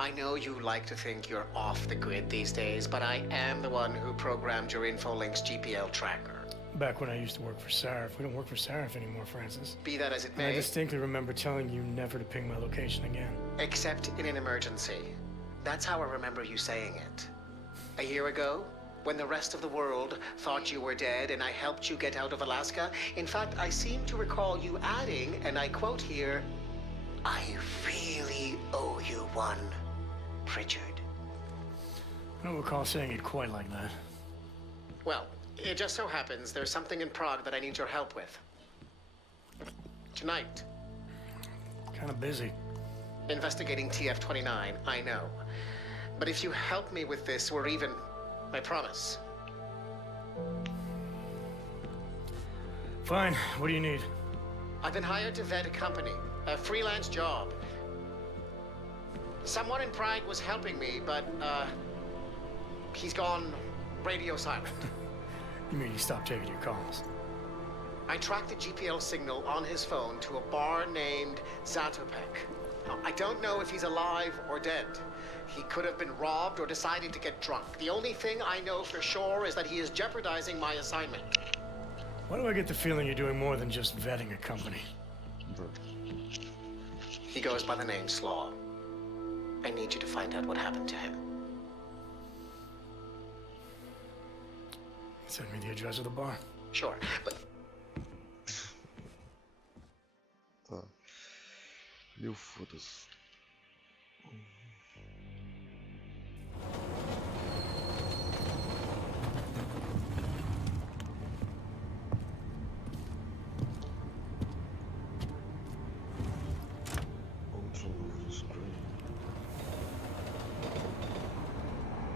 I know you like to think you're off the grid these days, but I am the one who programmed your Infolink's GPL tracker. Back when I used to work for Sarif. We don't work for Sarif anymore, Francis. Be that as it And I may, distinctly remember telling you never to ping my location again. except in an emergency. That's how I remember you saying it. A year ago, when the rest of the world thought you were dead and I helped you get out of Alaska, in fact, I seem to recall you adding, and I quote here, "I really owe you one, Pritchard." I don't recall saying it quite like that. Well, it just so happens there's something in Prague that I need your help with. Tonight. Kind of busy. Investigating TF-29, I know. But if you help me with this, we're even. I promise. Fine. What do you need? I've been hired to vet a company, a freelance job. Someone in Prague was helping me, but, he's gone radio silent. You mean he stopped taking your calls? I tracked the GPL signal on his phone to a bar named Zatopek. Now, I don't know if he's alive or dead. He could have been robbed or decided to get drunk. The only thing I know for sure is that he is jeopardizing my assignment. Why do I get the feeling you're doing more than just vetting a company? He goes by the name Slaw. I need you to find out what happened to him. Send me the address of the bar. Sure, but Tá. Meu foda-se. Ultra low screen.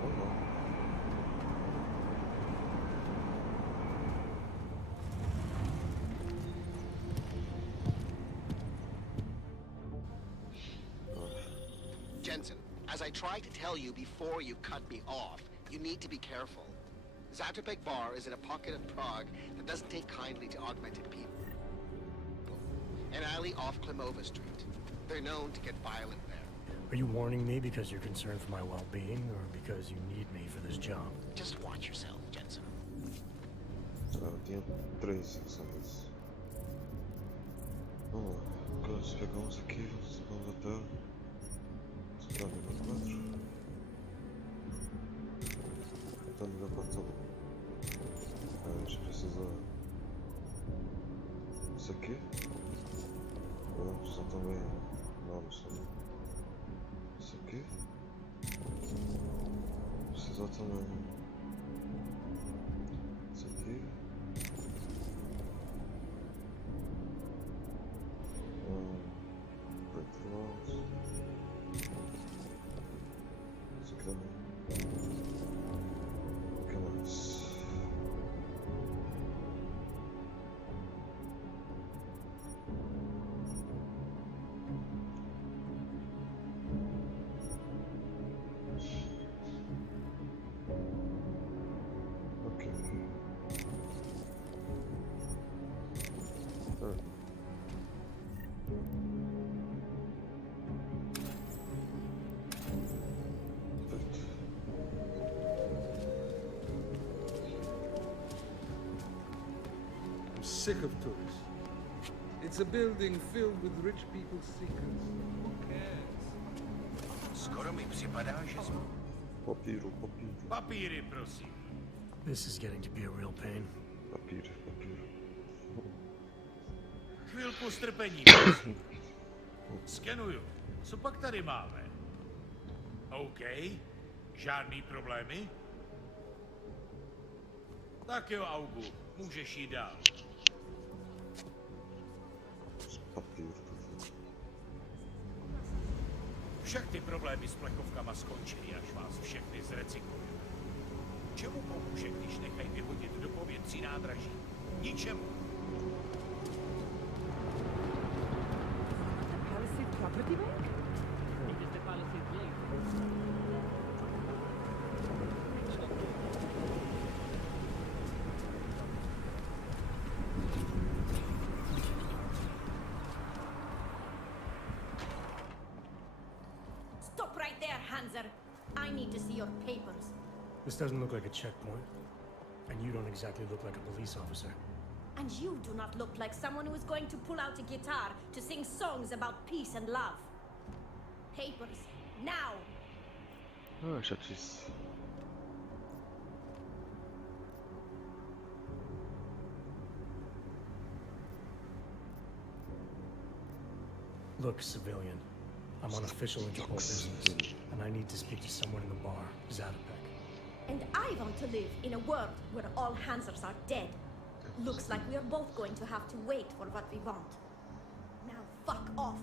Oh no. Jensen, as I tried to tell you before you cut me off, you need to be careful. Zatopek Bar is in a pocket of Prague that doesn't take kindly to augmented people. An alley off Klimova Street. They're known to get violent there. Are you warning me because you're concerned for my well-being, or because you need me for this job? Just watch yourself, Jensen. Ah, tinha 13 dessa vez. Vamos lá. Nós pegamos aqui, vamos até. Está nível 4. Até nível 4 tá bom. A gente precisa. Isso aqui. Vamos precisar também. Não, isso não. Isso aqui. Precisa também. Isso aqui. Breakthroughs. Isso aqui também. O que mais? Ok. I'm sick of tourists. It's a building filled with rich people's secrets. Who cares? Skoro mi připadá, že jsme... Papíru. Papíry, prosím. This is getting to be a real pain. Papír. Chvilku strpení, prosím. Skenuju. Co pak tady máme? OK. Žádný problémy? Tak jo, Augu. Můžeš jít dál. Papír. Však ty problémy s plechovkama skončily, až vás všechny zrecykluju. Čemu pomůže, když nechají vyhodit do povětří nádraží? Ničemu. Palisade Property Bank? It is the Palisade Lake. Stop right there, Hanser. I need to see your papers. This doesn't look like a checkpoint. And you don't exactly look like a police officer. And you do not look like someone who is going to pull out a guitar to sing songs about peace and love. Papers, now! Ah, chatice. Look, civilian. I'm on official Interpol business, and I need to speak to someone in the bar, Zatopek. And I want to live in a world where all Hansers are dead. Looks like we are both going to have to wait for what we want. Now fuck off.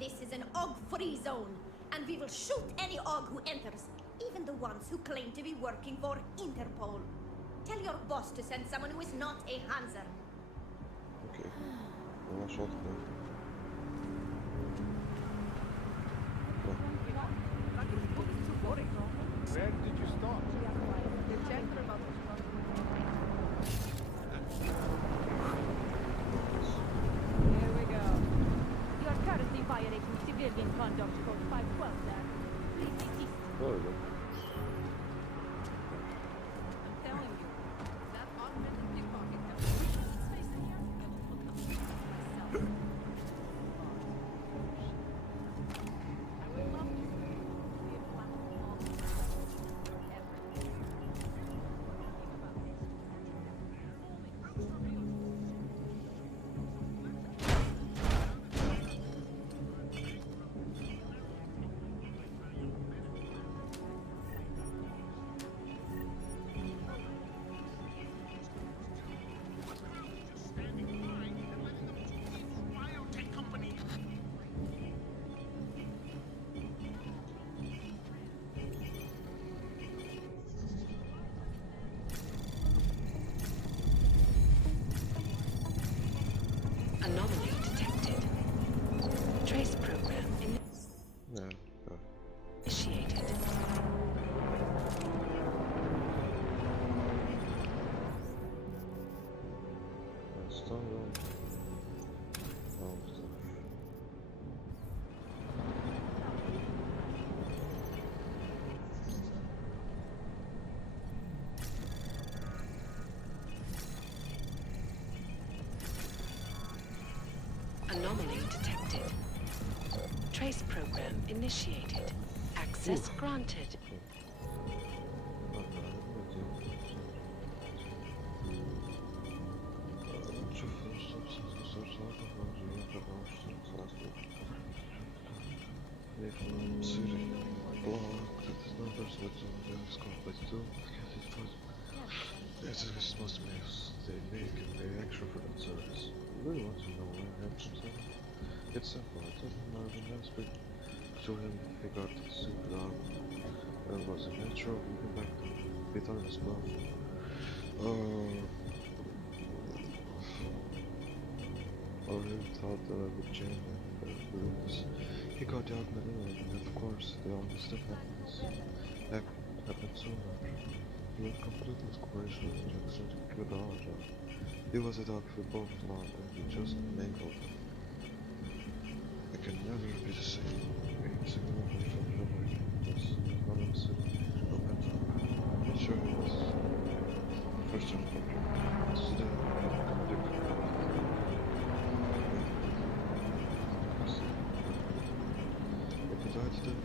This is an OG-free zone, and we will shoot any OG who enters, even the ones who claim to be working for Interpol. Tell your boss to send someone who is not a Hanser. Okay. Well, I shot him. Where did you start? Here we go. You are currently violating civilian conduct code 512, sir. Please desist. There we go. I'm telling you, that augmented pickpocket Anomaly detected. Trace program initiated. Anomaly detected. Trace program initiated. Access granted. This must be they make and pay extra for that service. You really want to know where options are? It's simple, it doesn't matter the next bit. So him figure out the stupid out. There was a metro, we can back to bit on as well. I really thought that I would change it, but he got out anyway, and of course, the only stuff happened so much. He was completely squashed with Jackson to kill the other. He was a dog for both long and he just mangled him. I can never be the same. It's a little bit from memory. This is not a city. I'm sure it was the first time for me. Today, I'm going to if he died today,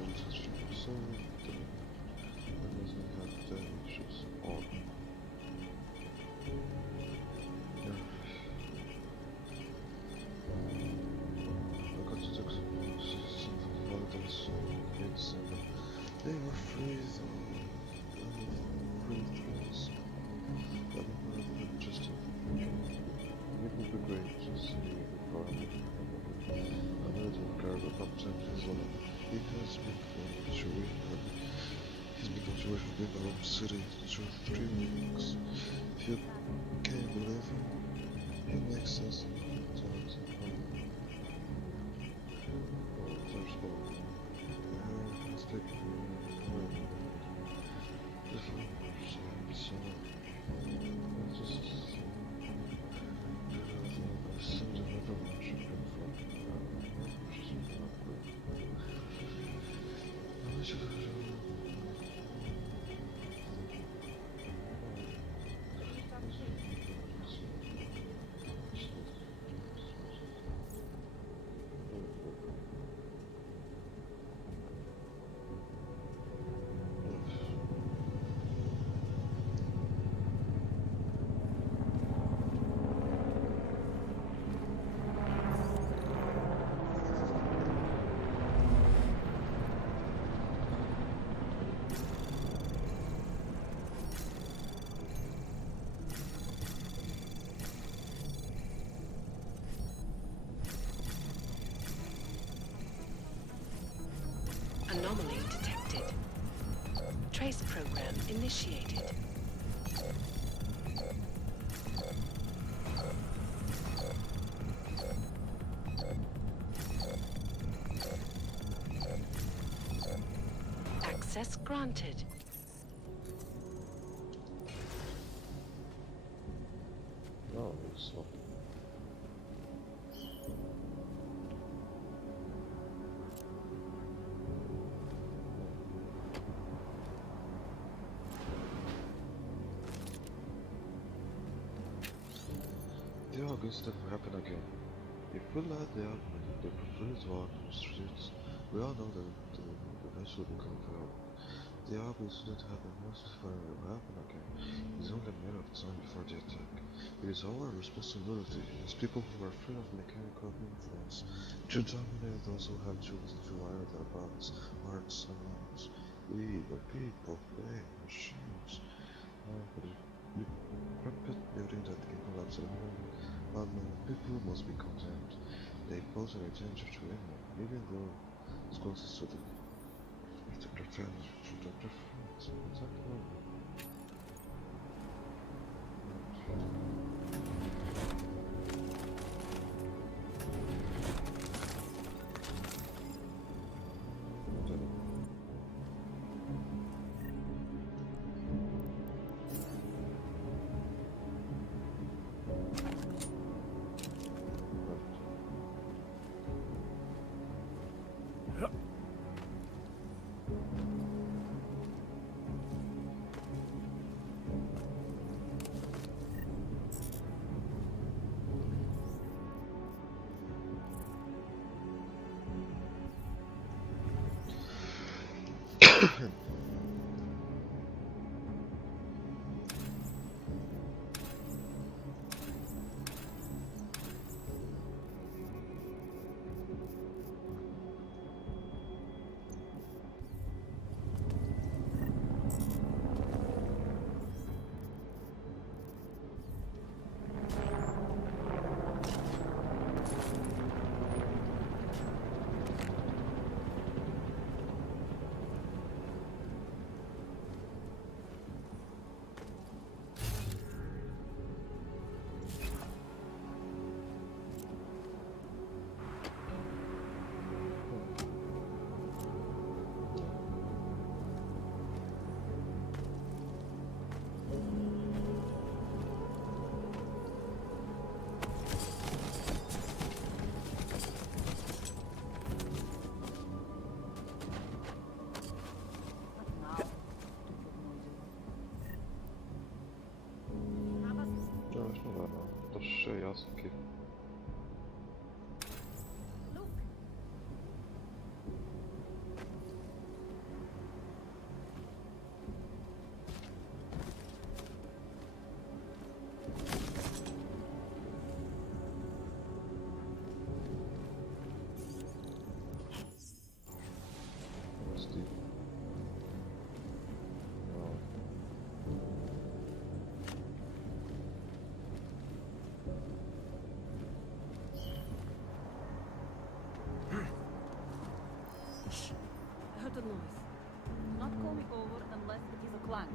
I'm just so dead. They were free though. Free things. Just it would be great to see the farm. I know the cargo represents his life. He has been for Jewish, he's been a Jewish within our own city for 3 weeks. If you can't believe him, it makes sense sometimes. There's hope. Let's take it from Anomaly detected. Trace program initiated. Access granted. No, so. The August never happen again. If we let the admin, the preferred walk on the streets, we all know that it will eventually become violent. The August shouldn't happen once before it will happen again. It's only a matter of time before the attack. It is our responsibility, as people who are free of mechanical influence, to dominate those who have chosen to wire their bodies, hearts, and minds. We, the people, they, machines. But the rapid building that can collapse at a moment, people must be condemned. They pose a danger to anyone, even though it's closest to the defense. Exactly. To ще ясники. I heard a noise. Do not call me over unless it is a clank.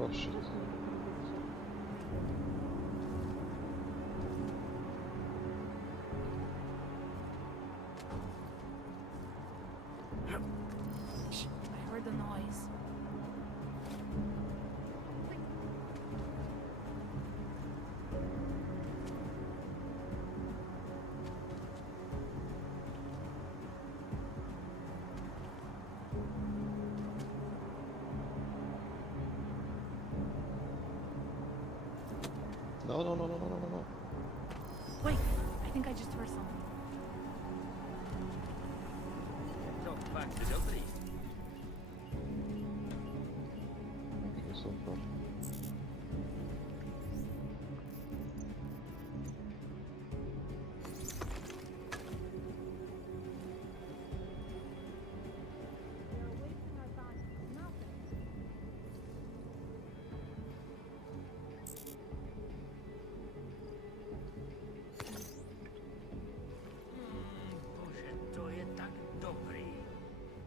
Oh shit. I heard a noise. No. Wait, I think I just heard something. Talk back to nobody. Well,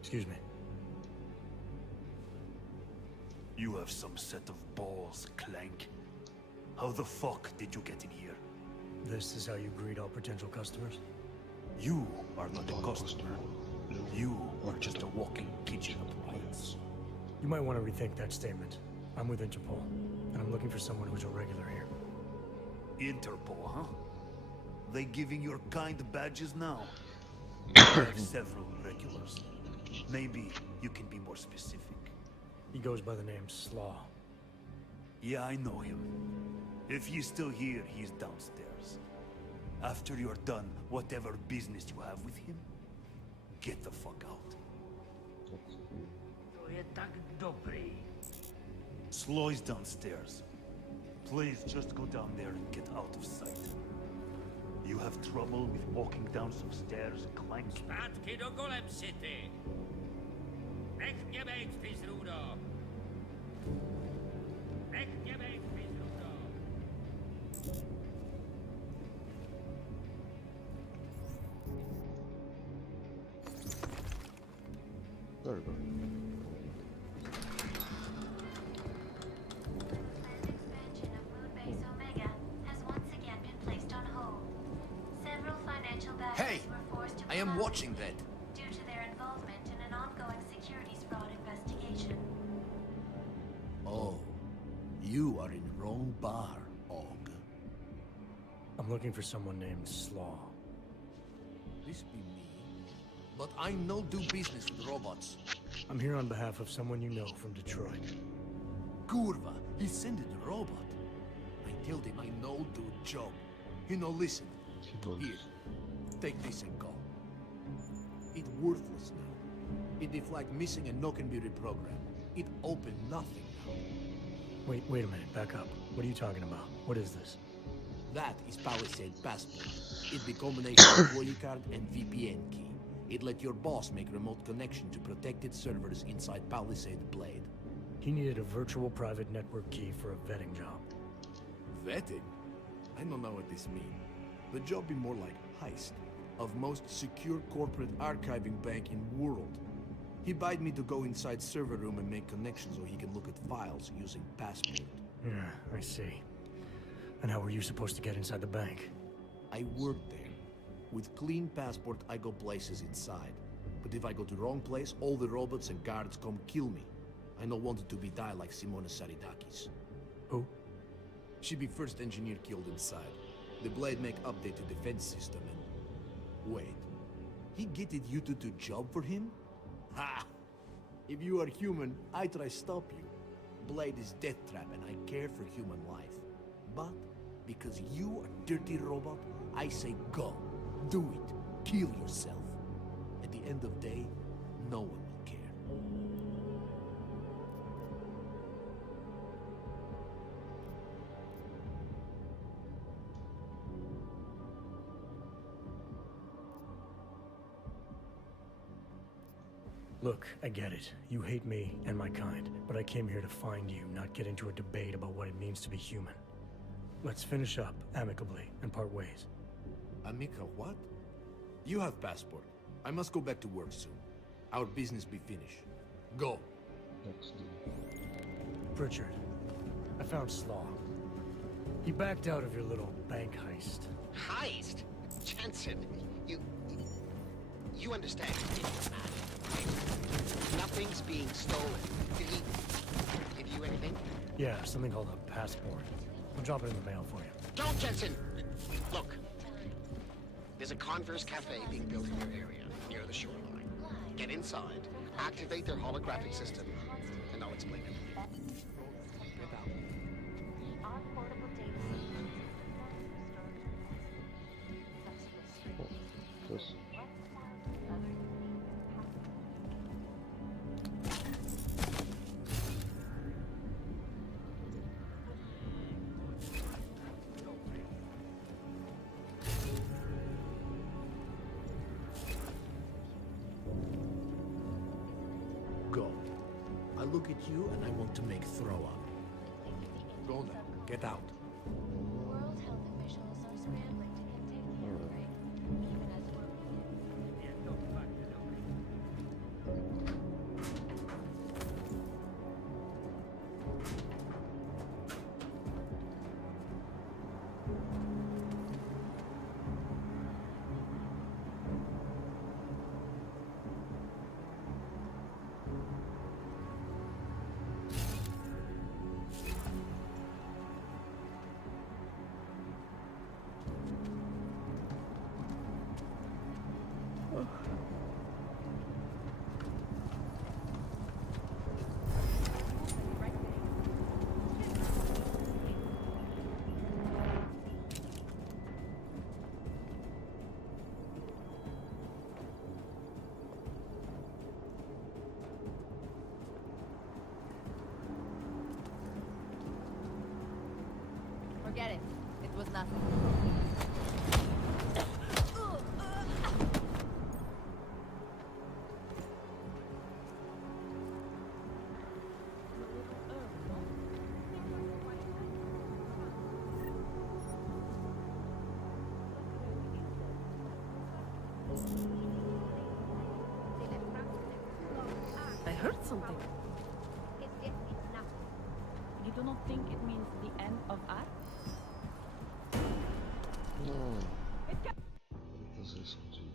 Excuse me. You have some set of balls, Clank. How the fuck did you get in here? This is how you greet all potential customers? You are not a customer. You are just a walking kitchen appliance. You might want to rethink that statement. I'm with Interpol, and I'm looking for someone who's a regular here. Interpol, huh? They giving your kind badges now? I have several regulars. Maybe you can be more specific. He goes by the name Slaw. Yeah, I know him. If he's still here, he's downstairs. After you're done, whatever business you have with him, get the fuck out. Slaw is downstairs. Please just go down there and get out of sight. You have trouble with walking down some stairs, Clank? Spadky do Golem City. Nech mě bejt, pizrudo. Nech mě bejt, pizrudo. very good. Expansion of Moonbase Omega has once again been placed on hold. Several financial backers Hey! were forced to I am pull out watching that. due to their involvement in an ongoing securities fraud investigation. Oh, you are in wrong bar, Og. I'm looking for someone named Slaw. This be me. But I no do business with robots. I'm here on behalf of someone you know from Detroit. Kurva, he sent it a robot. I told him I no do job. You know, listen. Here, take this and go. It worthless now. It deflect missing and no can be reprogrammed. It open nothing now. Wait a minute, back up. What are you talking about? What is this? That is Palisade Passport. It be combination of employee card and VPN key. It let your boss make remote connection to protected servers inside Palisade Blade. He needed a virtual private network key for a vetting job. Vetting? I don't know what this means. The job be more like heist of most secure corporate archiving bank in world. He bade me to go inside server room and make connections so he can look at files using Passport. Yeah, I see. And how were you supposed to get inside the bank? I work there. With clean Passport, I go places inside. But if I go to wrong place, all the robots and guards come kill me. I no wanted to be die like Simona Saridakis. Who? She be first engineer killed inside. The Blade make update to defense system and... Wait. He get it you to do job for him? Ha! If you are human, I try stop you. Blade is death trap and I care for human life. But, because you are dirty robot, I say go. Do it. Kill yourself. At the end of day, no one will care. Look, I get it. You hate me and my kind, but I came here to find you, not get into a debate about what it means to be human. Let's finish up amicably and part ways. Amica, what? You have Passport. I must go back to work soon. Our business be finished. Go. Pritchard, I found Slaw. He backed out of your little bank heist. Heist? Jensen, you understand. Nothing's being stolen. Did he give you anything? Yeah, something called a passport. I'll drop it in the mail for you. Don't, Jensen! Look. There's a Converse cafe being built in your area, near the shoreline. Get inside, activate their holographic system, and I'll explain it. Just look at you and I want to make throw up. Go now. Get out. World health officials are scrambling to contain the outbreak, even as we're Forget it. It was nothing. I heard something. You do not think it means the end of us? Não. Vou fazer escondido.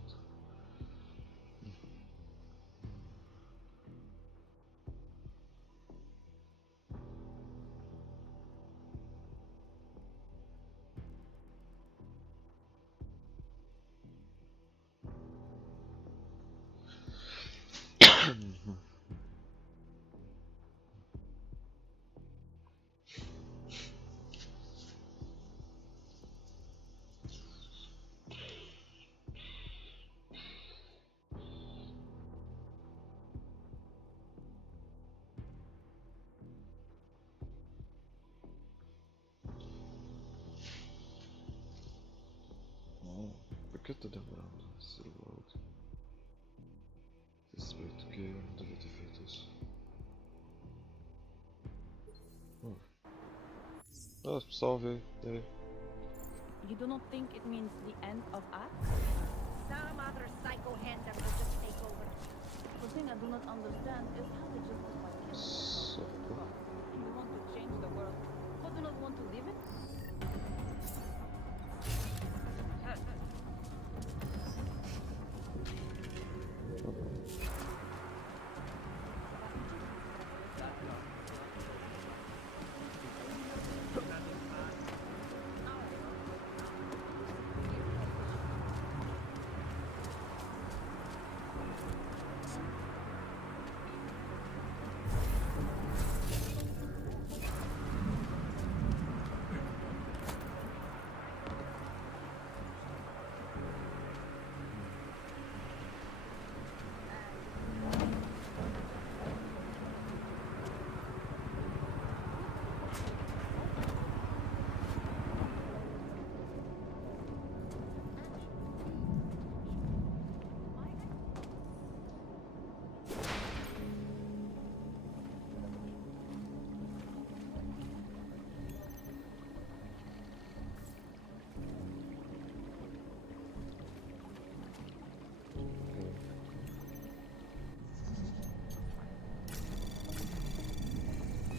Por que tá demorando esse load? Respeito que eu não devia ter feito isso. Salve aí. You do not think it means the end of us? Some other psycho hander will just take over. The thing I do not understand is how they justify killing. You want to change the world, but do not want to live it?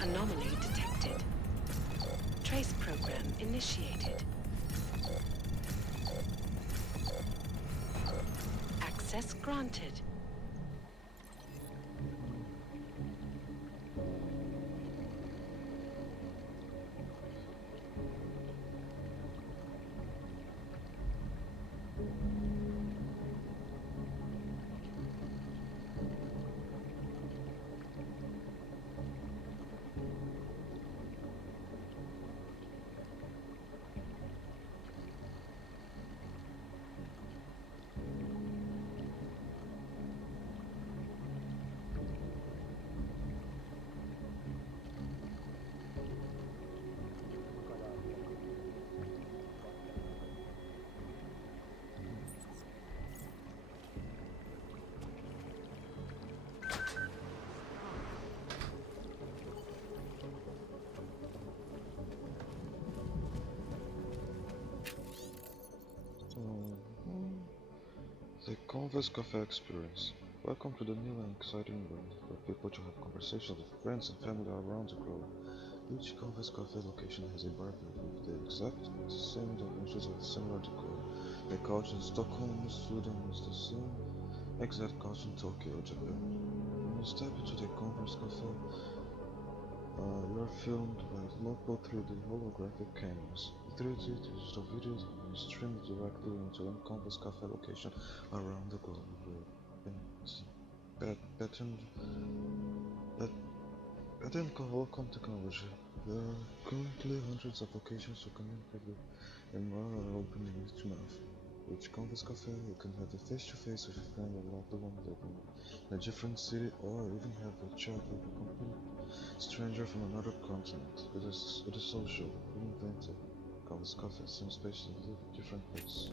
Anomaly detected. Trace program initiated. Access granted. The Converse Cafe Experience. Welcome to the new and exciting world where people to have conversations with friends and family around the globe. Each Converse Cafe location has a bar with the exact same dimensions of similar decor. The couch in Stockholm, Sweden is the same exact couch in Tokyo, Japan. When you step into the Converse Cafe, you are filmed by local 3D holographic cameras. The 3D digital videos are streamed directly into one Converse Cafe location around the globe. Patent Qualcomm technology. There are currently hundreds of locations to communicate with, and more are opening each month. Each Converse Cafe, you can have a face-to-face with a friend or loved one living in a different city, or even have a chat with a complete stranger from another continent. It is social, reinvented. Converse Cafe, same space to live a different place.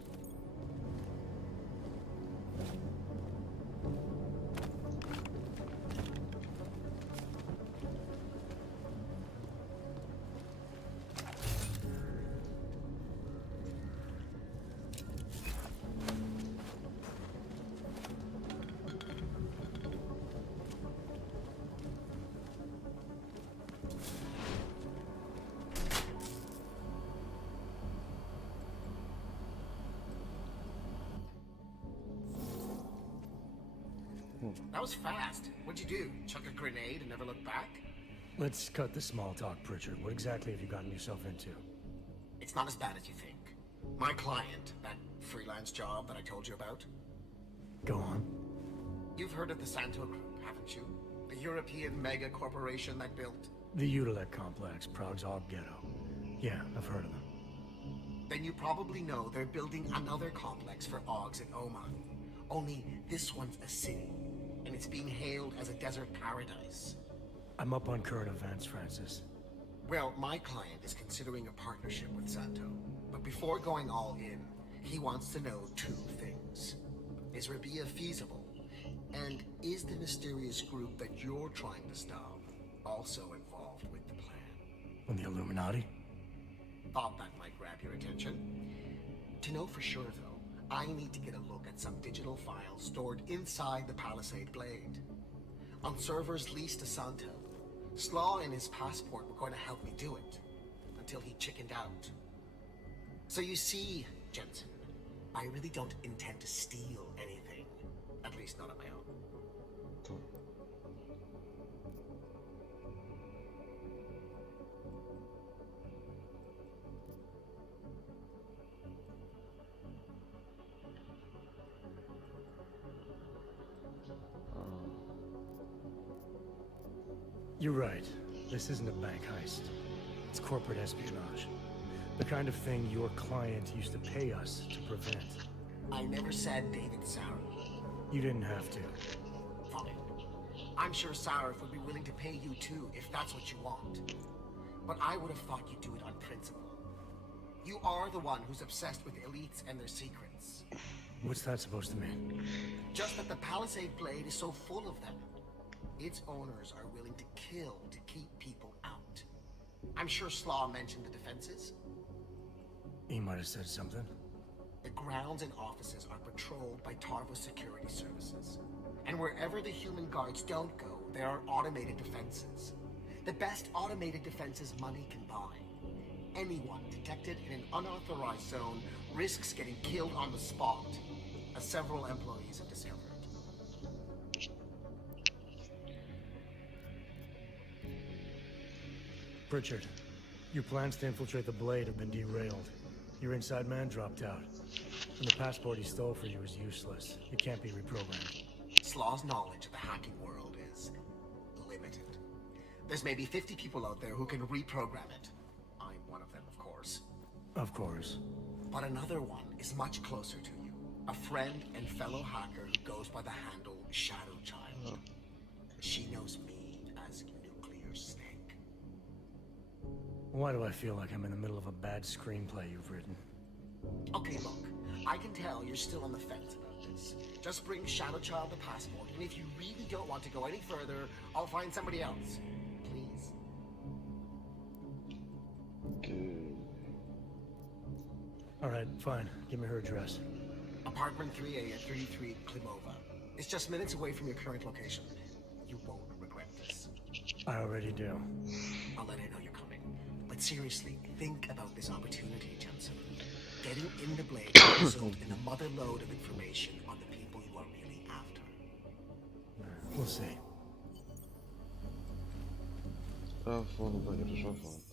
That was fast. What'd you do? Chuck a grenade and never look back? Let's cut the small talk, Pritchard. What exactly have you gotten yourself into? It's not as bad as you think. My client, that freelance job that I told you about. Go on. You've heard of the Santo Group, haven't you? The European mega corporation that built... The Utilec Complex, Prague's Og Ghetto. Yeah, I've heard of them. Then you probably know they're building another complex for Ogs in Oman. Only this one's a city, and it's being hailed as a desert paradise. I'm up on current events, Francis. Well, my client is considering a partnership with Santo, but before going all in, he wants to know two things. Is Rabia feasible? And is the mysterious group that you're trying to stop also involved with the plan? From the Illuminati? Thought that might grab your attention. To know for sure, though, I need to get a look at some digital files stored inside the Palisade Blade. On servers leased to Santo, Slaw and his passport were going to help me do it, until he chickened out. So you see, Jensen, I really don't intend to steal anything. At least not on my own. You're right. This isn't a bank heist. It's corporate espionage. The kind of thing your client used to pay us to prevent. I never said David Sarif. You didn't have to. Fine. I'm sure Sarif would be willing to pay you too, if that's what you want. But I would have thought you'd do it on principle. You are the one who's obsessed with elites and their secrets. What's that supposed to mean? Just that the Palisade Blade is so full of them. Its owners are willing to kill to keep people out. I'm sure Slaw mentioned the defenses. He might have said something. The grounds and offices are patrolled by Tarva security services. And wherever the human guards don't go, there are automated defenses. The best automated defenses money can buy. Anyone detected in an unauthorized zone risks getting killed on the spot, as several employees have discovered. Pritchard, your plans to infiltrate the Blade have been derailed. Your inside man dropped out. And the passport he stole for you is useless. It can't be reprogrammed. Slaw's knowledge of the hacking world is limited. There's maybe 50 people out there who can reprogram it. I'm one of them, of course. Of course. But another one is much closer to you. A friend and fellow hacker who goes by the handle Shadow Child. She knows me as Nuclear Snake. Why do I feel like I'm in the middle of a bad screenplay you've written? Okay, look. I can tell you're still on the fence about this. Just bring Shadow Child the passport, and if you really don't want to go any further, I'll find somebody else. Please. Alright, fine. Give me her address. Apartment 3A at 33 Klimova. It's just minutes away from your current location. You won't regret this. I already do. I'll let her know you're coming. But seriously, think about this opportunity, Jensen. Getting in the Blade will result in a mother load of information on the people you are really after. We'll see. Telefon, banheiro javado.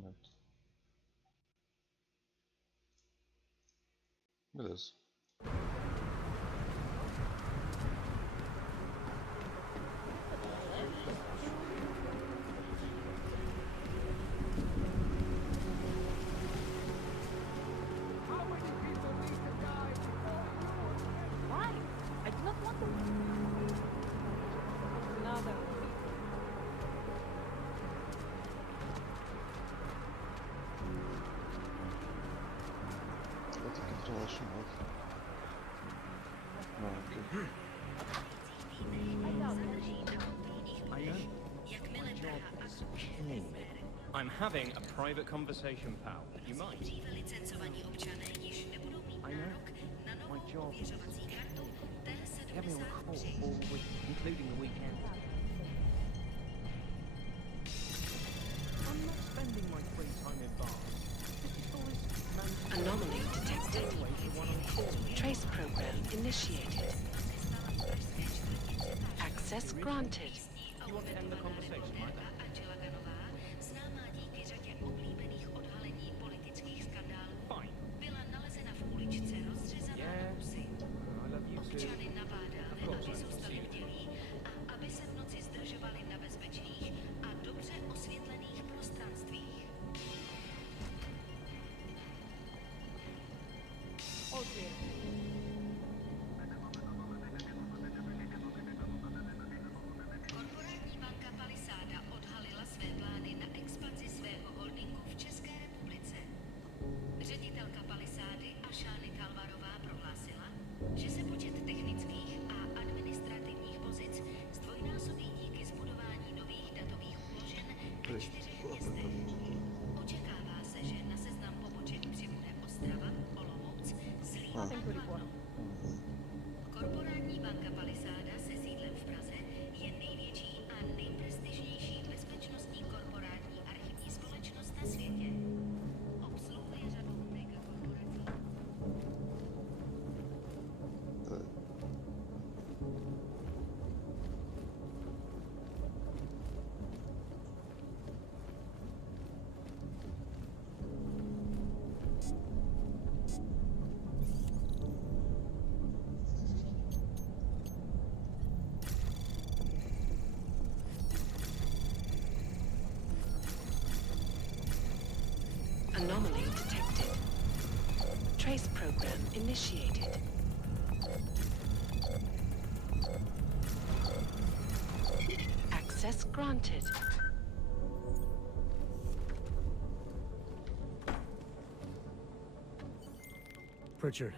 moment. Beleza. Why? I do not want them. Nada. Eu tenho que entrar lá chamado. Não, ok. I'm having a private conversation, pal. You mind? I know. My job. Get me on call all week, including the weekend. I'm not spending my free time in bars. Anomaly detected. Trace program initiated. Access granted. You want to end the conversation like that? Fine. Yeah. I love you too. Of course, I love you too. Korporátní banka Palisáda odhalila své plány na expanzi svého holdingu v České republice. Ředitelka Palisády Ashani Kalvarová prohlásila, že se počet technických a administrativních pozic zdvojnásobí díky zbudování nových datových úložen ve 4 městech. Očekává se, že na seznam poboček přibude Ostrava, Olomouc, Zlín a Kladno. Korporátní banka Palisáda se sídlem v Praze je největší a nejprestižnější bezpečnostní korporátní archivní společnost na světě. Obsluhuje řadu megakorporací. Anomaly detected. Trace program initiated. Access granted. Pritchard,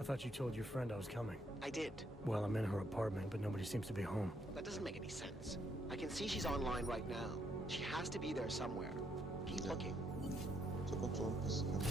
I thought you told your friend I was coming. I did. Well, I'm in her apartment, but nobody seems to be home. That doesn't make any sense. I can see she's online right now. She has to be there somewhere. Keep looking. Tô controlando esse cara.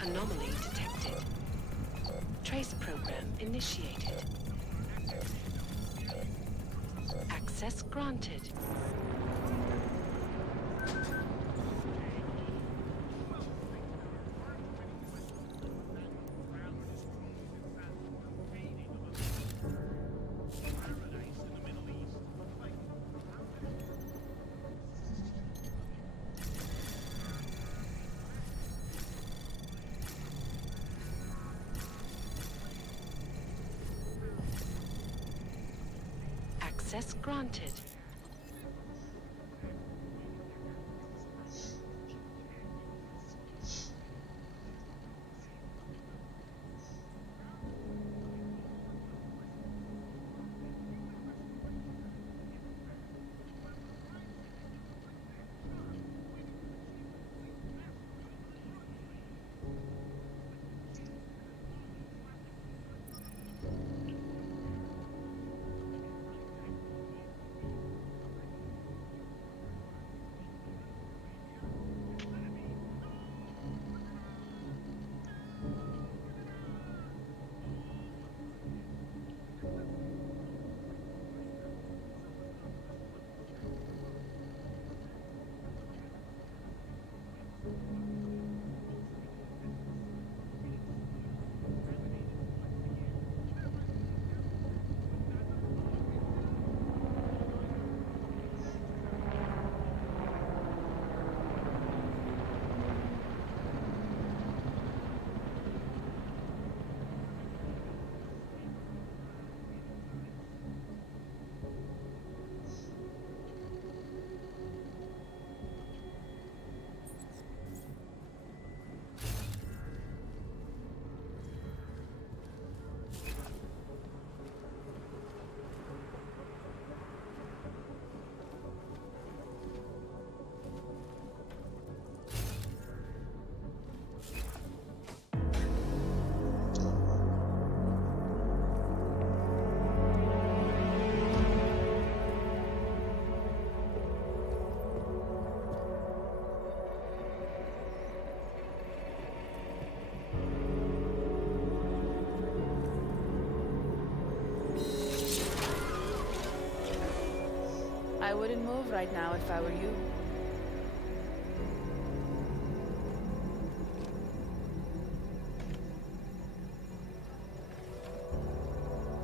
Anomaly detected. Trace program initiated. Access granted. Access granted. I wouldn't move right now if I were you.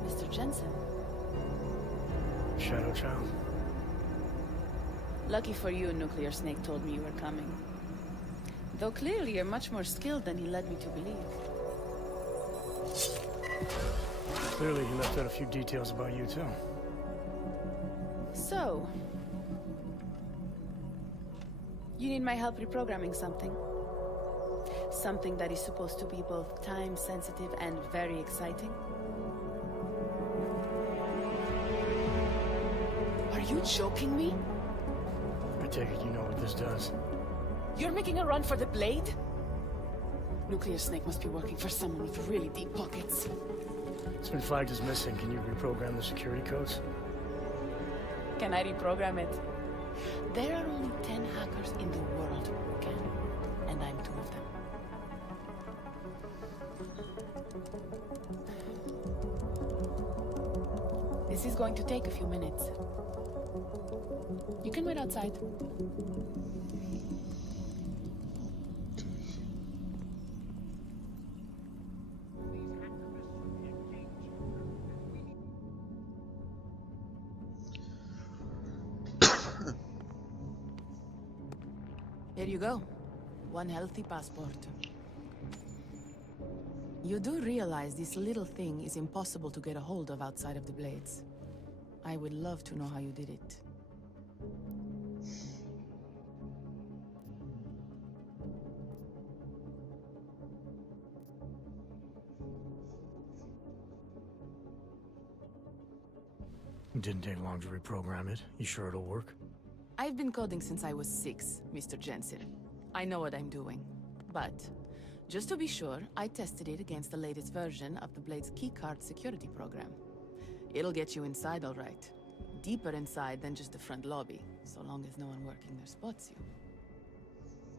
Mr. Jensen. Shadow Child. Lucky for you, Nuclear Snake told me you were coming. Though clearly you're much more skilled than he led me to believe. Clearly he left out a few details about you, too. So... you need my help reprogramming something. Something that is supposed to be both time-sensitive and very exciting. Are you joking me? I take it you know what this does. You're making a run for the blade? Nuclear Snake must be working for someone with really deep pockets. It's been flagged as missing. Can you reprogram the security codes? Can I reprogram it? There are only 10 hackers in the world who can, and I'm 2 of them. This is going to take a few minutes. You can wait outside. Here you go. 1 healthy passport. You do realize this little thing is impossible to get a hold of outside of the Blades. I would love to know how you did it. It didn't take long to reprogram it. You sure it'll work? I've been coding since I was 6, Mr. Jensen. I know what I'm doing. But, just to be sure, I tested it against the latest version of the Blade's keycard security program. It'll get you inside all right. Deeper inside than just the front lobby, so long as no one working there spots you.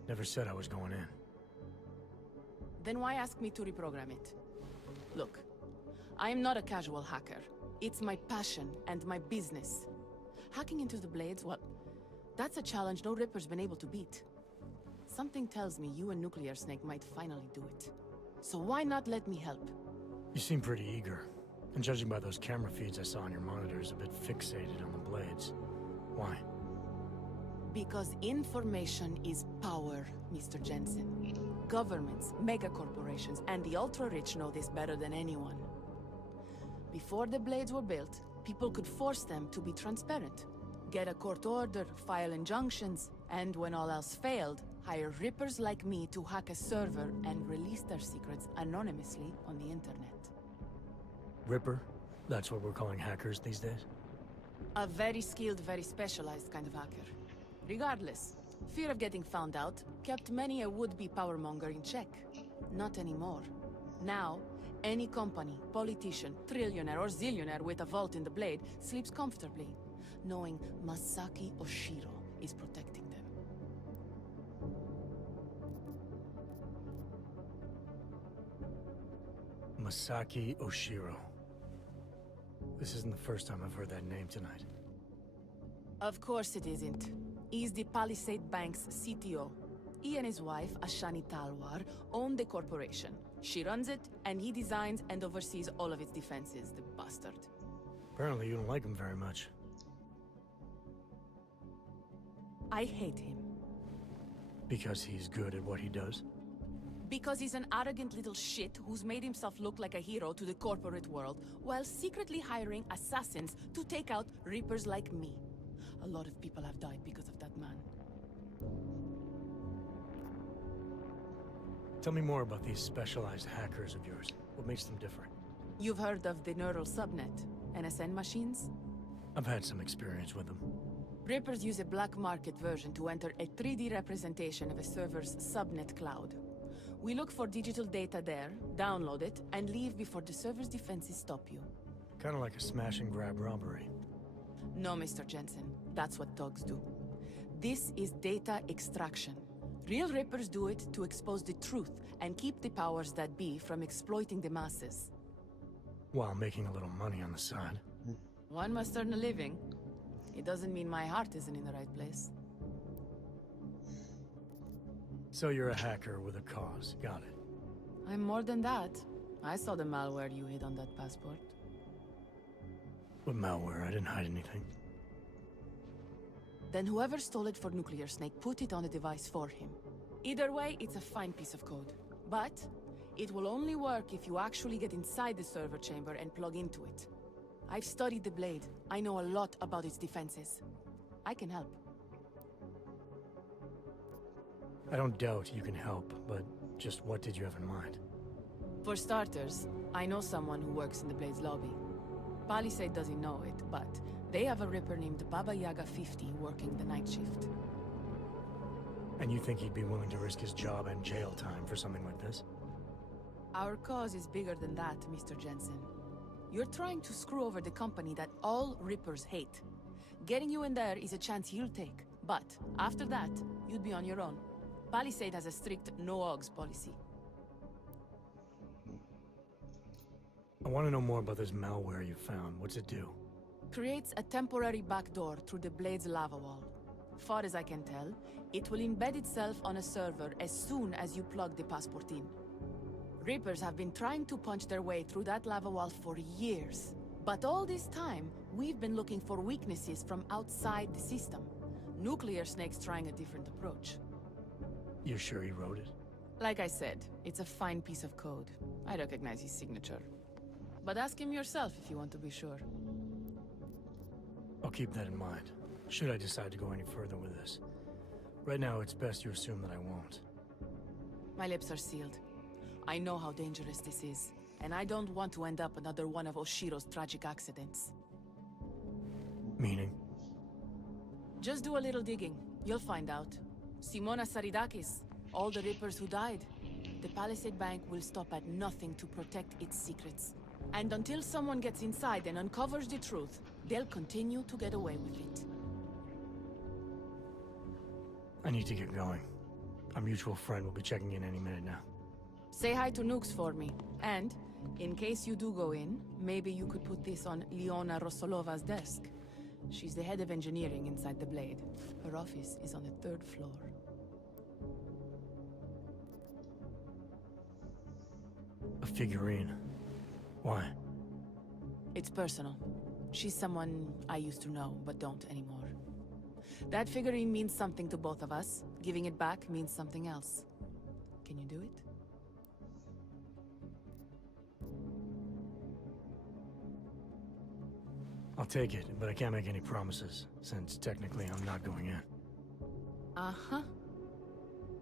Never said I was going in. Then why ask me to reprogram it? Look, I am not a casual hacker. It's my passion and my business. Hacking into the Blades, well, that's a challenge no Ripper's been able to beat. Something tells me you and Nuclear Snake might finally do it. So why not let me help? You seem pretty eager. And judging by those camera feeds I saw on your monitors, a bit fixated on the Blades. Why? Because information is power, Mr. Jensen. Governments, megacorporations, and the ultra-rich know this better than anyone. Before the Blades were built, people could force them to be transparent. Get a court order, file injunctions, and when all else failed, hire Rippers like me to hack a server and release their secrets anonymously on the internet. Ripper? That's what we're calling hackers these days? A very skilled, very specialized kind of hacker. Regardless, fear of getting found out kept many a would-be powermonger in check. Not anymore. Now, any company, politician, trillionaire or zillionaire with a vault in the Blade sleeps comfortably, knowing Masaki Oshiro is protecting them. Masaki Oshiro. This isn't the first time I've heard that name tonight. Of course it isn't. He's the Palisade Bank's CTO. He and his wife, Ashani Talwar, own the corporation. She runs it, and he designs and oversees all of its defenses, the bastard. Apparently you don't like him very much. I hate him. Because he's good at what he does? Because he's an arrogant little shit who's made himself look like a hero to the corporate world, while secretly hiring assassins to take out Reapers like me. A lot of people have died because of that man. Tell me more about these specialized hackers of yours. What makes them different? You've heard of the Neural Subnet, NSN machines? I've had some experience with them. Rippers use a black market version to enter a 3D representation of a server's subnet cloud. We look for digital data there, download it, and leave before the server's defenses stop you. Kind of like a smash and grab robbery. No, Mr. Jensen. That's what thugs do. This is data extraction. Real Rippers do it to expose the truth and keep the powers that be from exploiting the masses. While making a little money on the side. One must earn a living. It doesn't mean my heart isn't in the right place. So you're a hacker with a cause. Got it. I'm more than that. I saw the malware you hid on that passport. What malware? I didn't hide anything. Then whoever stole it for Nuclear Snake put it on the device for him. Either way, it's a fine piece of code. But it will only work if you actually get inside the server chamber and plug into it. I've studied the Blade. I know a lot about its defenses. I can help. I don't doubt you can help, but just what did you have in mind? For starters, I know someone who works in the Blade's lobby. Palisade doesn't know it, but they have a Ripper named Baba Yaga 50 working the night shift. And you think he'd be willing to risk his job and jail time for something like this? Our cause is bigger than that, Mr. Jensen. You're trying to screw over the company that all Rippers hate. Getting you in there is a chance he'll take, but after that, you'd be on your own. Palisade has a strict no-OGs policy. I want to know more about this malware you found. What's it do? Creates a temporary backdoor through the Blade's lava wall. Far as I can tell, it will embed itself on a server as soon as you plug the passport in. Rippers have been trying to punch their way through that lava wall for years. But all this time, we've been looking for weaknesses from outside the system. Nuclear Snake's trying a different approach. You're sure he wrote it? Like I said, it's a fine piece of code. I recognize his signature. But ask him yourself if you want to be sure. I'll keep that in mind, should I decide to go any further with this. Right now, it's best you assume that I won't. My lips are sealed. I know how dangerous this is, and I don't want to end up another one of Oshiro's tragic accidents. Meaning? Just do a little digging. You'll find out. Simona Saridakis, all the Rippers who died. The Palisade Bank will stop at nothing to protect its secrets. And until someone gets inside and uncovers the truth, they'll continue to get away with it. I need to get going. Our mutual friend will be checking in any minute now. Say hi to Nukes for me. And, in case you do go in, maybe you could put this on Leona Rosolova's desk. She's the head of engineering inside the Blade. Her office is on the 3rd floor. A figurine. Why? It's personal. She's someone I used to know, but don't anymore. That figurine means something to both of us. Giving it back means something else. Can you do it? I'll take it, but I can't make any promises, since technically I'm not going in. Uh-huh.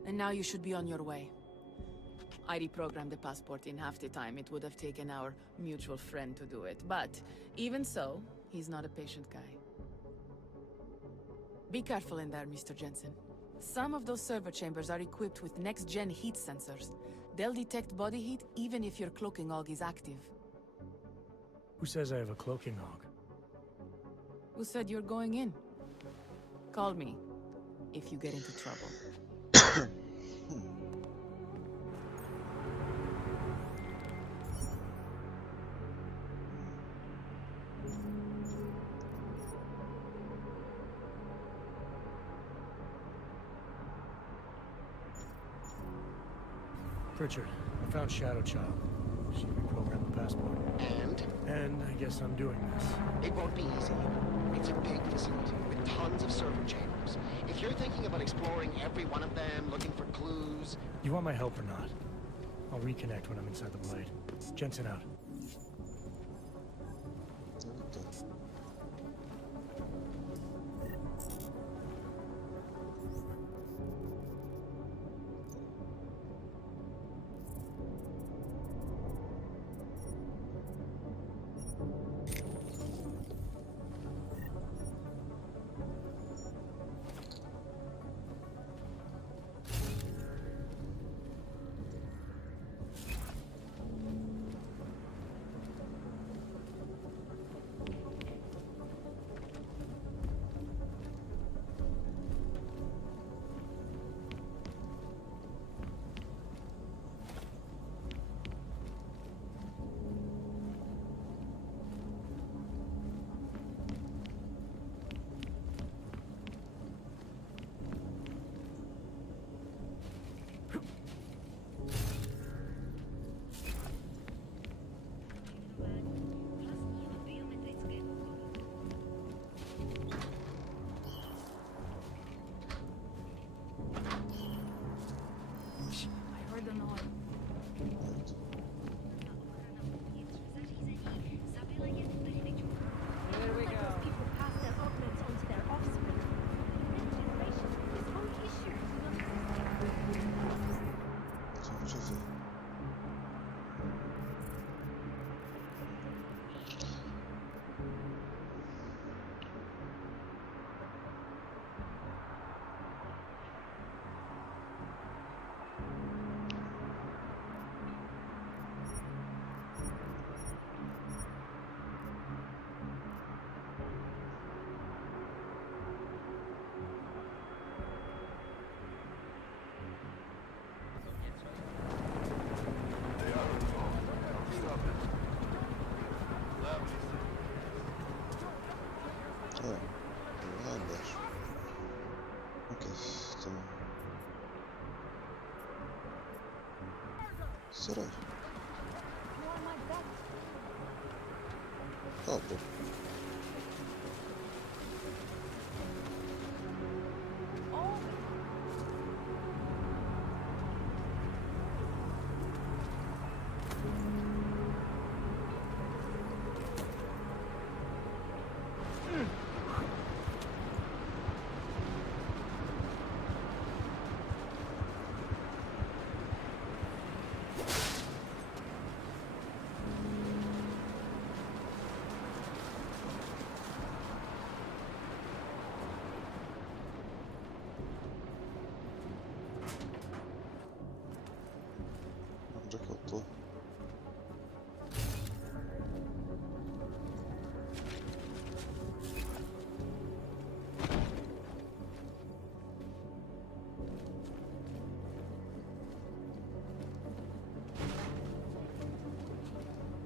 And now you should be on your way. I reprogrammed the passport in half the time it would have taken our mutual friend to do it, but even so, he's not a patient guy. Be careful in there, Mr. Jensen. Some of those server chambers are equipped with next-gen heat sensors. They'll detect body heat even if your cloaking AUG is active. Who says I have a cloaking AUG? Who said you're going in? Call me if you get into trouble. Pritchard, I found Shadow Child. She reprogrammed the passport. And? And I guess I'm doing this. It won't be easy. It's a big facility with tons of server chambers. If you're thinking about exploring every one of them, looking for clues... You want my help or not? I'll reconnect when I'm inside the Blade. Jensen out. Oh, cool. Ricotto.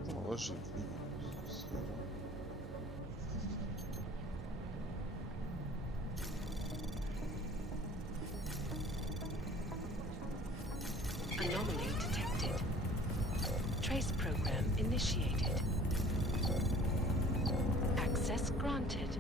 Oh, lascia Anomaly detected. Trace program initiated. Access granted.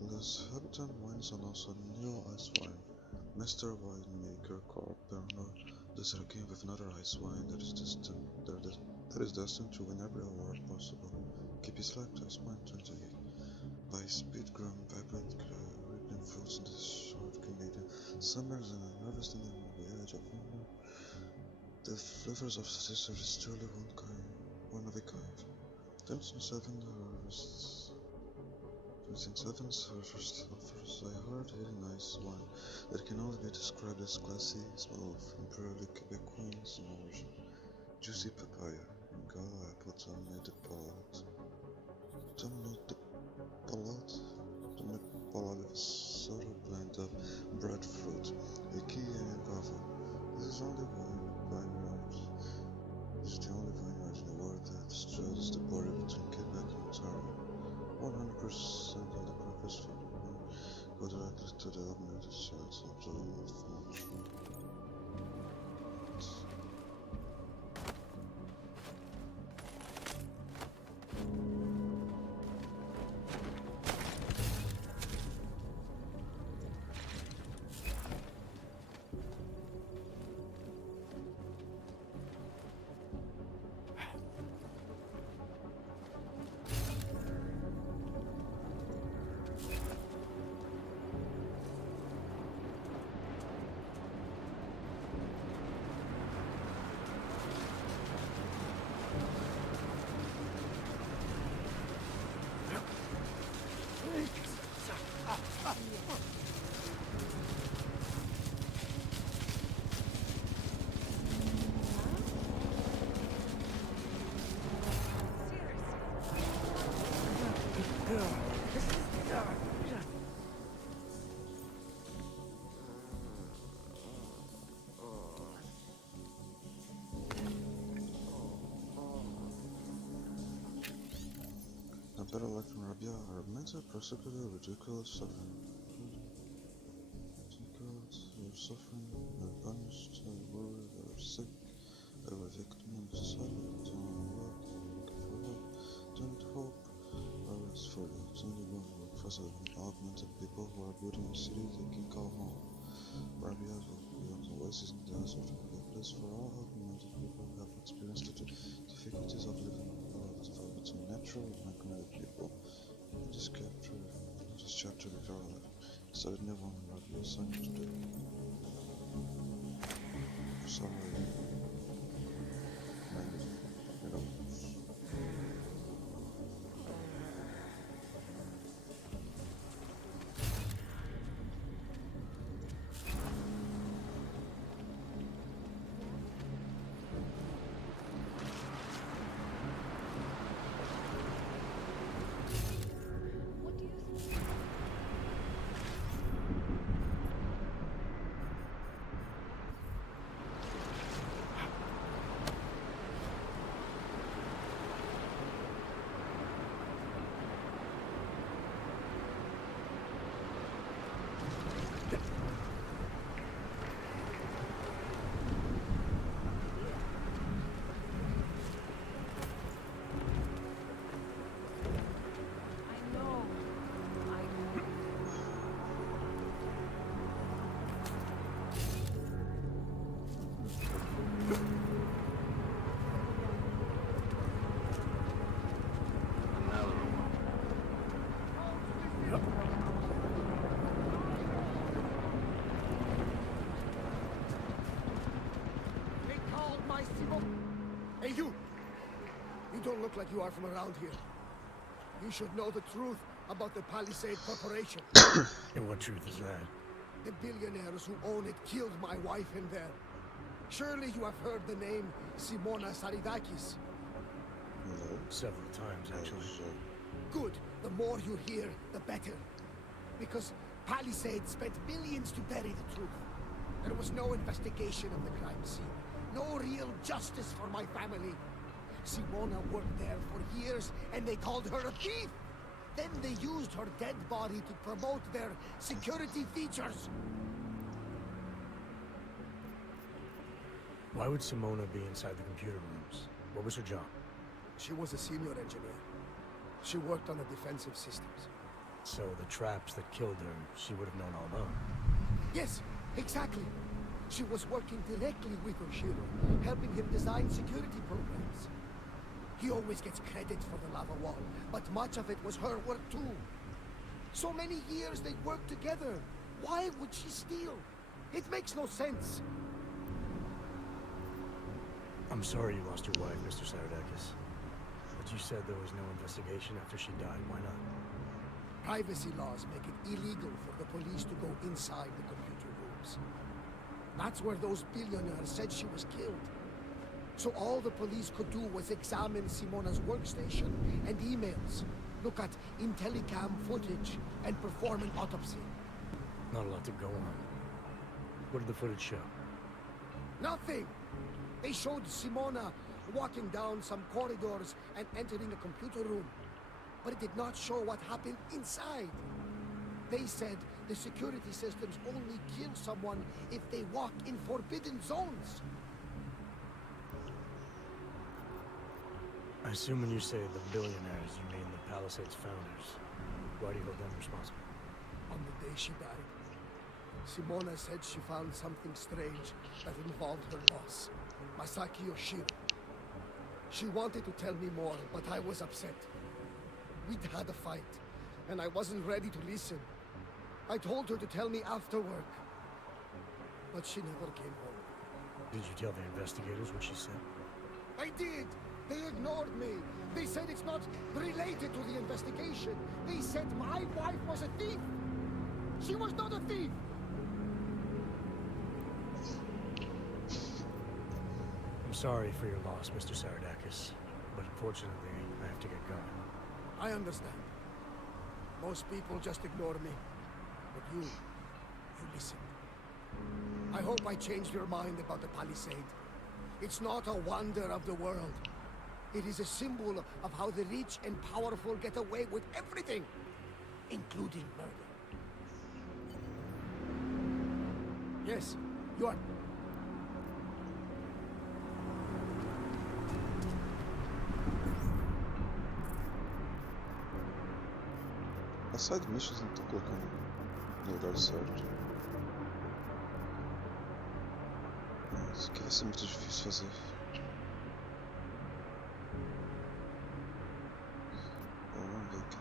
Les Habitant wines and also new ice wine. Mr. Winemaker Corp Pernod is again with another ice wine that is destined to win every award possible. Keep his select ice wine 28. By speed grown vibrant ripening fruits in this short Canadian summers and harvesting them on the edge of winter. The flavors of Sister is truly one of a kind. 27 harvests. 27 servers offers a hard-hitting nice wine that can only be described as classy, smooth, imperially Quebecois in origin. Juicy papaya and gala apple dominate the palate. Dominate the palate with a subtle blend of breadfruit, ackee, and guava. This is the only vineyard in the world that straddles the border between Quebec and Ontario. 100% of the profits from the wine go directly to the United States of Montreal. Better like from Rabia are meant to persecute ridiculous suffering. You're suffering, you're punished, you're worried, you're sick, you're a victim of society, don't work, looking for help, don't hope, or rest for you. It's only one word for augmented people who are building a city they can call home. Rabia becomes oasis in the desert, a place for all augmented people who have experienced the difficulties of living between natural and magnetic people. In this chapter we cover Srednja vam radio sanjčty. Sorry. Hey, you! You don't look like you are from around here. You should know the truth about the Palisade Corporation. And what truth is that? The billionaires who own it killed my wife in there. Surely you have heard the name Simona Saridakis. No. Several times, actually. Good. The more you hear, the better. Because Palisade spent millions to bury the truth. There was no investigation of the crime scene. No real justice for my family. Simona worked there for years, and they called her a thief. Then they used her dead body to promote their security features. Why would Simona be inside the computer rooms? What was her job? She was a senior engineer. She worked on the defensive systems. So the traps that killed her, she would have known all along. Yes, exactly. She was working directly with Oshiro, helping him design security programs. He always gets credit for the lava wall, but much of it was her work too. So many years they worked together. Why would she steal? It makes no sense. I'm sorry you lost your wife, Mr. Saradakis. But you said there was no investigation after she died. Why not? Privacy laws make it illegal for the police to go inside the computer rooms. That's where those billionaires said she was killed. So all the police could do was examine Simona's workstation and emails, look at Intellicam footage, and perform an autopsy. Not a lot to go on. What did the footage show? Nothing! They showed Simona walking down some corridors and entering a computer room. But it did not show what happened inside. They said the security systems only kill someone if they walk in forbidden zones. I assume when you say the billionaires, you mean the Palisades founders. Why do you hold them responsible? On the day she died, Simona said she found something strange that involved her boss, Masaki Oshiro. She wanted to tell me more, but I was upset. We'd had a fight, and I wasn't ready to listen. I told her to tell me after work, but she never came home. Did you tell the investigators what she said? I did! They ignored me. They said it's not related to the investigation. They said my wife was a thief. She was not a thief. I'm sorry for your loss, Mr. Saradakis, but unfortunately, I have to get going. I understand. Most people just ignore me. But you listen. I hope I changed your mind about the Palisade. It's not a wonder of the world. It is a symbol of how the rich and powerful get away with everything, including murder. Yes, you are... A side missions não estão colocando no lugar certo. Isso aqui vai ser muito difícil fazer. Vamos ver aqui.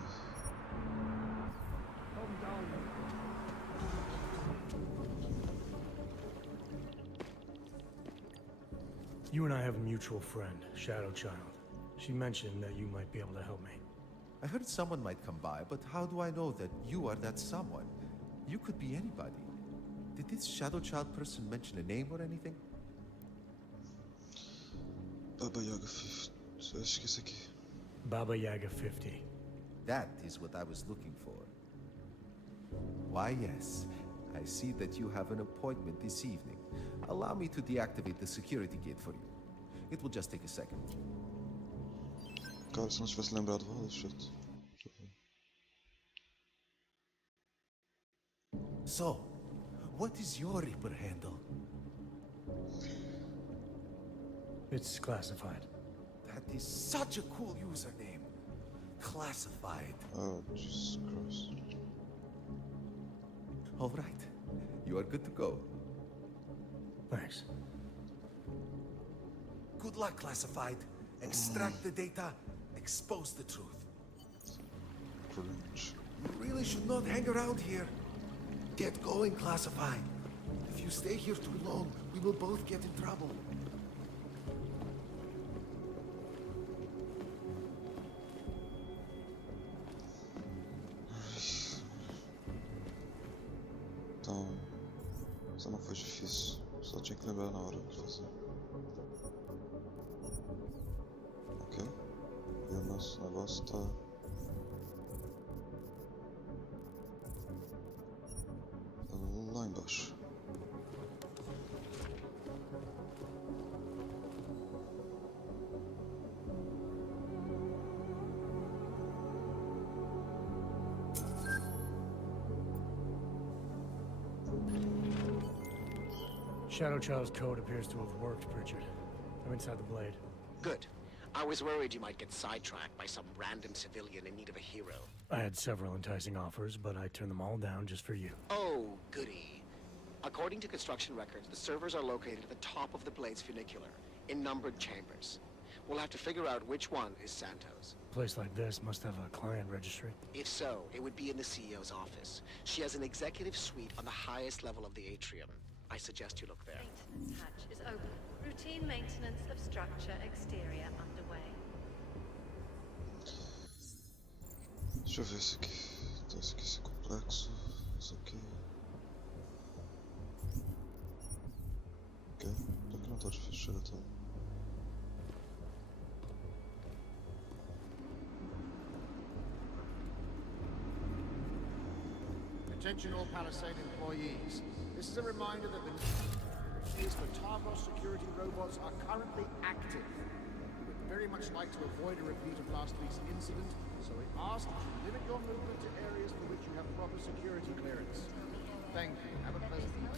You and I have a mutual friend, Shadow Child. She mentioned that you might be able to help me. I heard someone might come by, but how do I know that you are that someone? You could be anybody. Did this Shadow Child person mention a name or anything? Baba Yaga 50. Baba Yaga 50. That is what I was looking for. Why, yes. I see that you have an appointment this evening. Allow me to deactivate the security gate for you. It will just take a second. Cara, se não tivesse lembrado, vou shit. So, what is your Reaper handle? It's classified. That is such a cool username. Classified. Oh, Jesus Christ. All right. You are good to go. Thanks. Good luck, Classified. Extract the data, expose the truth. Cringe. You really should not hang around here. Get going, Classified. If you stay here too long, we will both get in trouble. Então, isso não foi difícil. Só tinha que lembrar na hora de fazer. Ok. E o nosso negócio tá... lá embaixo. Shadow Child's code appears to have worked, Pritchard. I'm inside the Blade. Good. I was worried you might get sidetracked by some random civilian in need of a hero. I had several enticing offers, but I turned them all down just for you. Oh, goody. According to construction records, the servers are located at the top of the Blade's funicular, in numbered chambers. We'll have to figure out which one is Santos. A place like this must have a client registry. If so, it would be in the CEO's office. She has an executive suite on the highest level of the atrium. I suggest you look there. Maintenance hatch is open. Routine maintenance of structure exterior underway. Deixa eu ver esse aqui. Então esse aqui é complexo. Esse aqui. Ok. Até que não está difícil chegar até lá. Attention all Palisade employees. This is a reminder that the needs for Targos security robots are currently active. We would very much like to avoid a repeat of last week's incident, so we ask that you limit your movement to areas for which you have proper security clearance. Thank you. Have a pleasant evening.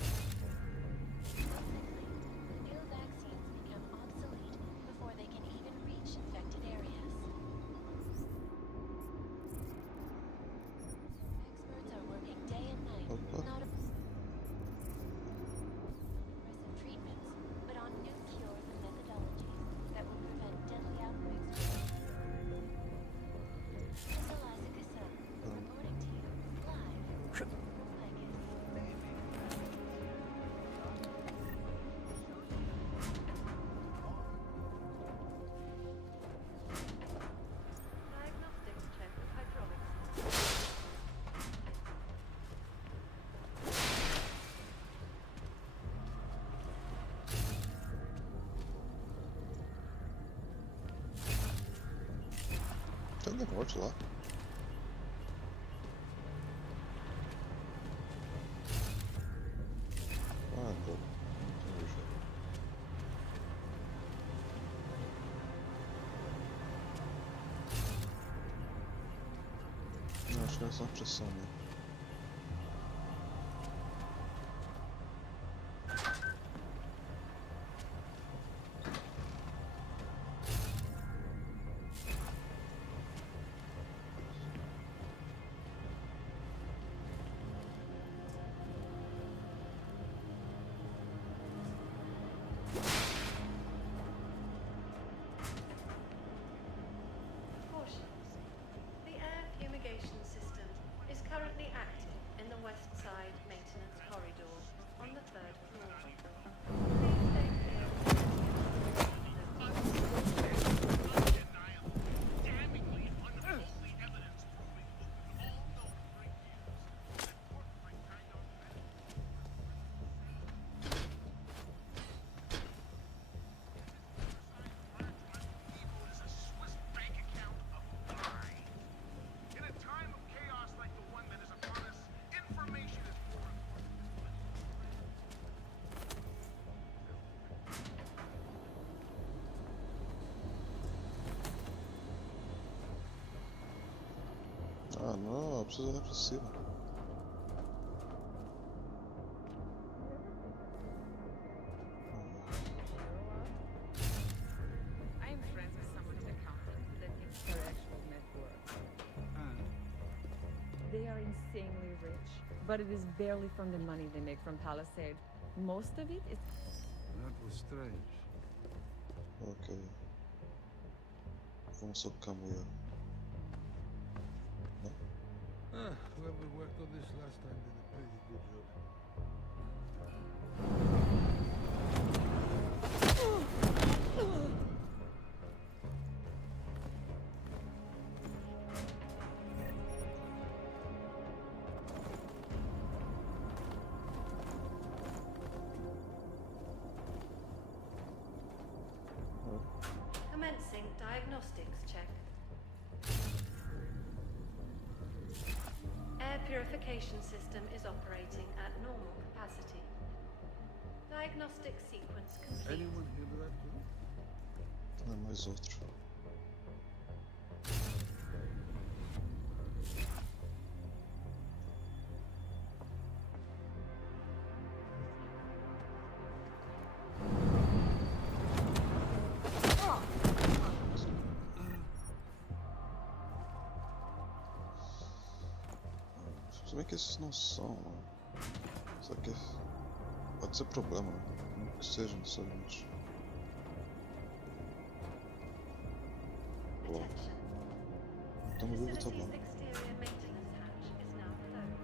New vaccines become obsolete before they can even reach infected areas. Experts are working day and night, not aggressive treatments, but on new cures and methodologies that will prevent deadly outbreaks. This is Eliza Cassell, reporting to you live. Diagnostics check with hydraulics. Tem um negócio lá. Ah, tá. Não, acho que é só pressão, né? Cautions. The air fumigation system is currently active in the west side maintenance corridor on the 3rd floor. Please stay clear. Ela precisa olhar pra cima. I am friends with some of the accountants that think their actual net worth. They are insanely rich, but it is barely from the money they make from Palisade. Most of it is... That was strange. Ok. Vamos só caminhar. Whoever worked on this last time did a pretty good job. Commencing diagnostics check. Air purification system is operating at normal capacity. Diagnostic sequence complete. Anyone hear that too? Não é mais outro. Se bem que esses não são. Só que pode ser problema, não que seja necessariamente. Bom. Então no vivo tá bom. Exterior maintenance hatch is now closed.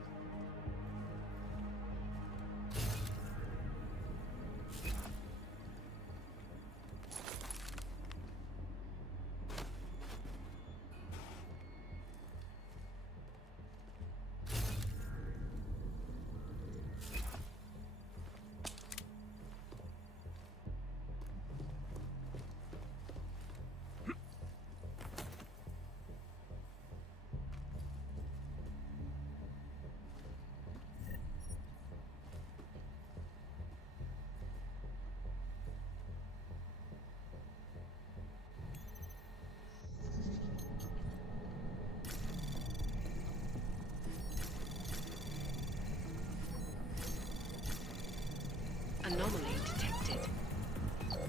Anomaly detected.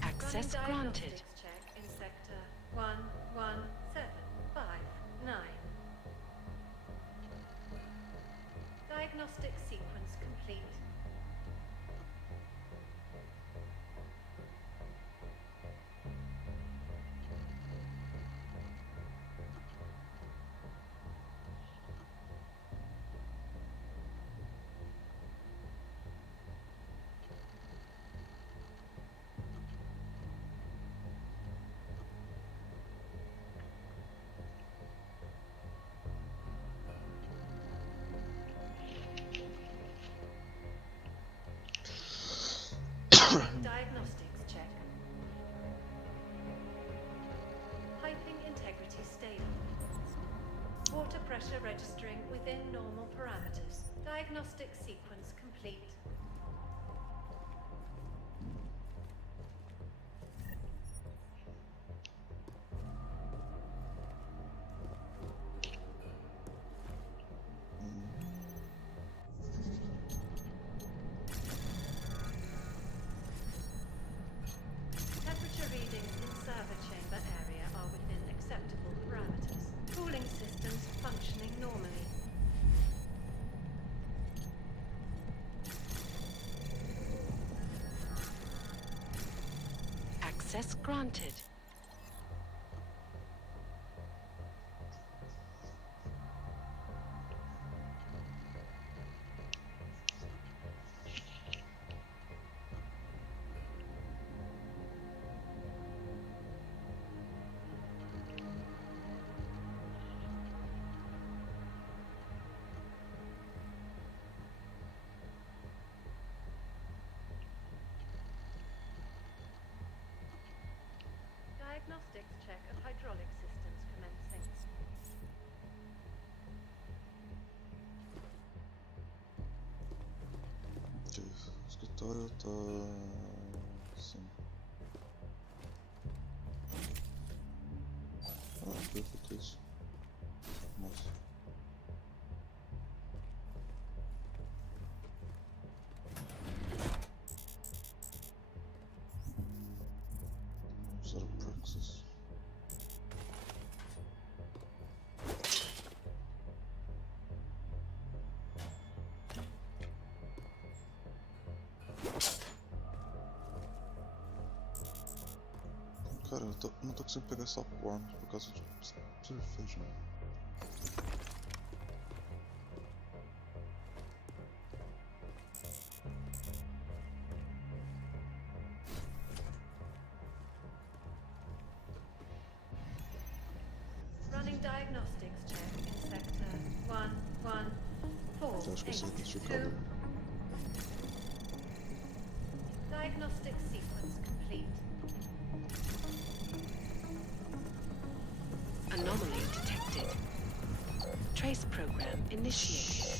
Access Running granted. diagnostics check in sector 11759. Diagnostic sequence complete. Diagnostics check. Piping integrity stable. Water pressure registering within normal parameters. Diagnostic sequence complete. Temperature readings in server chamber area are within acceptable parameters. Cooling systems functioning normally. Access granted. Diagnostics check of hydraulic systems commencing. Ok, o escritório tá assim. Ah, perfeito isso. Nossa. não tô conseguindo pegar essa forma por causa de feijão. Running diagnostics check in sector 114. Acho que eu sei identificado. Diagnostic sequence complete. Anomaly detected. Trace program initiated.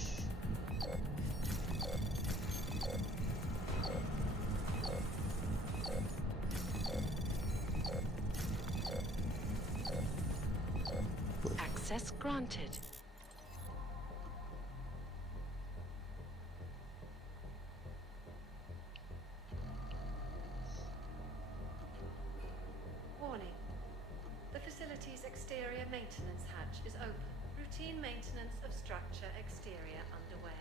Access granted. Warning. The facility's exterior maintenance hatch is open. Routine maintenance of structure exterior underway.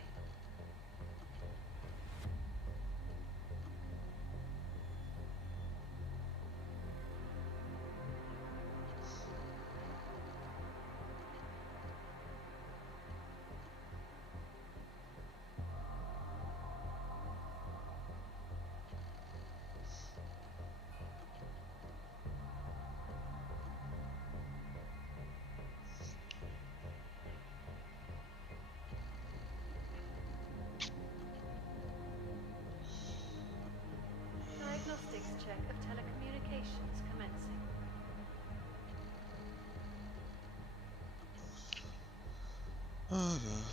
Diagnostics check of telecommunications commencing. Ah, yeah.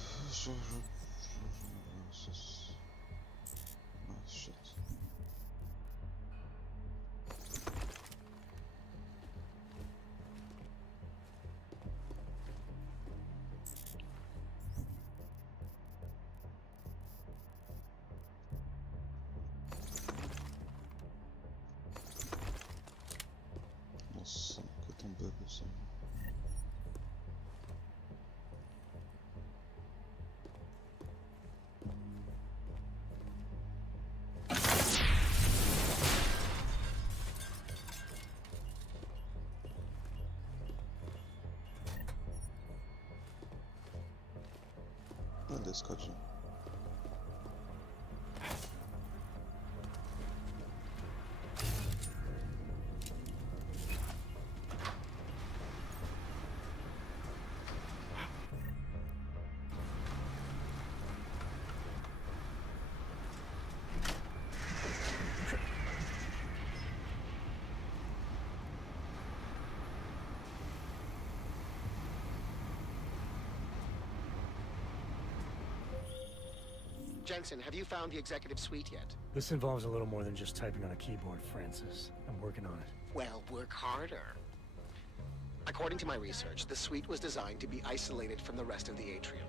Oh, shit. Nossa, que tão bebo assim. Olha esse cadinho. Jensen, have you found the executive suite yet? This involves a little more than just typing on a keyboard, Francis. I'm working on it. Well, work harder. According to my research, the suite was designed to be isolated from the rest of the atrium.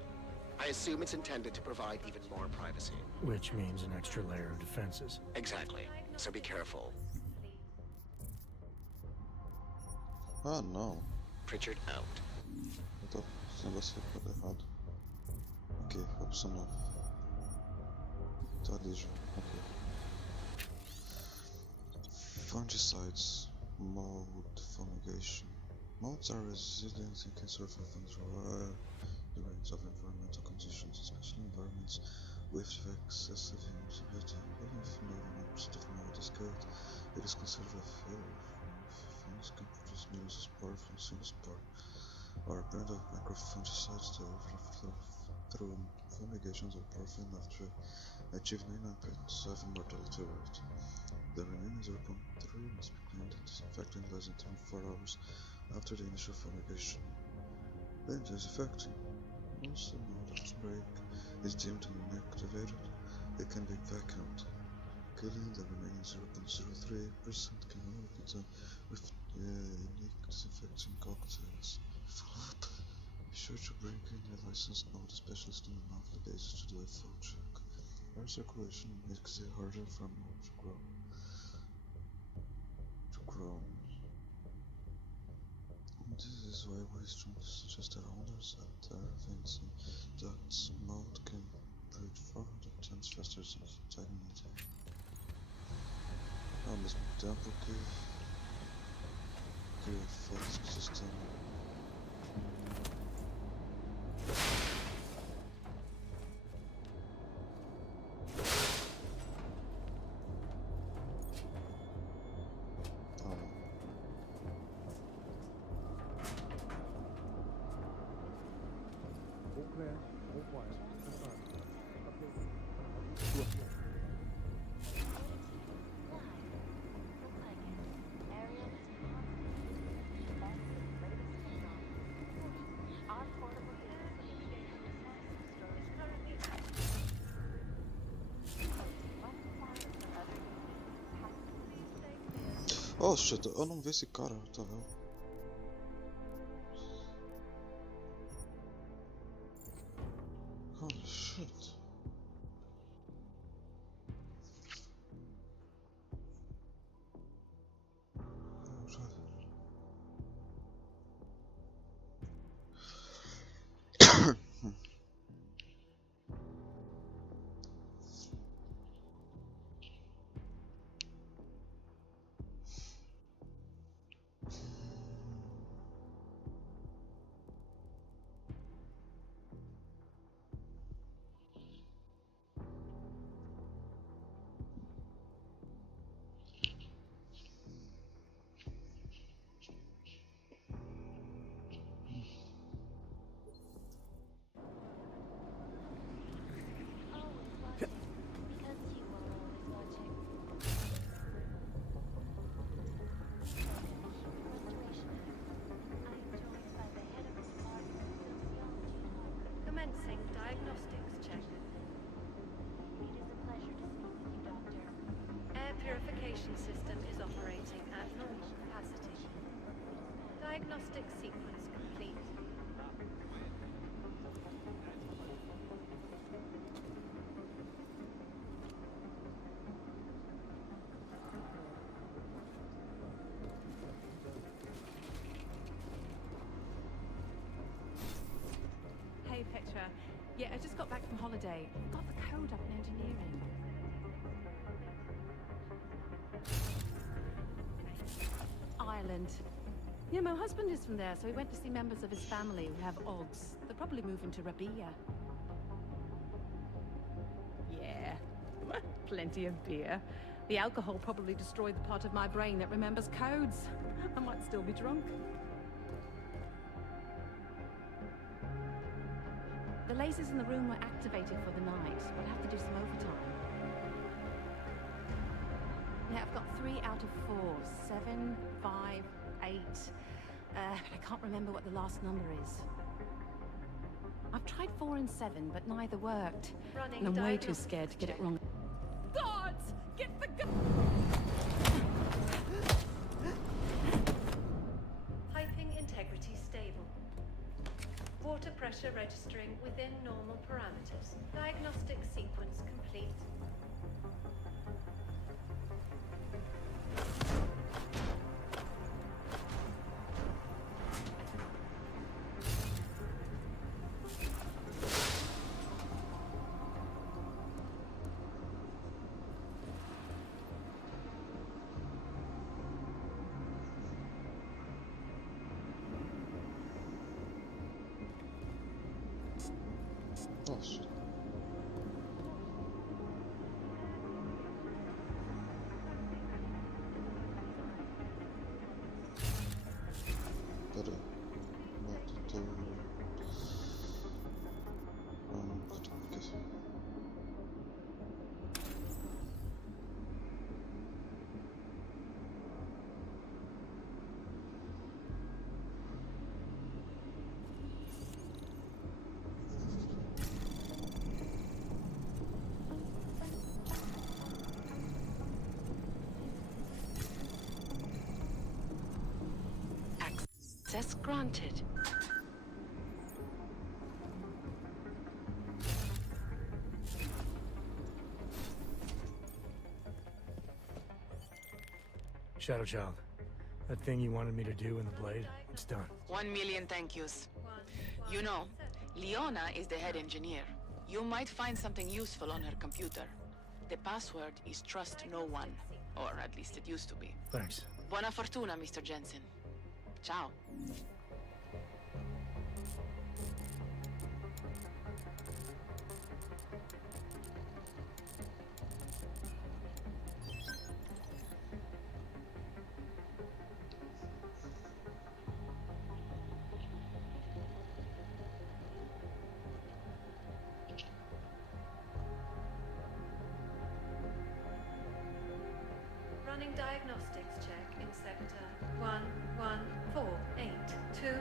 I assume it's intended to provide even more privacy. Which means an extra layer of defenses. Exactly. So be careful. Ah, não. Pritchard out. Eu tô esse negócio ficou errado. Ok, opção 9. Tá ali já. Ok. Fungicides. Mold fumigation. Molds are resilient and can survive under the range of environmental conditions, especially environments with excessive humidity. Even if no amount of mold is killed, it is considered a failure. Fungus can produce millions of spores from a single spore, or a brand of microfungicides that overflow through fumigations or porphyrin after achieve 99.7 mortality rate. The remaining 0.3 must be cleaned and disinfected in less than 24 hours after the initial fumigation. Then disinfecting. Once the mold outbreak is deemed inactivated, it can be vacuumed. Killing the remaining 0.03% can only be done with unique disinfecting cocktails. Follow-up. Be sure to bring in a licensed mold specialist on a monthly basis to do a full check. Air circulation makes it harder for mold to grow. This is why we strongly suggest that owners have their vents and ducts. Mold can breed 400 times faster than stagnant. Ao mesmo tempo que be a fast system. Oh shit, eu não vi esse cara, tá vendo? Holy shit. Commencing diagnostics check. It is a pleasure to speak with you, Doctor. Air purification system is operating at normal capacity. Diagnostic sequence complete. Hey, Petra. Yeah, I just got back from holiday. Got the code up in engineering. Ireland. Yeah, my husband is from there, so he went to see members of his family who have OGs. They're probably moving to Rabia. Yeah, plenty of beer. The alcohol probably destroyed the part of my brain that remembers codes. I might still be drunk. The lasers in the room were activated for the night. We'll have to do some overtime. Yeah, I've got 3 out of 4. 7, 5, 8. But I can't remember what the last number is. I've tried 4 and 7, but neither worked. Running And I'm way too diagnostics scared to get it check. wrong. Guards! Get the gun! Piping integrity stable. Water pressure registering within normal parameters. Diagnostic sequence complete. Oh shit. Pera, não tô... Cadê que é? Access granted. Shadow Child, that thing you wanted me to do in the Blade, it's done. 1 million thank yous. You know, Leona is the head engineer. You might find something useful on her computer. The password is trust no one, or at least it used to be. Thanks. Buona fortuna, Mr. Jensen. Ciao. Running diagnostics check in sector 11482.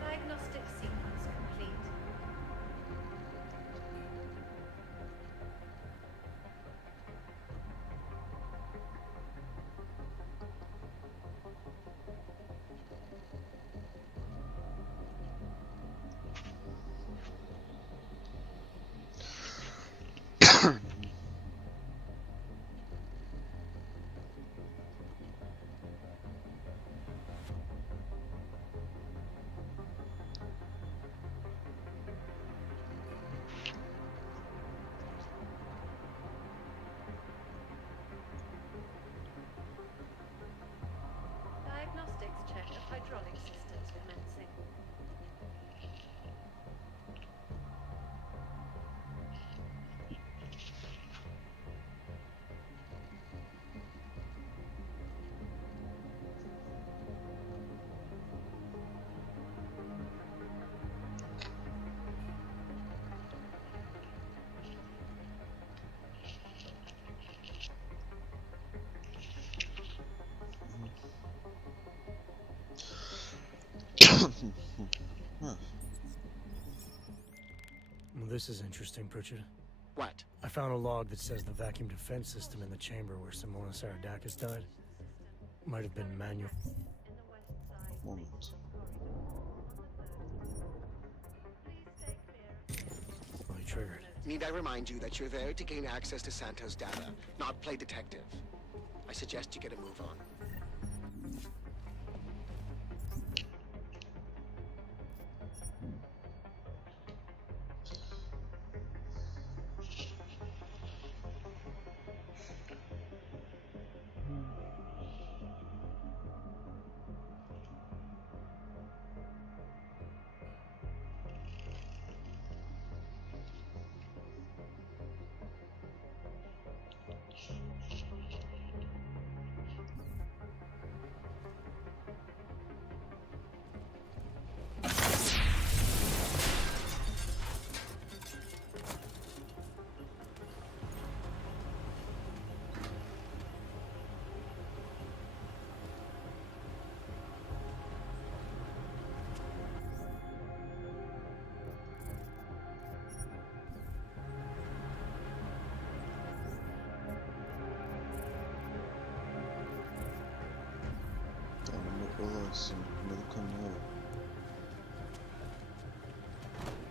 Diagnostic sequence complete. Diagnostics check of hydraulic systems commencing. Well, this is interesting, Pritchard. What? I found a log that says the vacuum defense system in the chamber where Simona Saradakis died might have been manual. Moment. Triggered. Need I remind you that you're there to gain access to Santos data, not play detective? I suggest you get a move on.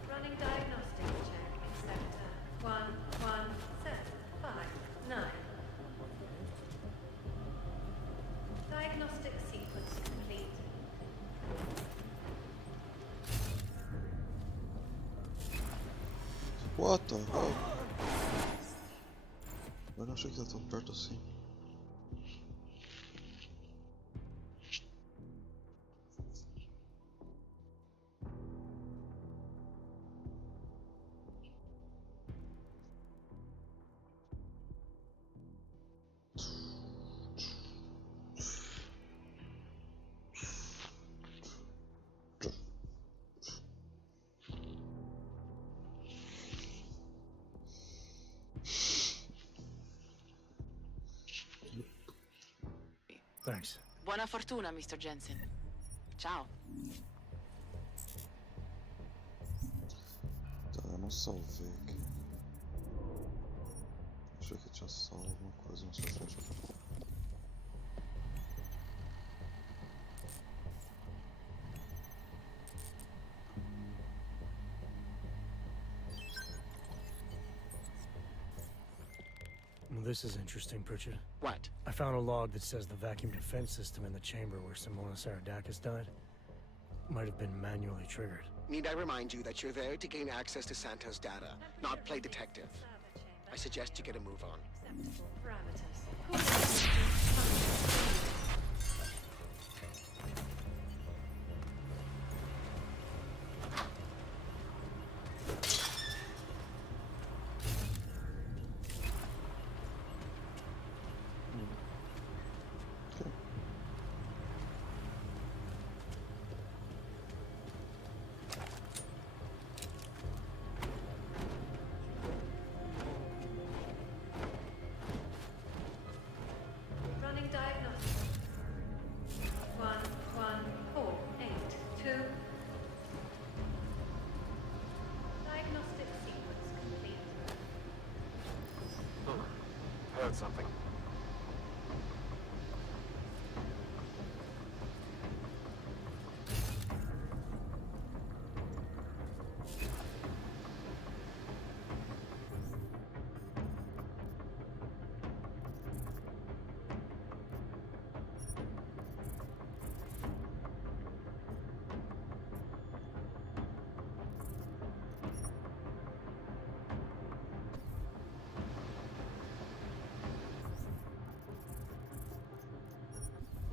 Running diagnostics check in sector 11759. Diagnostic sequence complete. What the hell? Eu não achei que tá tão perto assim. Thanks. Buona fortuna, Mr. Jensen. Ciao. Tá, eu não salvei aqui. Achei que tinha salvo alguma coisa mais pra frente. Well, this is interesting, Pritchard. What? I found a log that says the vacuum defense system in the chamber where Simona Saradakis died might have been manually triggered. Need I remind you that you're there to gain access to Santos data, not play detective? I suggest you get a move on. Parameters. about something.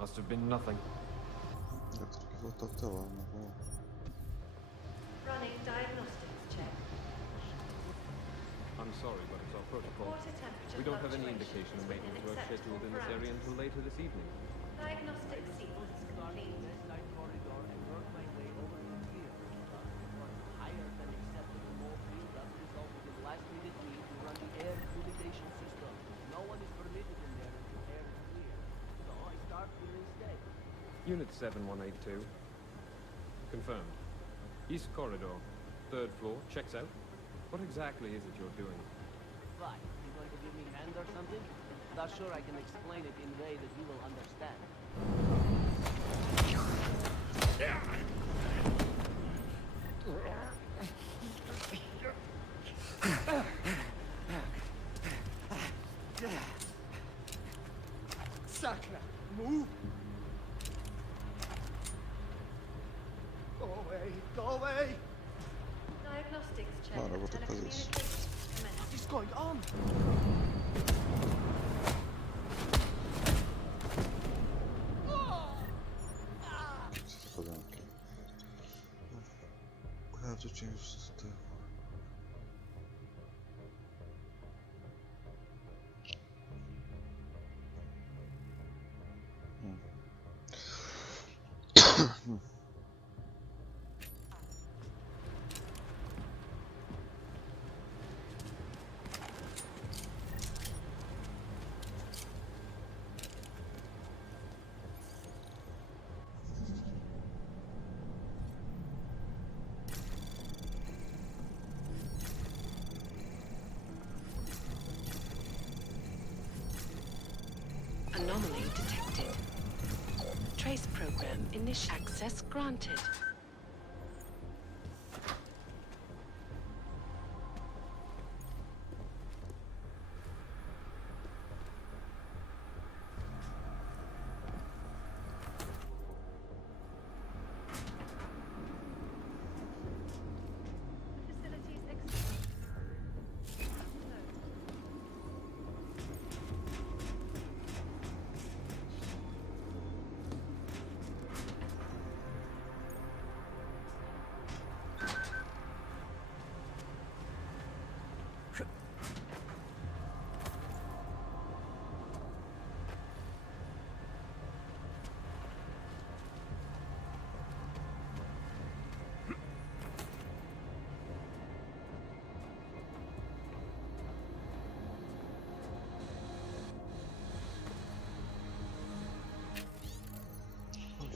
Must have been nothing. Elektryki voltatowa, no bo... Running diagnostics check. I'm sorry, but it's our protocol. Water temperature We don't have any fluctuations indication of within maintenance work acceptable scheduled in this area until later this evening. Diagnostic sequence complete. Unit 7182. Confirmed. East corridor. 3rd floor. Checks out. What exactly is it you're doing? Why? You going to give me hand or something? Not sure I can explain it in a way that you will understand. Sakra, move! Go away, go away! Diagnostics check. Dobra, bo to koniec. What is going on? Podamki. We have to change the... Anomaly detected. Trace program initial access granted. Facilities exposed.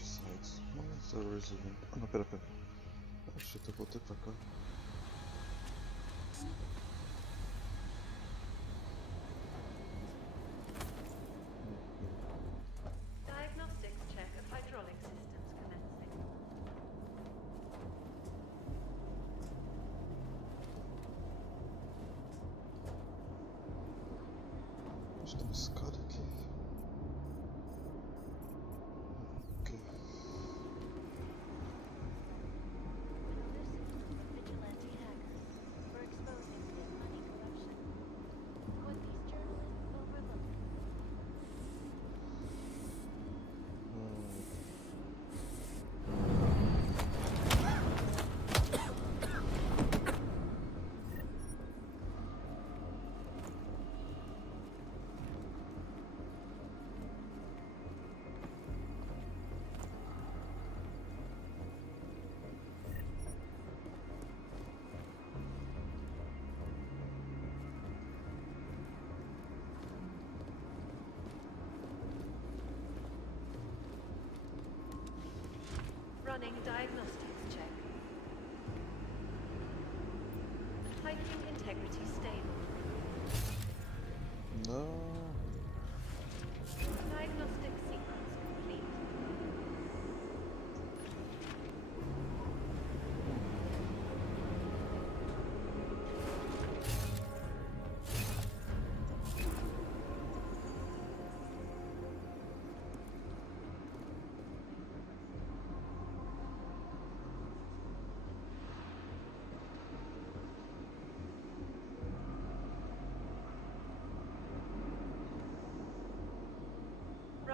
Sides. No, resident. Ah, no, pera. Acho que eu voltei pra cá. Diagnostics check of hydraulic systems commencing. Acho que tem uma escada aqui. Ok. Vigilante hackers for exposing big money corruption. Would these journalists overlook? Running diagnostics check. Piping integrity stable. No.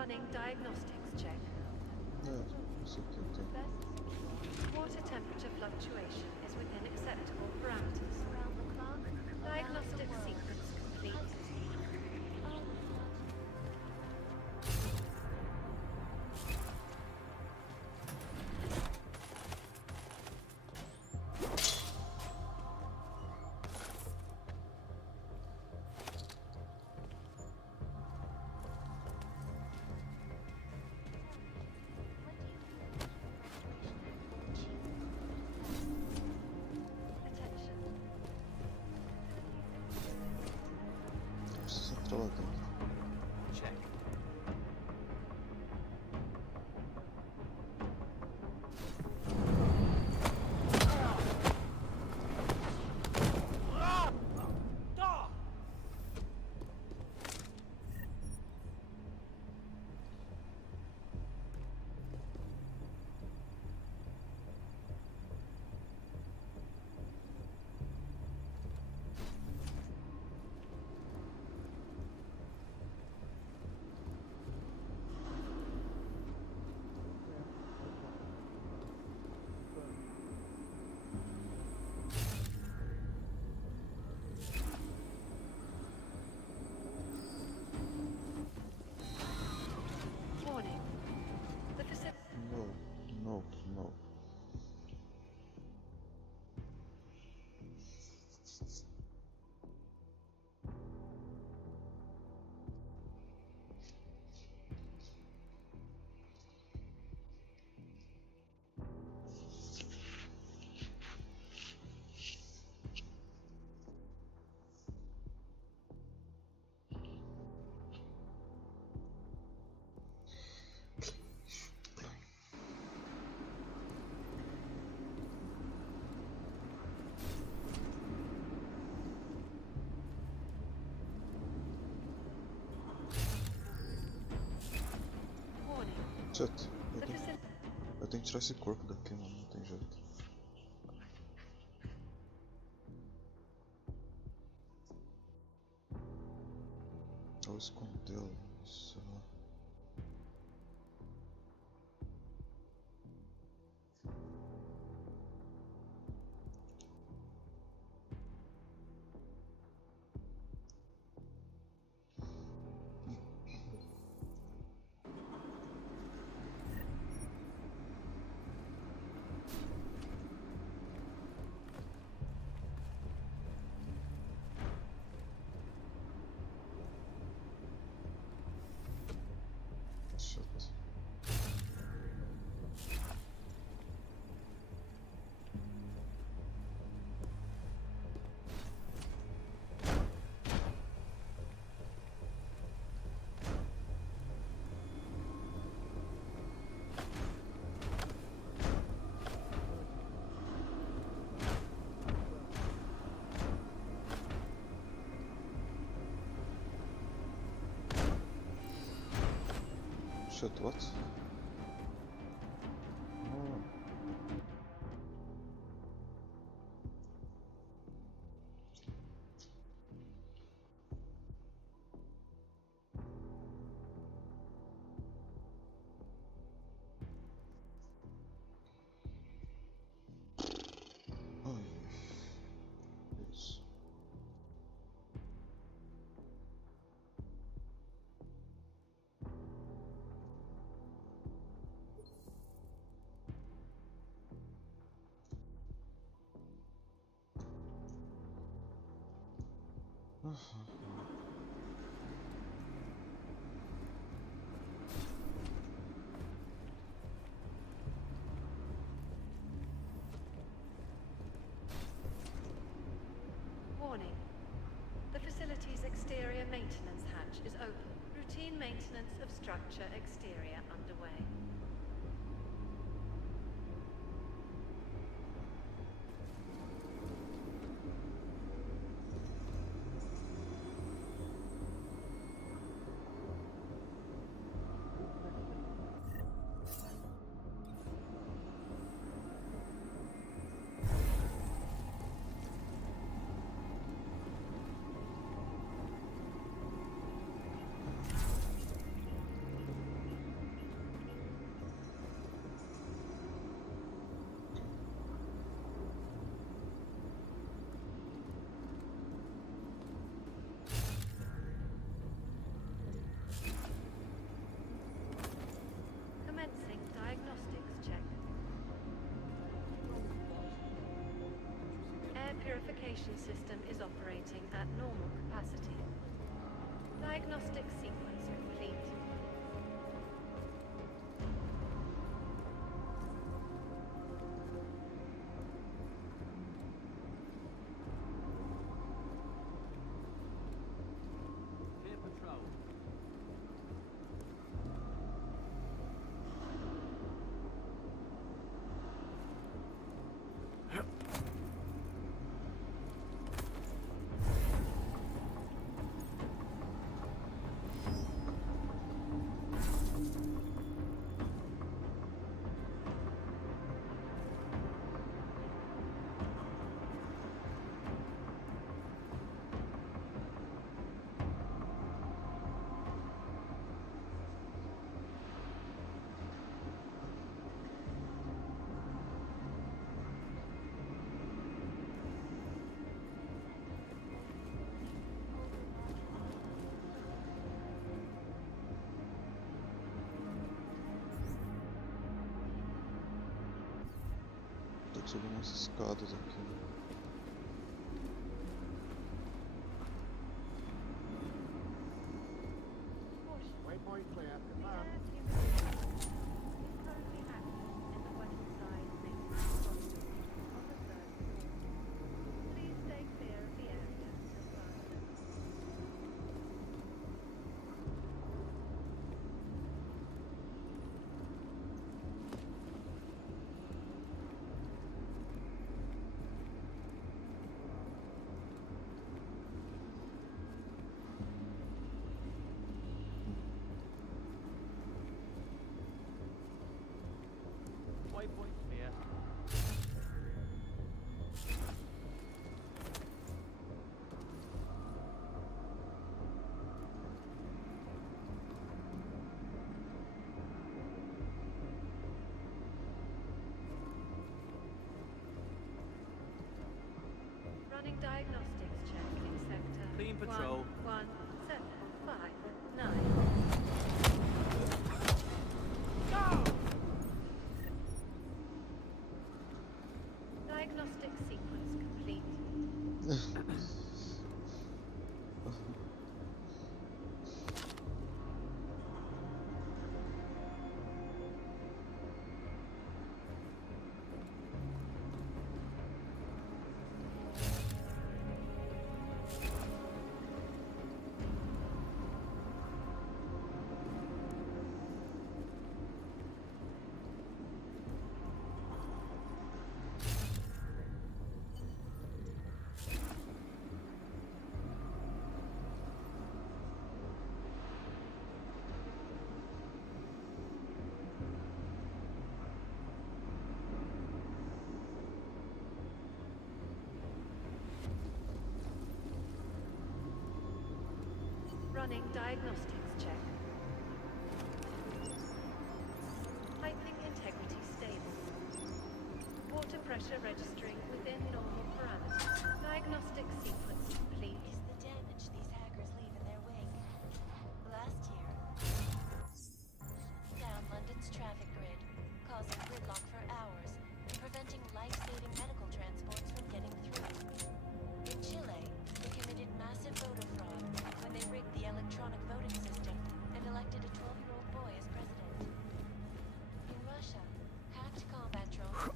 Running diagnostics check. Yeah, it's okay. Water temperature fluctuation is within acceptable parameters. Around the clock. Diagnostic sequence complete. Preciso entrar lá dentro. Check. Warning. The facility. No. Warning. Chat, The facility. eu tenho que tirar esse corpo daqui, mano, não tem jeito. Ou escondê-lo, sei lá. Shit. Shit, what? Oh. Ai. Isso. Warning. The facility's exterior maintenance hatch is open. Routine maintenance of structure exterior underway. communication system is operating at normal capacity. Diagnostic sequence complete. Clear patrol. Tem que subir umas escadas aqui. Waypoint clear. Confirmed. Please stay clear of the area until further notice. Waypoint clear. Running diagnostics check in sector Clean patrol. 11759. Diagnostic sequence complete. Running diagnostics check. Piping integrity stable. Water pressure registering within normal parameters. Diagnostic sequence complete. Is the damage these hackers leave in their wake. Last year, down London's traffic grid, causing gridlock for hours and preventing life-saving medical transports from getting through. In Chile, they committed massive voter fraud when they rigged the electronic voting system and elected a 12-year-old boy as president. In Russia, hacked combat drones.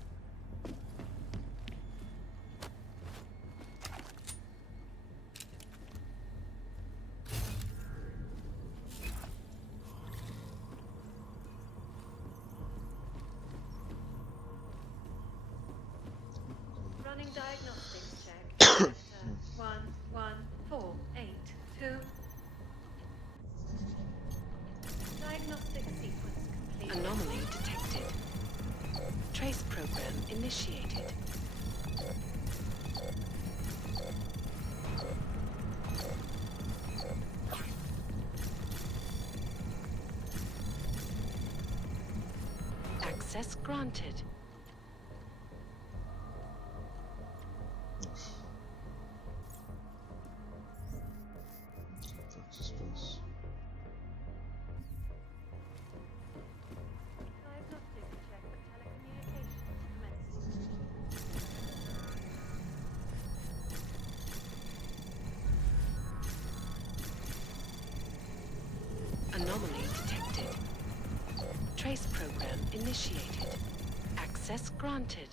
Running diagnostics check. Sector 11482. Diagnostic sequence complete. Anomaly detected. Trace program initiated. Access granted. Practice space. Diagnostic check for telecommunications commencing. initiated. Access granted.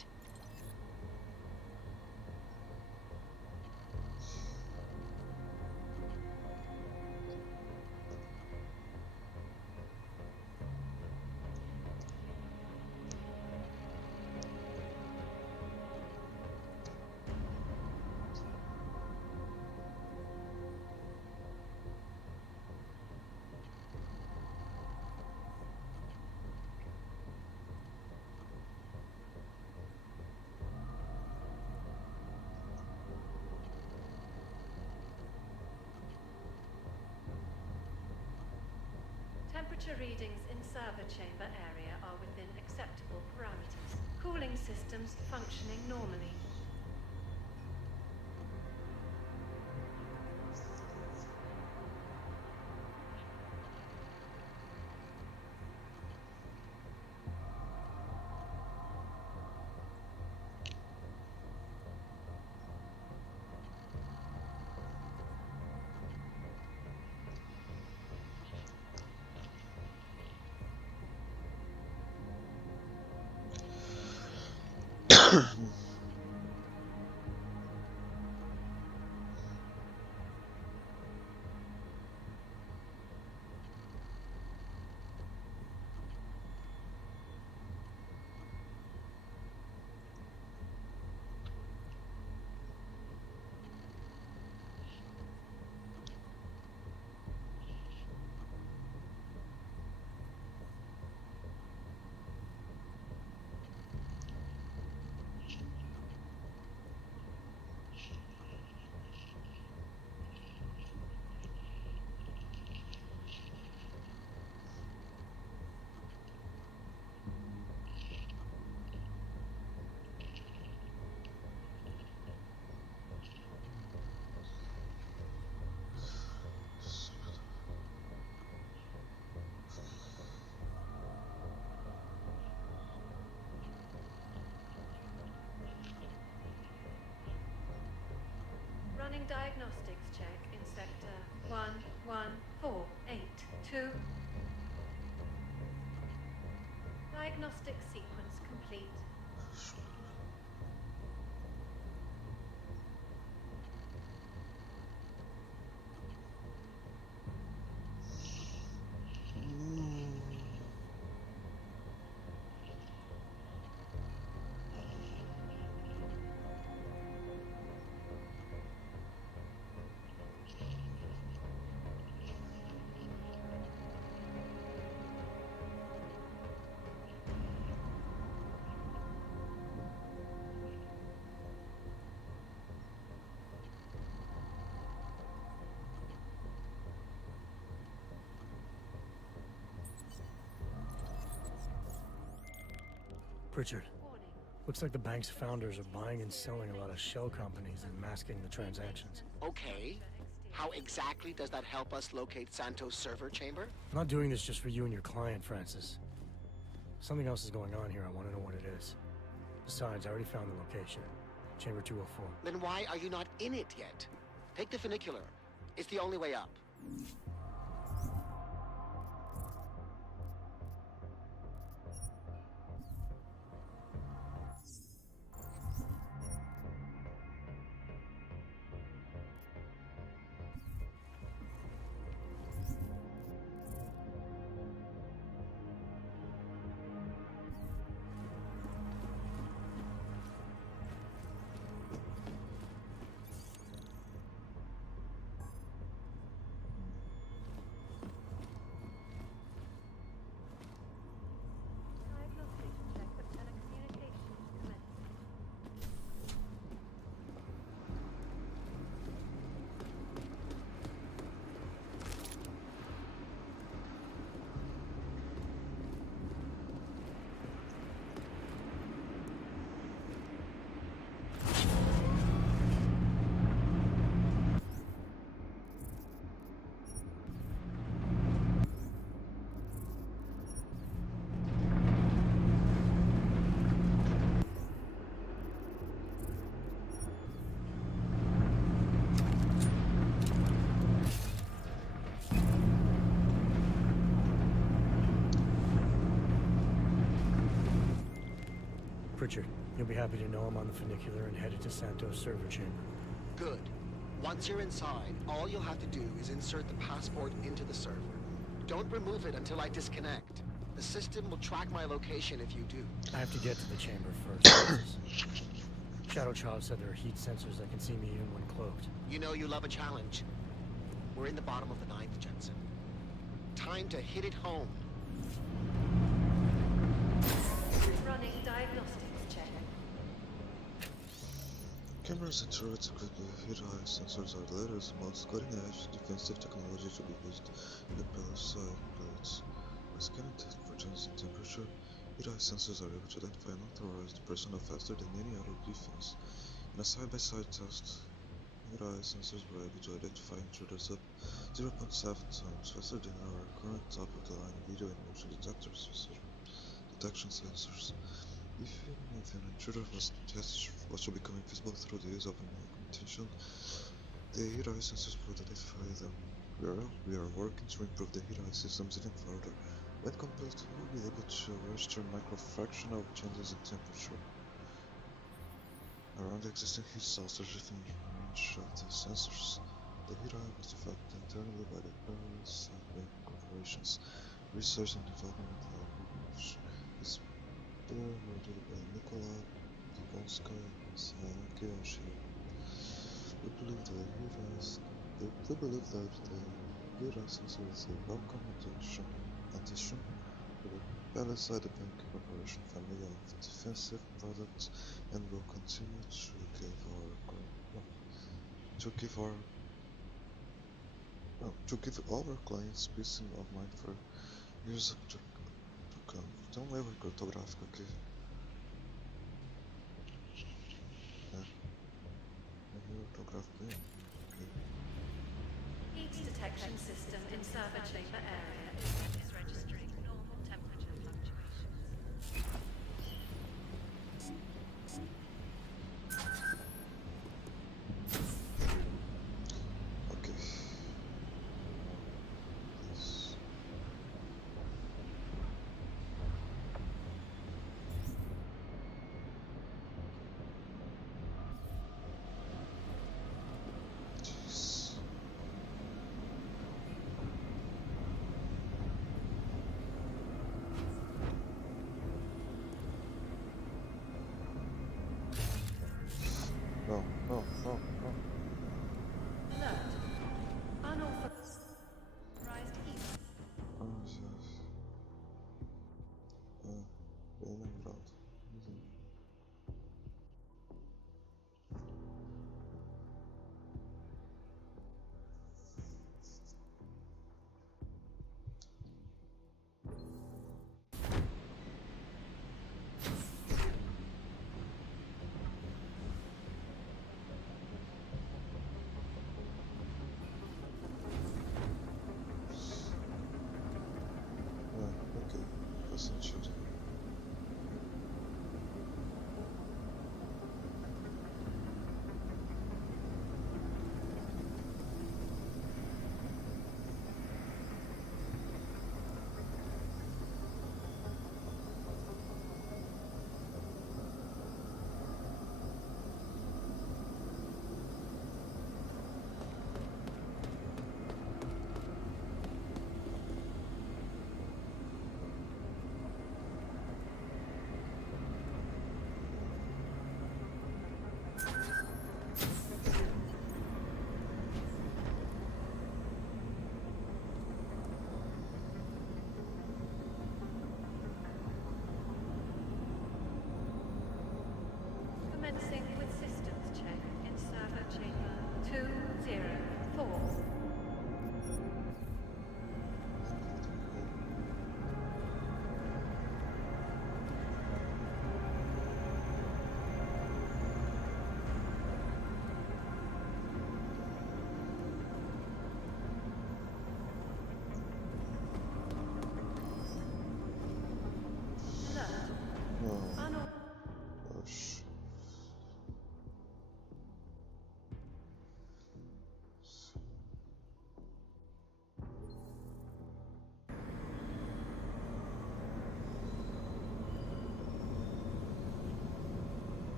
Temperature readings in server chamber area are within acceptable parameters. Cooling systems functioning normally. Running diagnostics check in sector 11482. Diagnostic sequence complete. Pritchard, looks like the bank's founders are buying and selling a lot of shell companies and masking the transactions. Okay. How exactly does that help us locate Santos' server chamber? I'm not doing this just for you and your client, Francis. Something else is going on here. I want to know what it is. Besides, I already found the location. Chamber 204. Then why are you not in it yet? Take the funicular. It's the only way up. Richard. You'll be happy to know I'm on the funicular and headed to Santos server chamber. Good. Once you're inside, all you'll have to do is insert the passport into the server. Don't remove it until I disconnect. The system will track my location if you do. I have to get to the chamber first. Shadow Child said there are heat sensors that can see me even when cloaked. You know you love a challenge. We're in the bottom of the ninth, Jensen. Time to hit it home. Running diagnostics check. Cameras and turrets equipped with heat-eye sensors are the latest, most cutting-edge defensive technology to be used in the Palisade blades. By scanning for changes in temperature, heat-eye sensors are able to identify an unauthorized personnel faster than any other defense. In a side-by-side test, heat-eye sensors were able to identify intruders up 0.7 times faster than our current top-of-the-line video and motion detection sensors. Even if an intruder was to become invisible through the use of an augmentation, the heat-eye sensors would identify them. We are working to improve the heat-eye systems even further. When complete, we will be able to register microfractional changes in temperature around the existing heat sources within range of the sensors. The heat-eye was developed internally by the Palisade Corporation's Research and Development Lab, which is spearheaded by Nikola Digonska and Saki Oshiro. We believe that the heat-eye sensor is a welcome addition to the Palisade Bank Corporation family of defensive products, and will continue to give our clients peace of mind for years to come. Tem um erro ortográfico aqui. Erro ortográfico bem. Okay. Heat detection system in server chamber area is registering normal temperature fluctuations. Okay. Please. Jeez.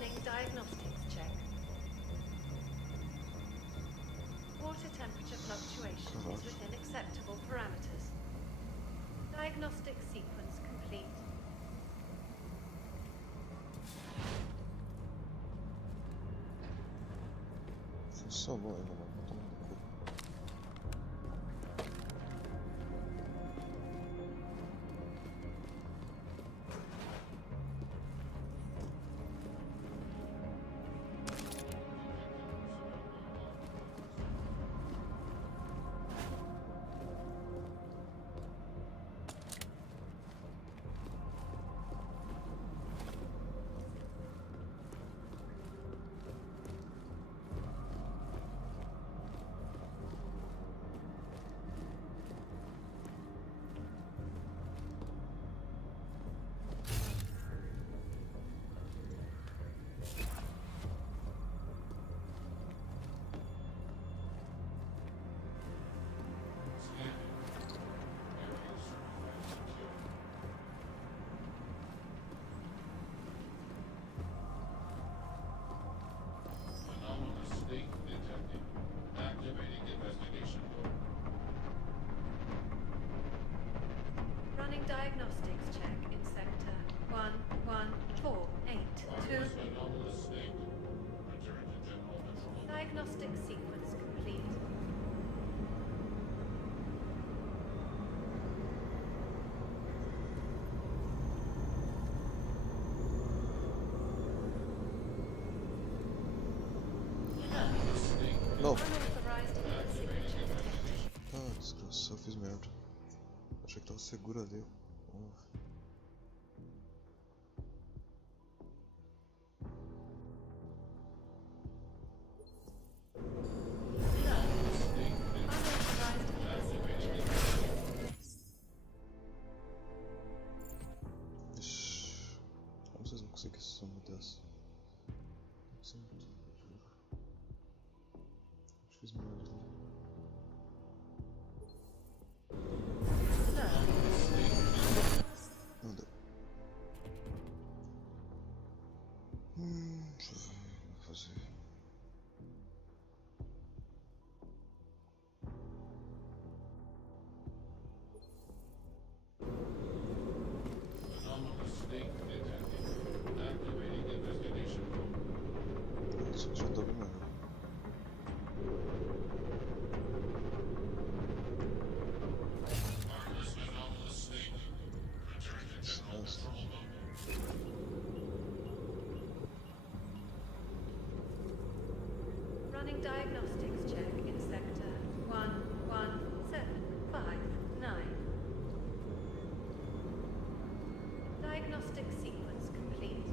Running diagnostics check. Water temperature fluctuation is within acceptable parameters. Diagnostic sequence complete. Funcionou ainda, mano. Tá tomando cu. Running diagnostics check in sector 11482. Diagnostic sequence complete. Não. Unauthorized signature detected. Ah, desgraça, eu fiz merda. Achei que tava seguro ali. Ixi, como vocês vão conseguir sumir dessa? Isso é muito duro. Acho que fiz merda ali. Não deu. Deixa eu ver o que eu vou fazer. Isso aqui já tá bem melhor. Nossa. Running diagnostics check in sector 11759. Diagnostic sequence complete.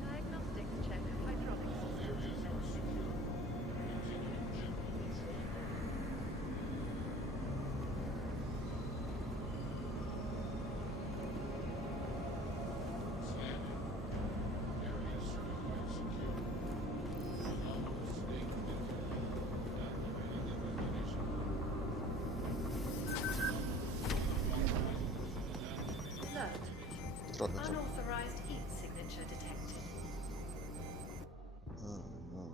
Diagnostics check hydraulic systems complete. Alert. Droga, droga. Unauthorized heat signature detected. Ah, não.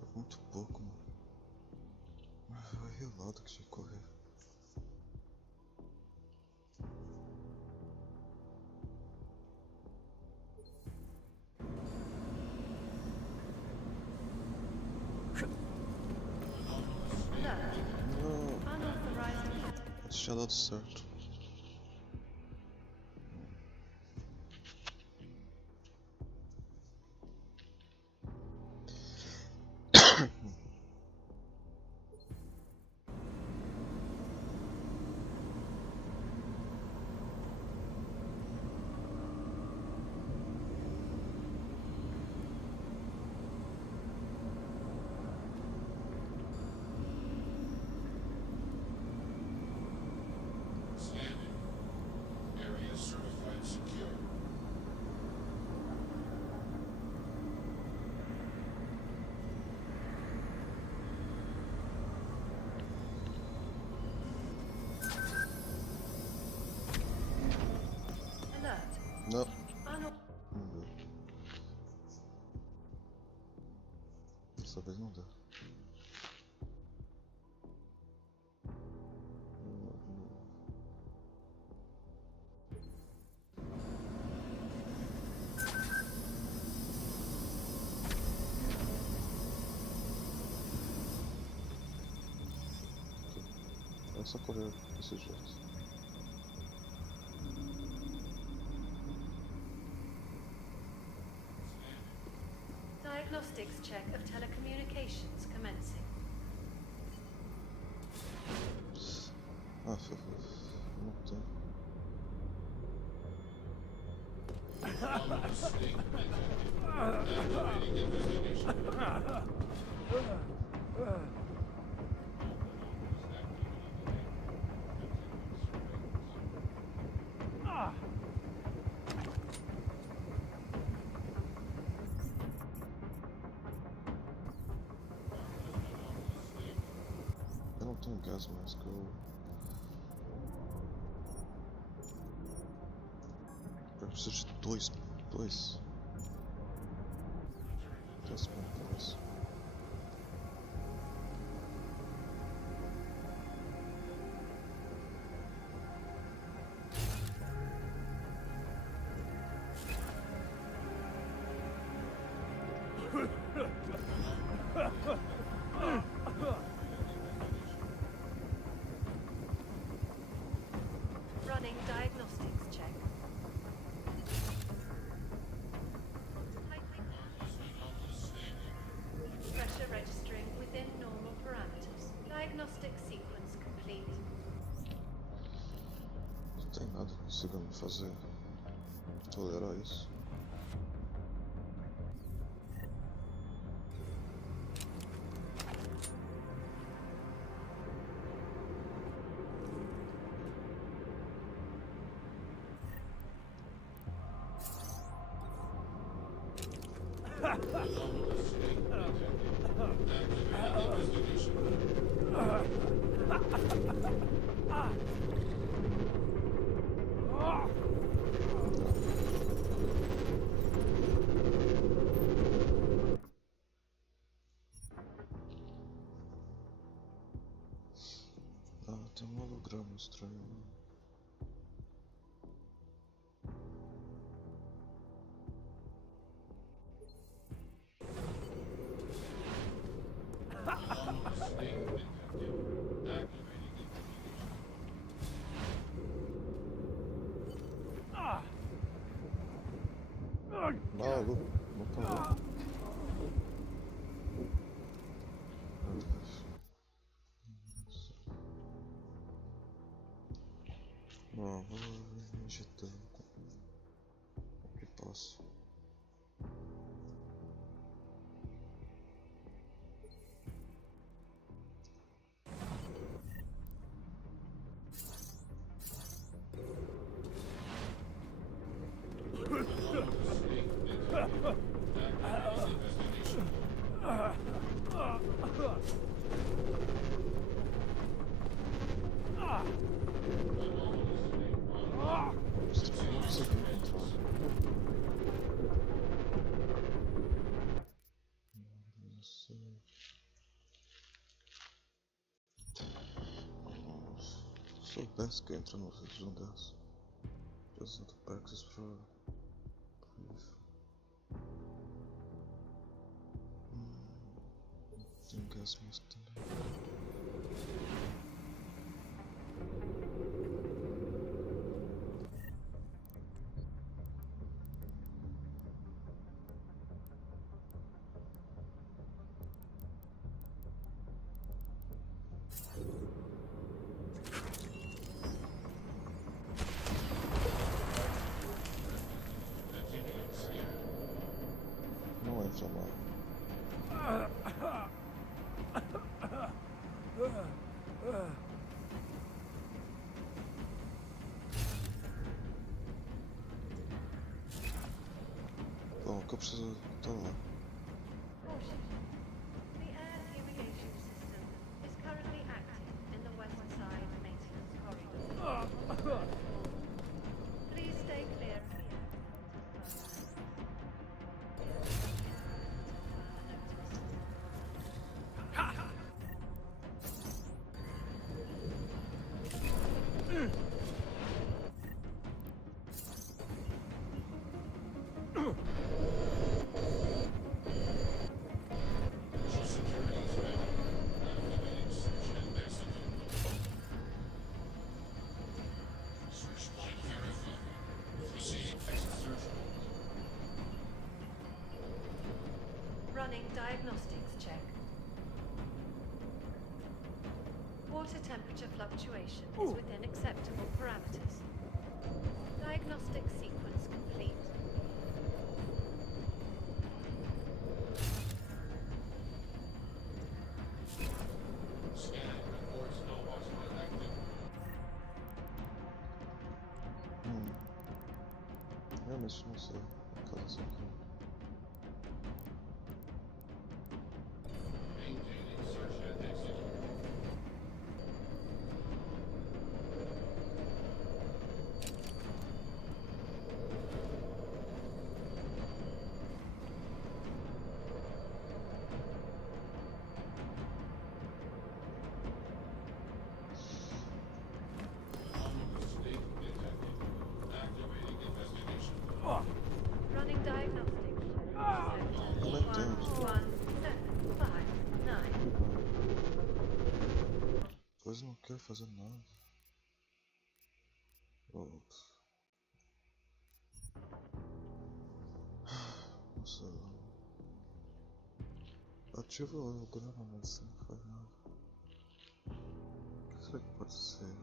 Tá muito pouco, mano. Vai relado que tinha que correr. Alert. Não. Unauthorized heat. Antes tinha dado certo. No. Unauthorized. Dessa vez não dá. É só correr desse jeito. Diagnostics check of telecommunications commencing. Ah, não tem. Eu não tenho gás mais que eu preciso de dois pontos. Running diagnostics check. Pressure registering within normal parameters. Diagnostic sequence complete. Não tem nada que consiga me fazer tolerar isso. Ah, tem um holograma estranho. Maluco, não parou. Não, vou me injetando o que posso. Não consegui encontrar. Se soubesse que entra no região dessa, just not access pra isso. Tem gás mais também. Não é inflamável. Bom, o que eu preciso tá lá. Caution. The air irrigation system is currently active in the west side maintenance corridor. Please stay clear of the air. Running diagnostics check. Water temperature fluctuation is within acceptable parameters. Diagnostic sequence complete. Realmente não sei. Cada isso aqui. Running diagnostics. Ela entende. 11759. Pois não quer fazer nada. Volta. Nossa. Ativa o holograma, mas não faz nada. O que será que pode ser?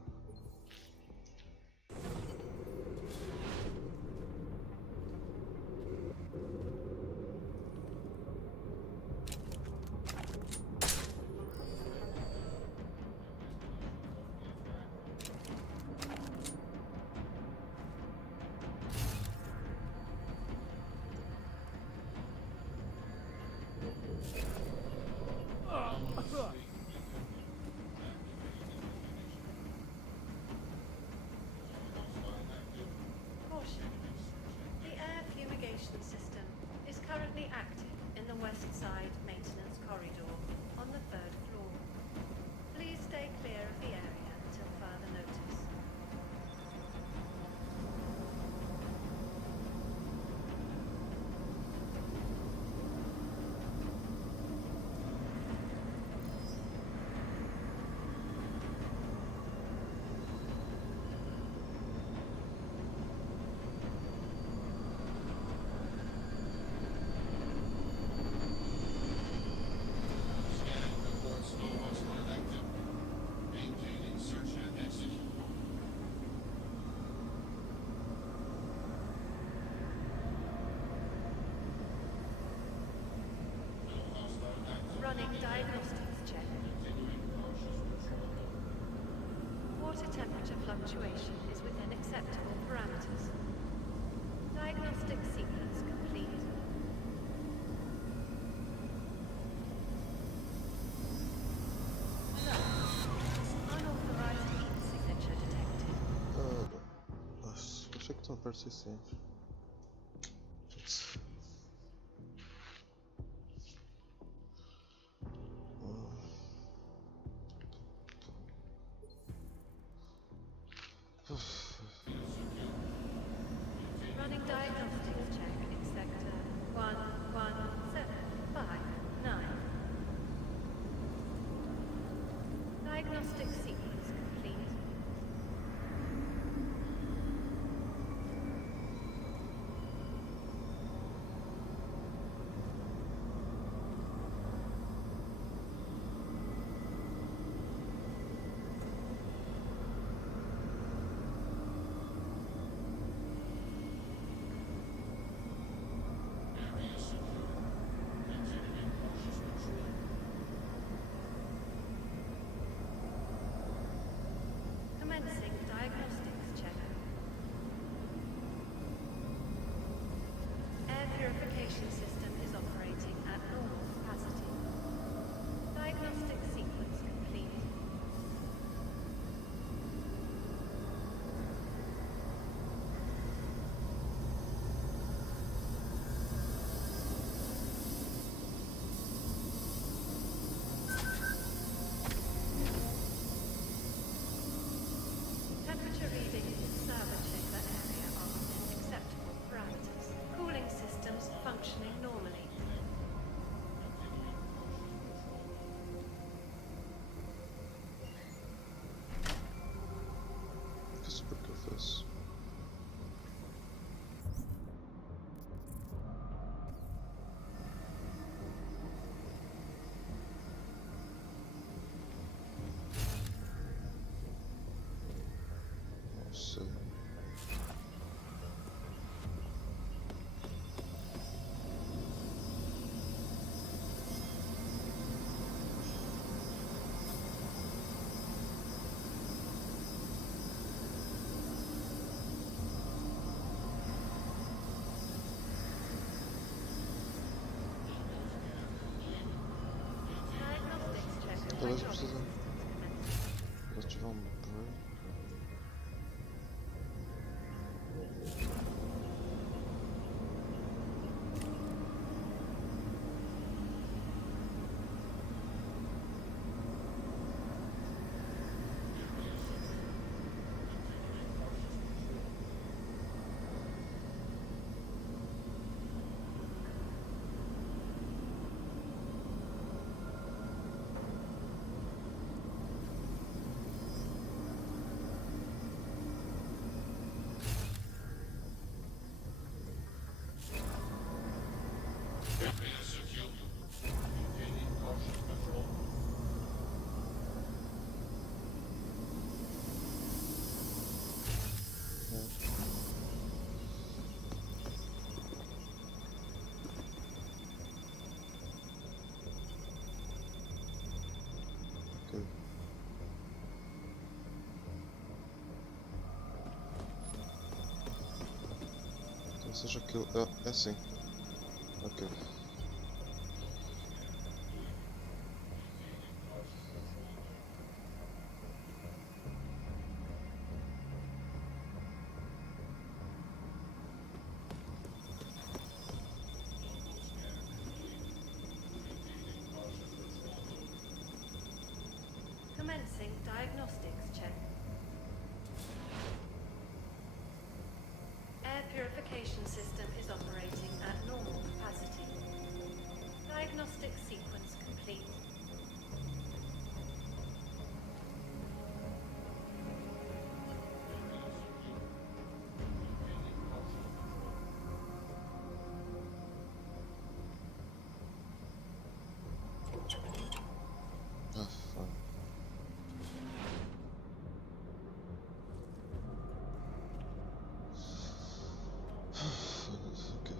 Caution. The air fumigation system is currently active in the west side maintenance corridor on the 3rd floor. Please stay clear of the area until further notice. Running diagnostics check. Water temperature fluctuation is within acceptable parameters. Diagnostic sequence complete. Unauthorized heat signature detected. Nossa, achei que tava persistente. Running diagnostics check in sector 11759. Diagnostic sequence complete. Teraz zaczynam break. Seja aquilo. É assim. Ok. Commencing diagnostics check. Air purification system is operating at normal capacity. Diagnostic sequence complete. Ah, fine. Okay.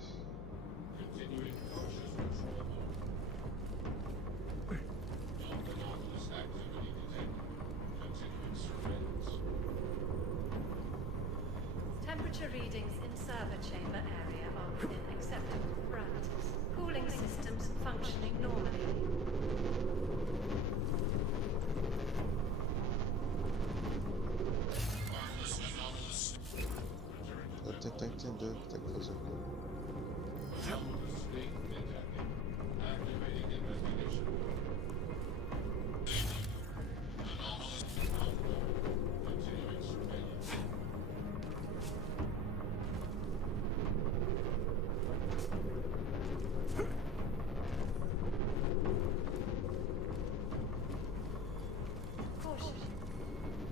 Temperature readings in server chamber area are within acceptable parameters. Cooling systems functioning normally. Eu tentar entender o que tem que fazer aqui. Caution.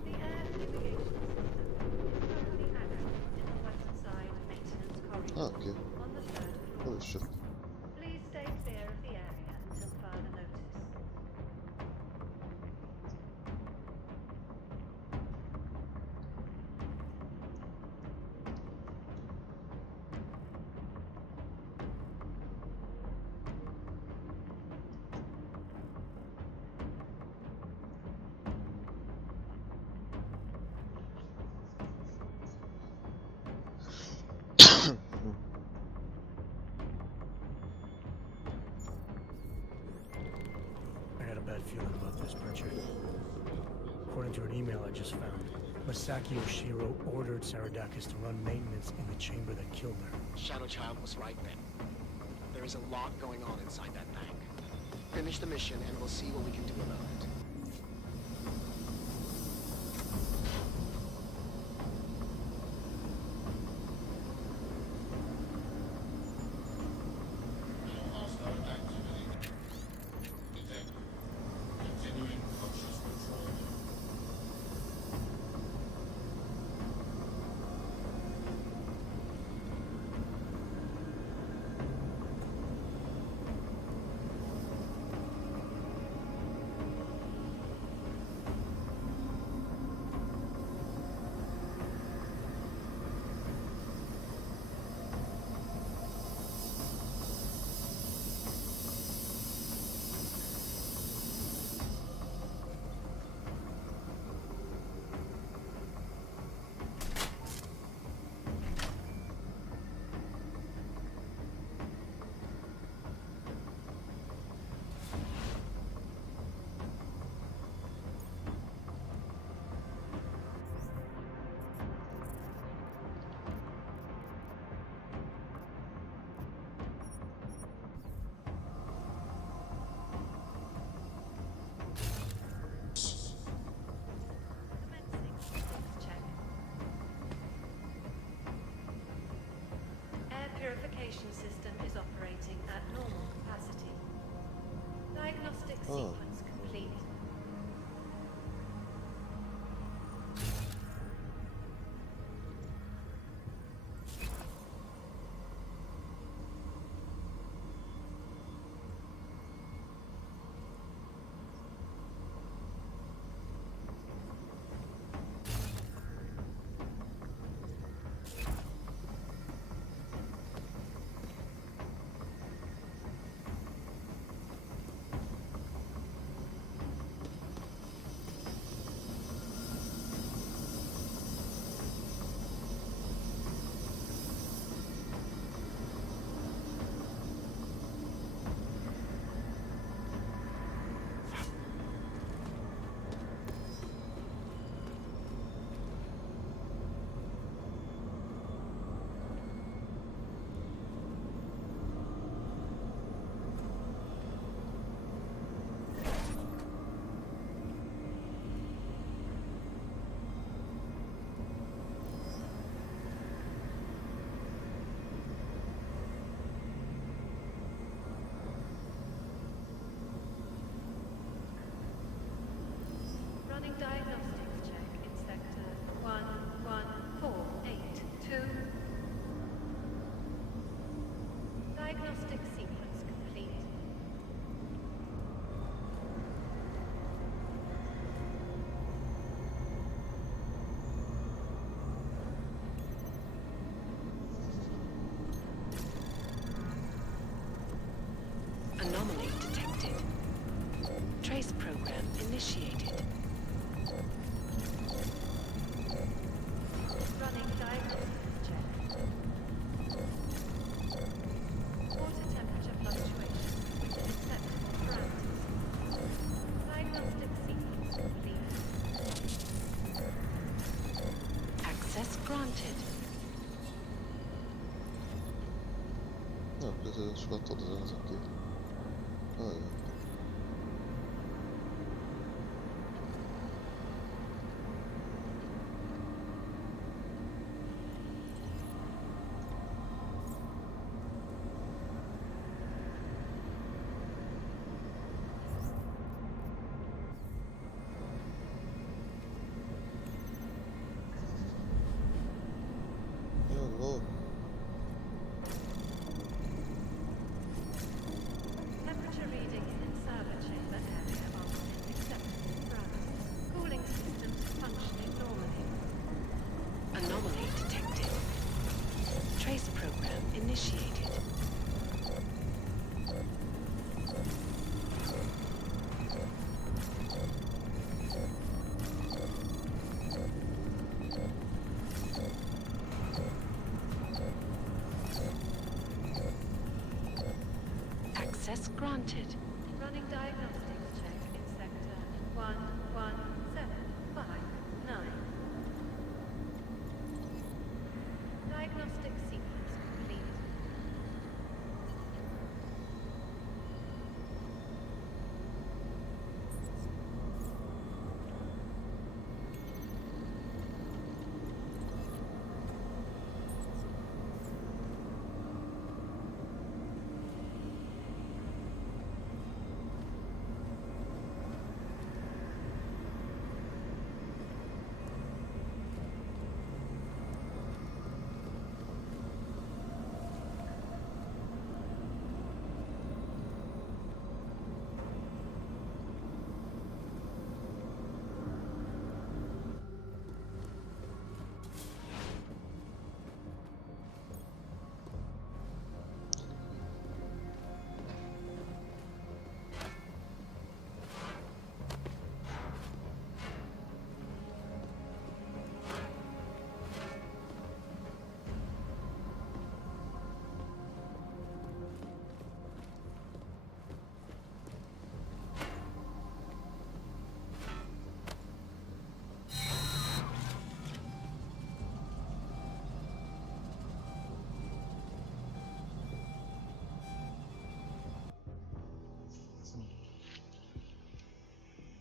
The air fumigation system is currently active in the west side maintenance corridor Ah, ok. on the third floor. Holy shit. Please stay clear of the area until further notice. I got a bad feeling about this, Pritchard. According to an email I just found, Masaki Oshiro ordered Saradakis to run maintenance in the chamber that killed her. Shadowchild was right then. There is a lot going on inside that bank. Finish the mission and we'll see what we can do about it. communication system is operating at normal capacity. Diagnostic sequence complete. Running diagnostics check in sector 11482. Diagnostic sequence complete. Anomaly detected. Trace program initiated. Running diagnostics check. Water temperature fluctuation within acceptable parameters. Diagnostic sequence complete. Access granted. Não, precisa chegar todas elas aqui. Ah, é. Hello. Temperature readings in server chamber area are within acceptable parameters. Cooling systems functioning normally. Anomaly detected. Trace program initiated. Access granted. Running diagnostics check in sector 11759. Diagnostic sequence complete.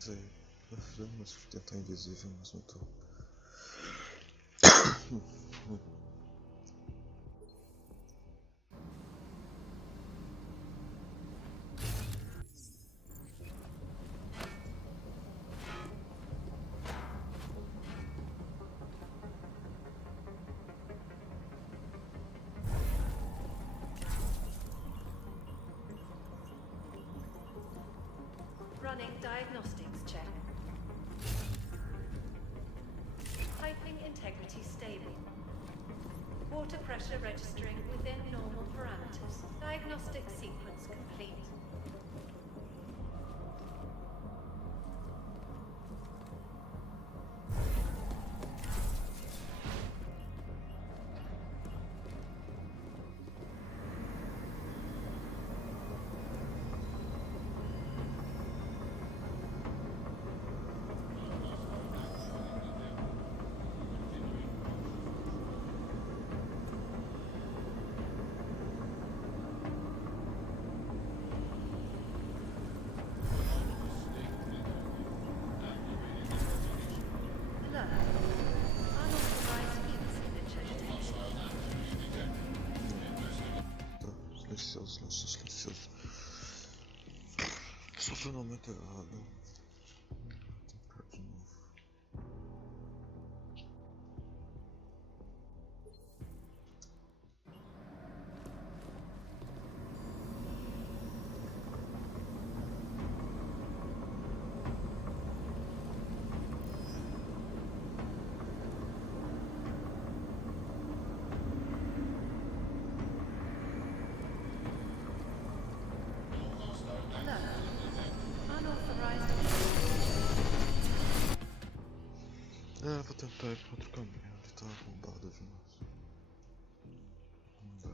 Sei, vamos tentar invisível, mas não tô. diagnostics check. Piping integrity stable. Water pressure registering within normal parameters. Diagnostic sequence complete. Silencioso. Só foi no momento errado. Tentar de novo. Vou tentar ir para outro caminho, ele tá arrombado demais. Não dá.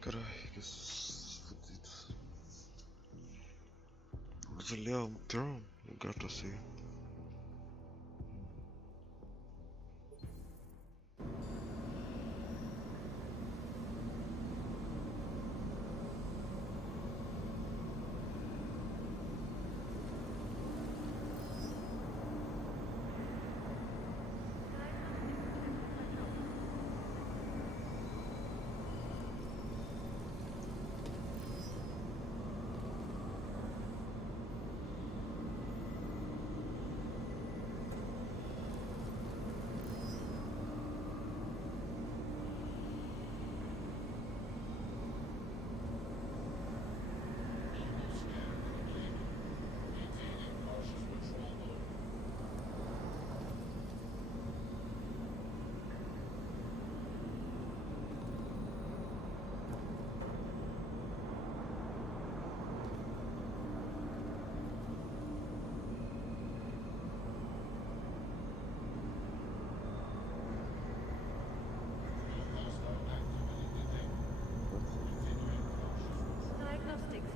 Caralho, que fodido. Desligar o drone, o gato assim.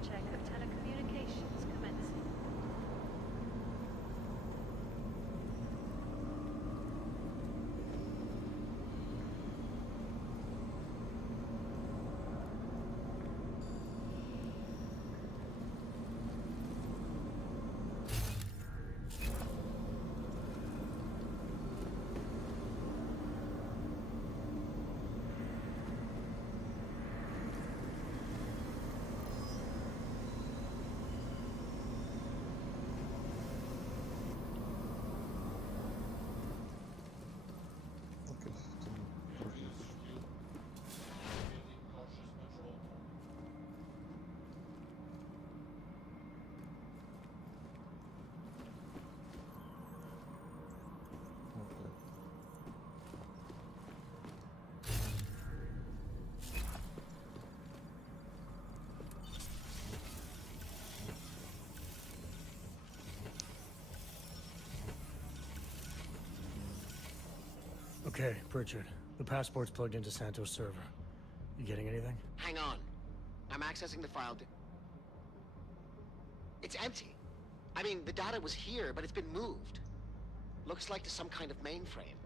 Check of telecommunications commencing. Okay, Pritchard. The passport's plugged into Santos' server. You getting anything? Hang on. I'm accessing the file. It's empty. I mean, the data was here, but it's been moved. Looks like to some kind of mainframe.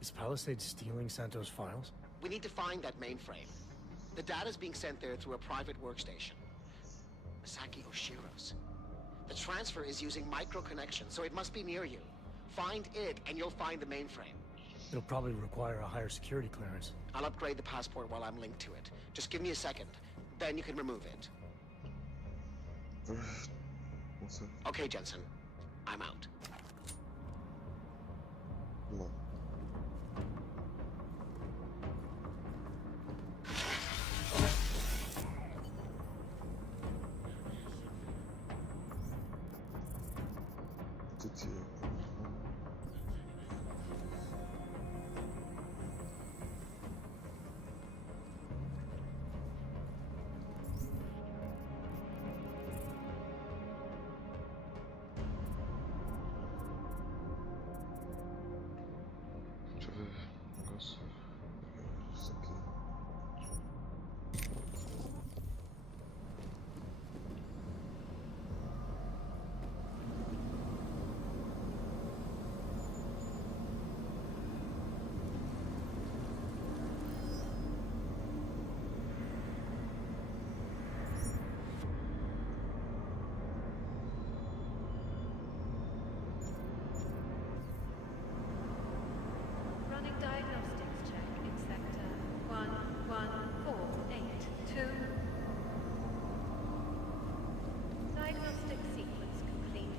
Is Palisade stealing Santos' files? We need to find that mainframe. The data's being sent there through a private workstation. Masaki Oshiro's. The transfer is using micro connections, so it must be near you. Find it, and you'll find the mainframe. It'll probably require a higher security clearance. I'll upgrade the passport while I'm linked to it. Just give me a second. Then you can remove it. What's up? Okay, Jensen. I'm out. No. Did you? Deixa eu ver o negócio. Isso aqui. Running diagnostics check in sector 11482. Diagnostic sequence complete.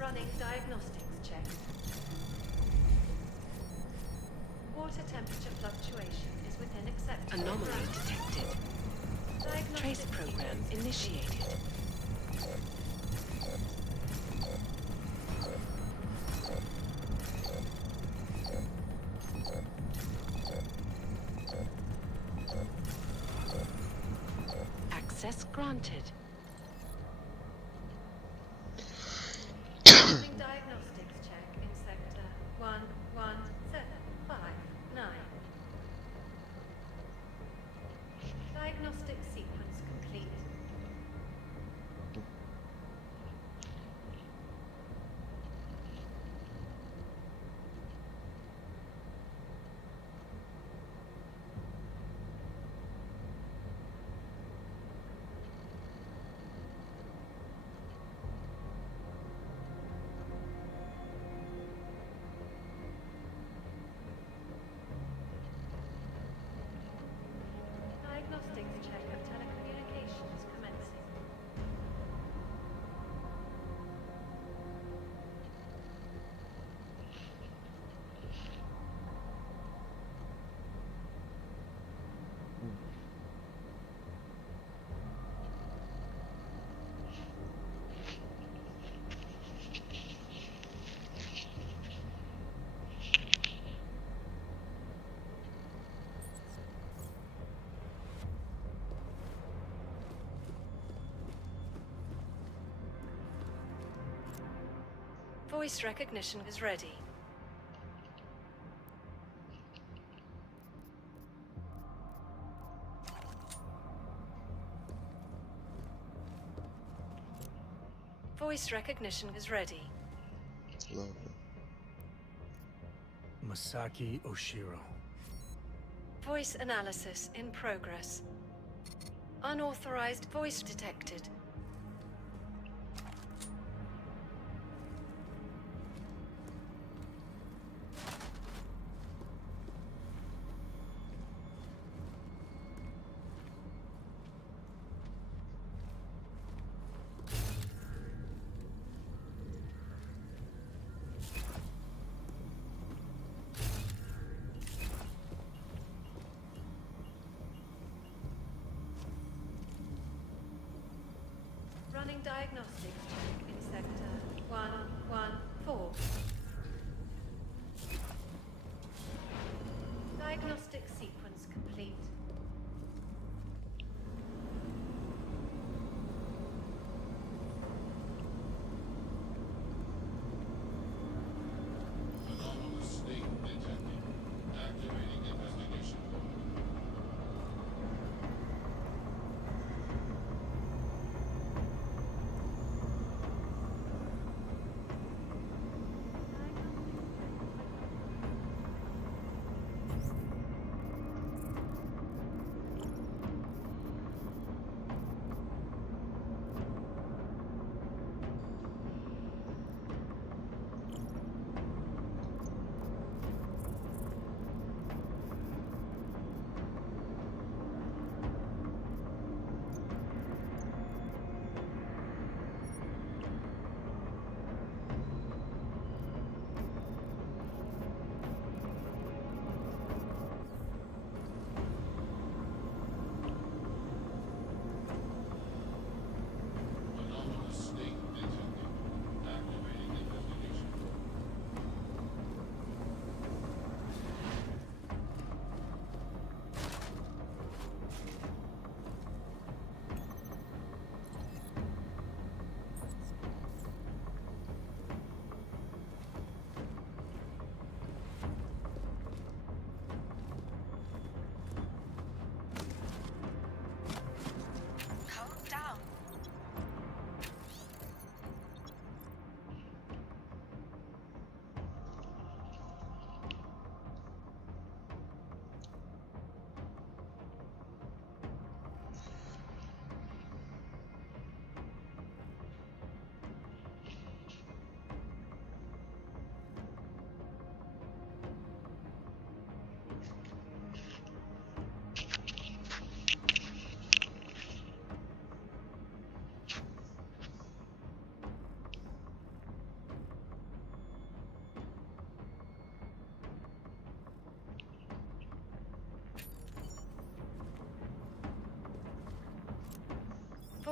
Running diagnostics check. Water temperature fluctuation is within acceptable Anomaly parameters. detected. Diagnostic Trace program sequence initiated. Access granted. Running diagnostics check in sector 11759. Diagnostic sequence complete. Diagnostics check of telecommunications commencing. Voice recognition is ready. Voice recognition is ready. Lovely. Masaki Oshiro. Voice analysis in progress. Unauthorized voice detected. Running diagnostics check in sector 114. Diagnostic sequence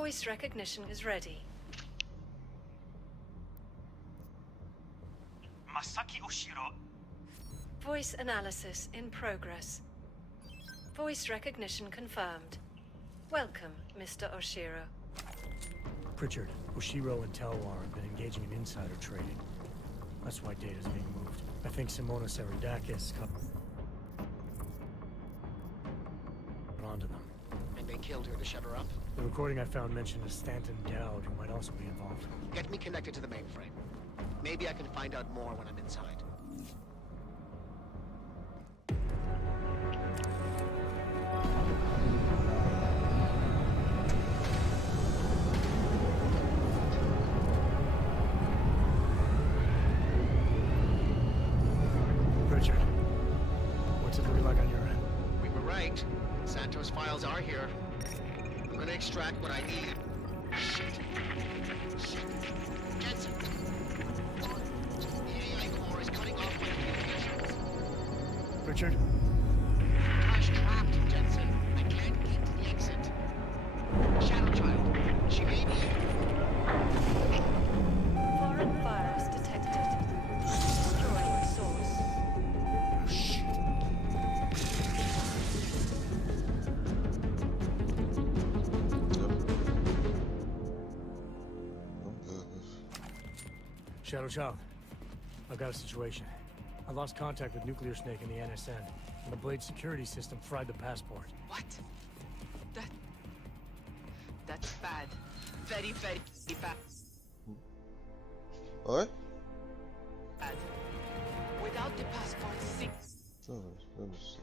Voice recognition is ready. Masaki Oshiro. Voice analysis in progress. Voice recognition confirmed. Welcome, Mr. Oshiro. Pritchard, Oshiro and Telwar have been engaging in insider trading. That's why data's being moved. I think Simonas Aridakis got onto them. And they killed her to shut her up? The recording I found mentioned a Stanton Dowd who might also be involved. Get me connected to the mainframe. Maybe I can find out more when I'm inside. Pritchard, what's it looking like on your end? We were right. Santos' files are here. I'm gonna extract what I need. Shit. Jensen! The AI core is cutting off my communications. Pritchard? Cash trapped, Jensen. I can't get to the exit. Shadow Child. She may be... Foreign virus detected. Destroying source. Shadow Child, I've got a situation. I lost contact with Nuclear Snake and the NSN, and the Blade security system fried the passport. What? That's bad. Very, very bad. What? Bad. Without the passport, see. Oh, let me see.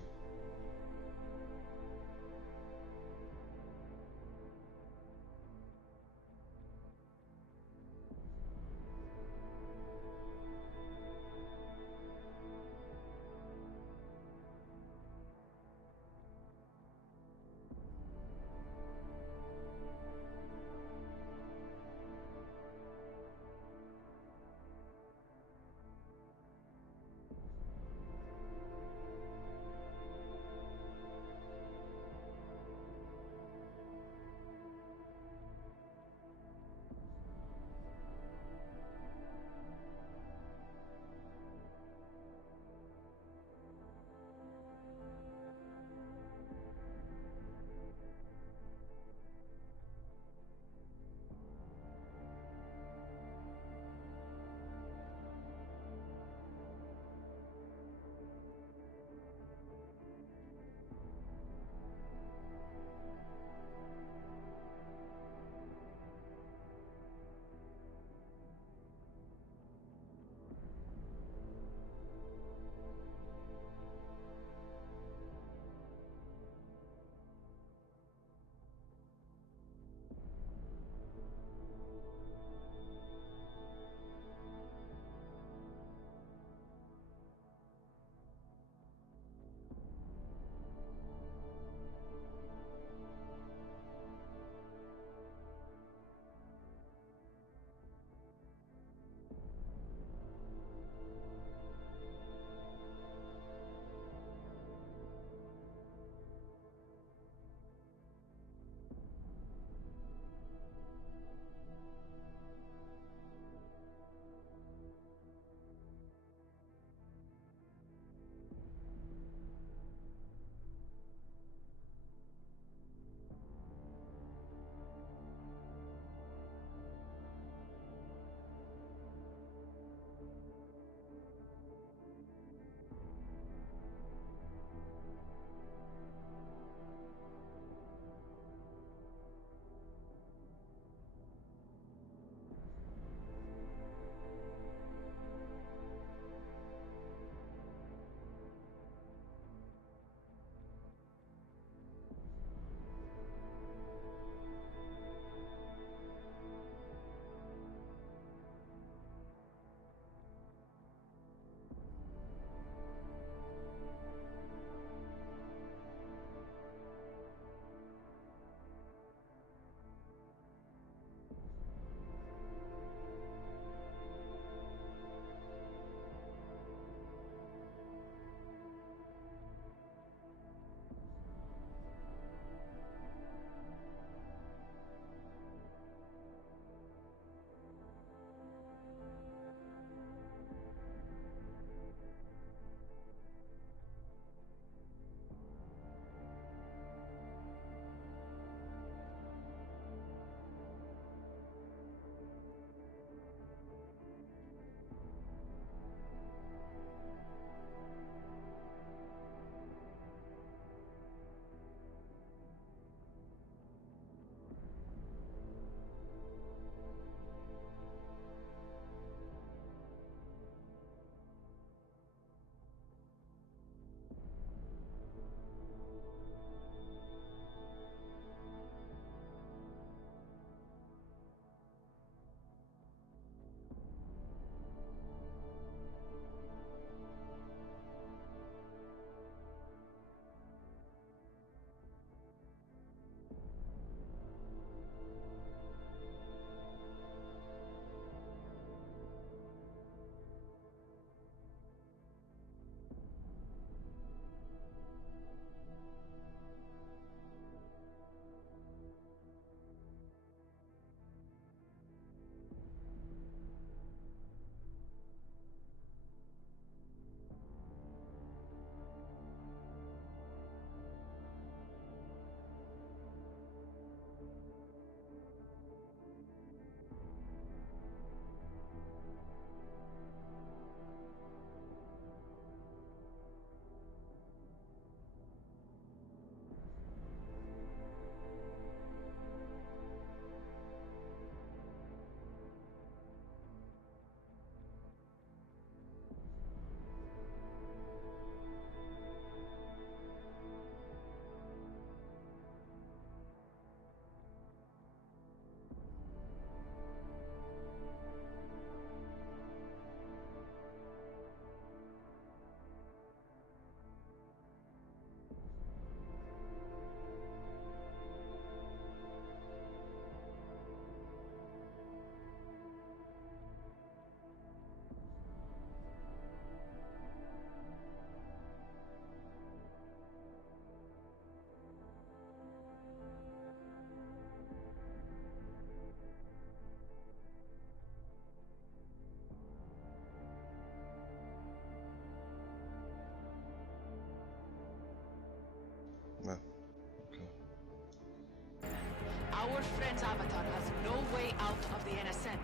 friend's avatar has no way out of the NSN.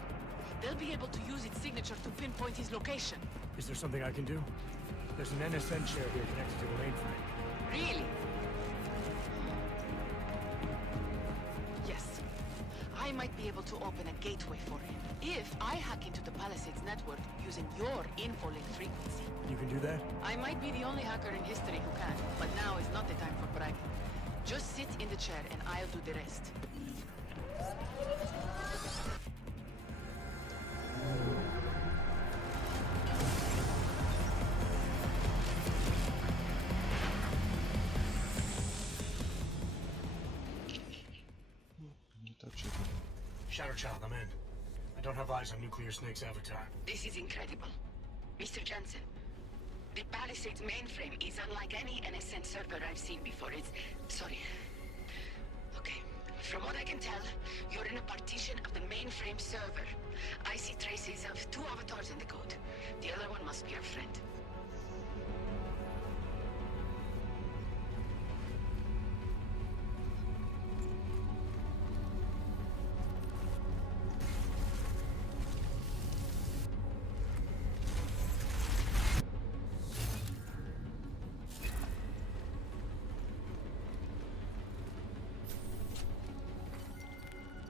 They'll be able to use its signature to pinpoint his location. Is there something I can do? There's an NSN share here connected to the mainframe. Really? Yes. I might be able to open a gateway for him if I hack into the Palisades network using your infolink frequency. You can do that? I might be the only hacker in history who can, but now is not the time for bragging. Just sit in the chair and I'll do the rest. Shadow Child, I'm in. I don't have eyes on Nuclear Snake's avatar. This is incredible. Mr. Jensen, the Palisades mainframe is unlike any NSN server I've seen before. It's... sorry. Okay. From what I can tell, you're in a partition of the mainframe server. I see traces of 2 avatars in the code. The other one must be our friend.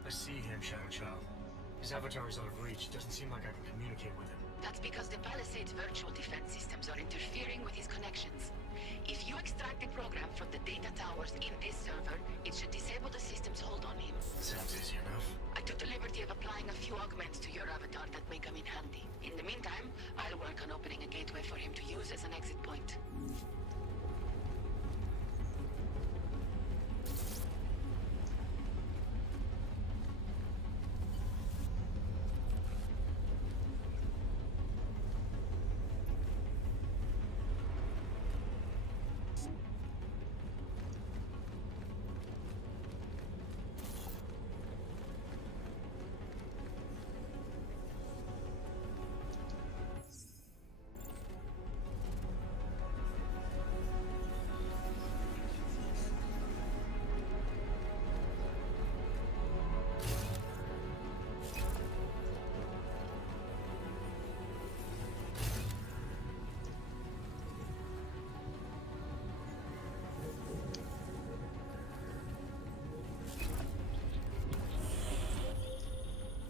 I see him, Shadow Child. His avatar is out of reach. Doesn't seem like I can communicate with him. That's because the Palisades virtual defense systems are interfering with his connections. If you extract the program from the data towers in this server, it should disable the system's hold on him. Sounds easy enough. I took the liberty of applying a few augments to your avatar that may come in handy. In the meantime, I'll work on opening a gateway for him to use as an exit point.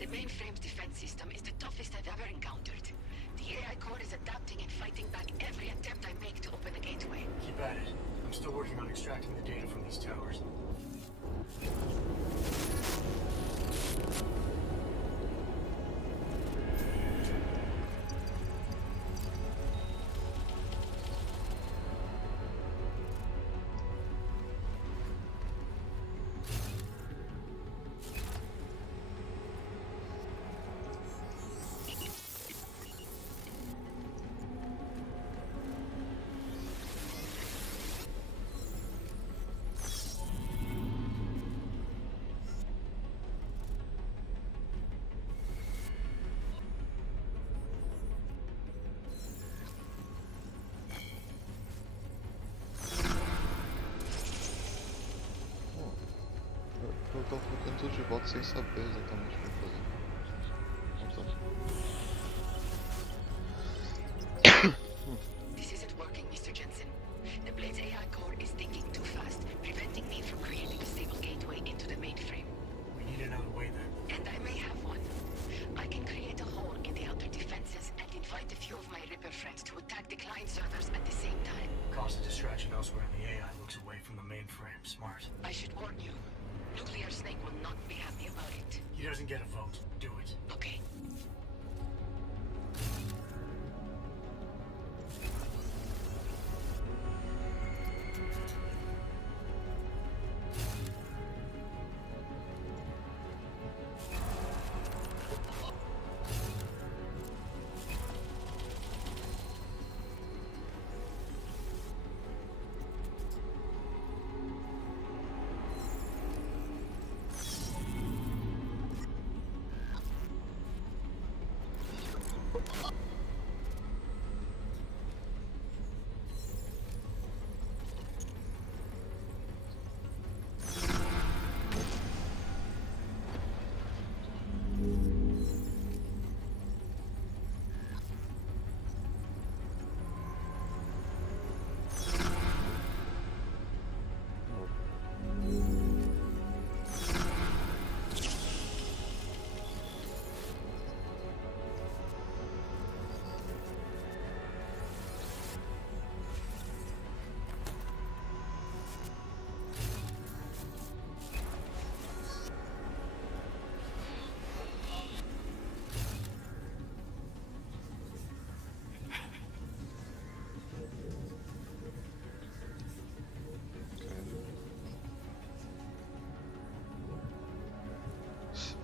The mainframe's defense system is the toughest I've ever encountered. The AI core is adapting and fighting back every attempt I make to open the gateway. Keep at it. I'm still working on extracting the data from these towers. Eu tô colocando tudo de volta sem saber exatamente o que fazer. This isn't working, Mr. Jensen. The Blade's AI core is thinking too fast, preventing me from creating a stable gateway into the mainframe. We need another way then. And I may have one. I can create a hole in the outer defenses and invite a few of my Ripper friends to attack the client servers at the same time. Cause a distraction elsewhere in the AI looks away from the mainframe. Smart. I should warn you. Nuclear Snake will not be happy about it. He doesn't get a vote. Do it. Okay.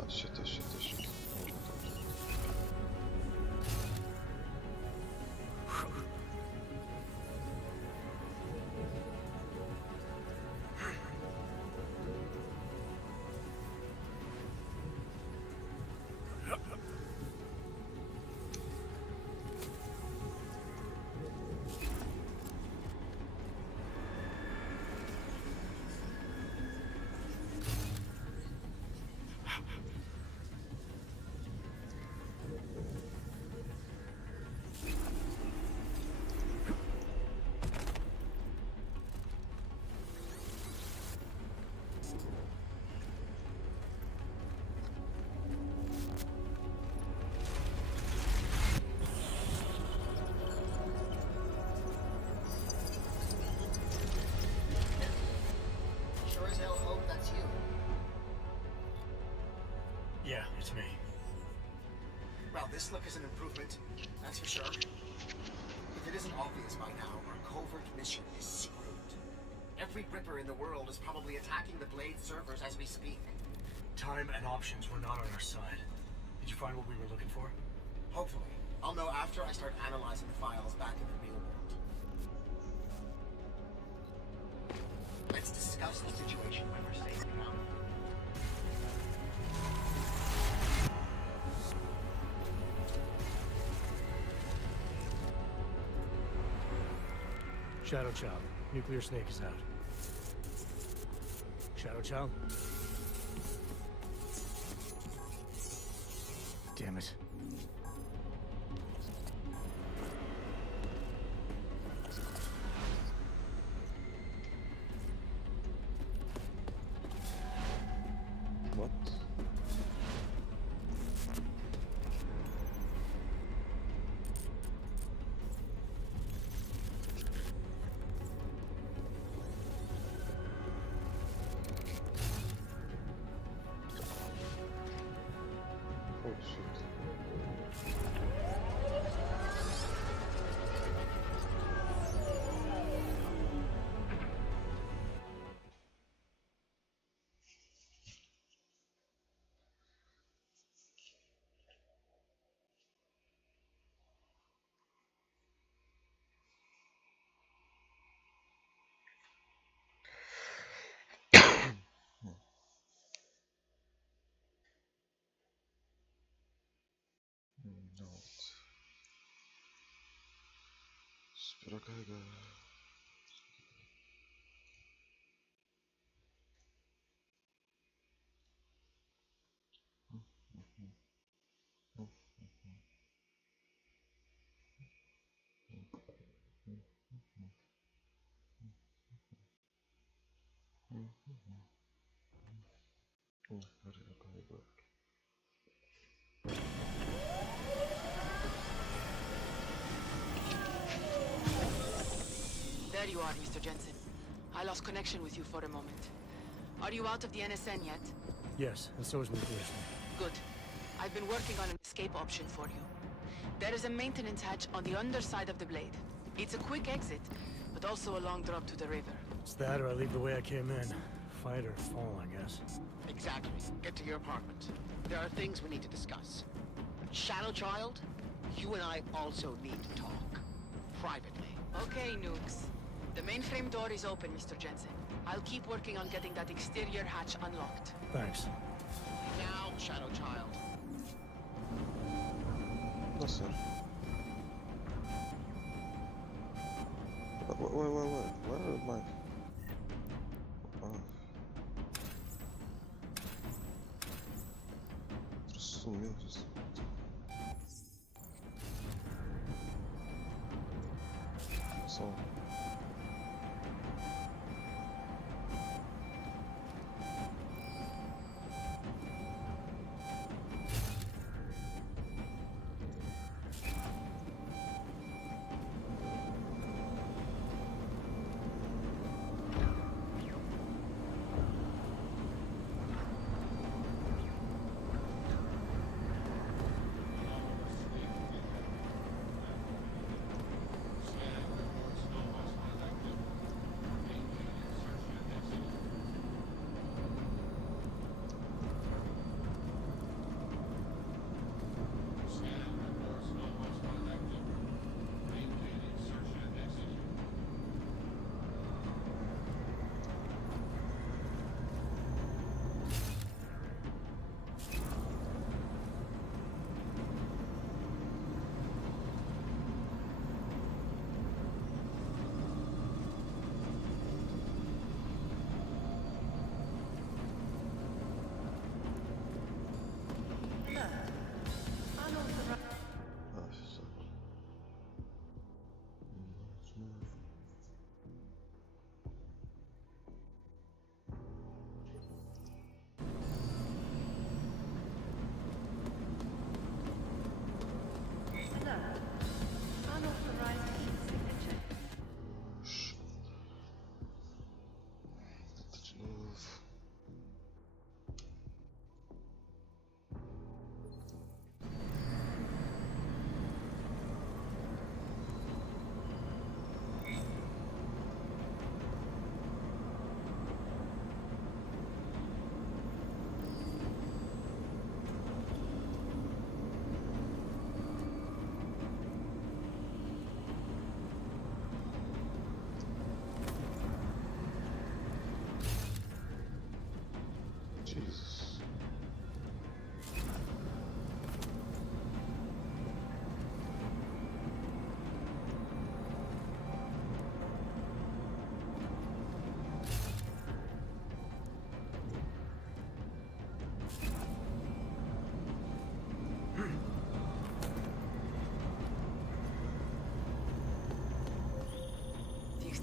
shit. Sure as hell hope that's you. Yeah, it's me. Well, this look is an improvement, that's for sure. If it isn't obvious by now, our covert mission is screwed. Every Ripper in the world is probably attacking the Blade servers as we speak. Time and options were not on our side. Did you find what we were looking for? Hopefully. I'll know after I start analyzing the files back in the real world. Let's discuss the situation when we're safe now. Shadow Child. Nuclear Snake is out. Shadow Child? Damn it. What? Oh shit. No. Espera cargar. Oh, carga carga. There you are, Mr. Jensen. I lost connection with you for a moment. Are you out of the NSN yet? Yes, and so is Nuclear Snake. Good. I've been working on an escape option for you. There is a maintenance hatch on the underside of the blade. It's a quick exit, but also a long drop to the river. It's that or I leave the way I came in. Fight or fall, I guess. Exactly. Get to your apartment. There are things we need to discuss. Shadow Child, you and I also need to talk. Privately. Okay, Nukes. The mainframe door is open, Mr. Jensen. I'll keep working on getting that exterior hatch unlocked. Thanks. Now, Shadow Child. No, sir. Wait. Where are my... Sumiu disso. Só.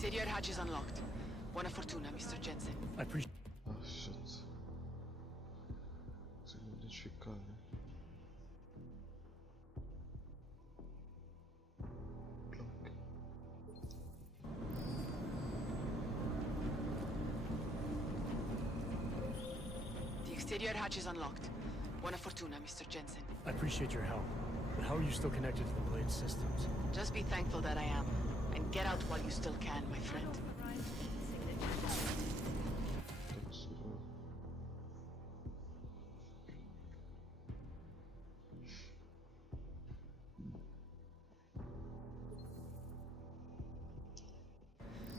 exterior hatch is unlocked. Buona fortuna, Mr. Jensen. I appreciate. Ah, shit. Consigo identificar, né? The exterior hatch is unlocked. Buona fortuna, Mr. Jensen. I appreciate your help, but how are you still connected to the Blade systems? Just be thankful that I am. And get out while you still can, my friend.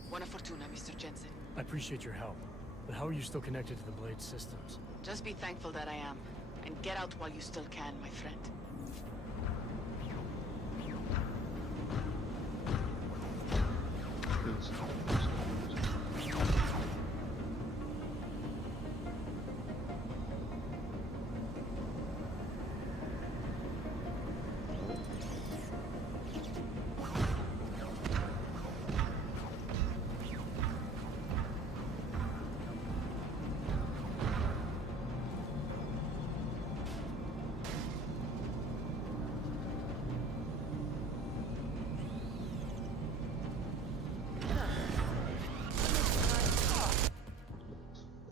Buona fortuna, Mr. Jensen. I appreciate your help, but how are you still connected to the Blade systems? Just be thankful that I am. And get out while you still can, my friend.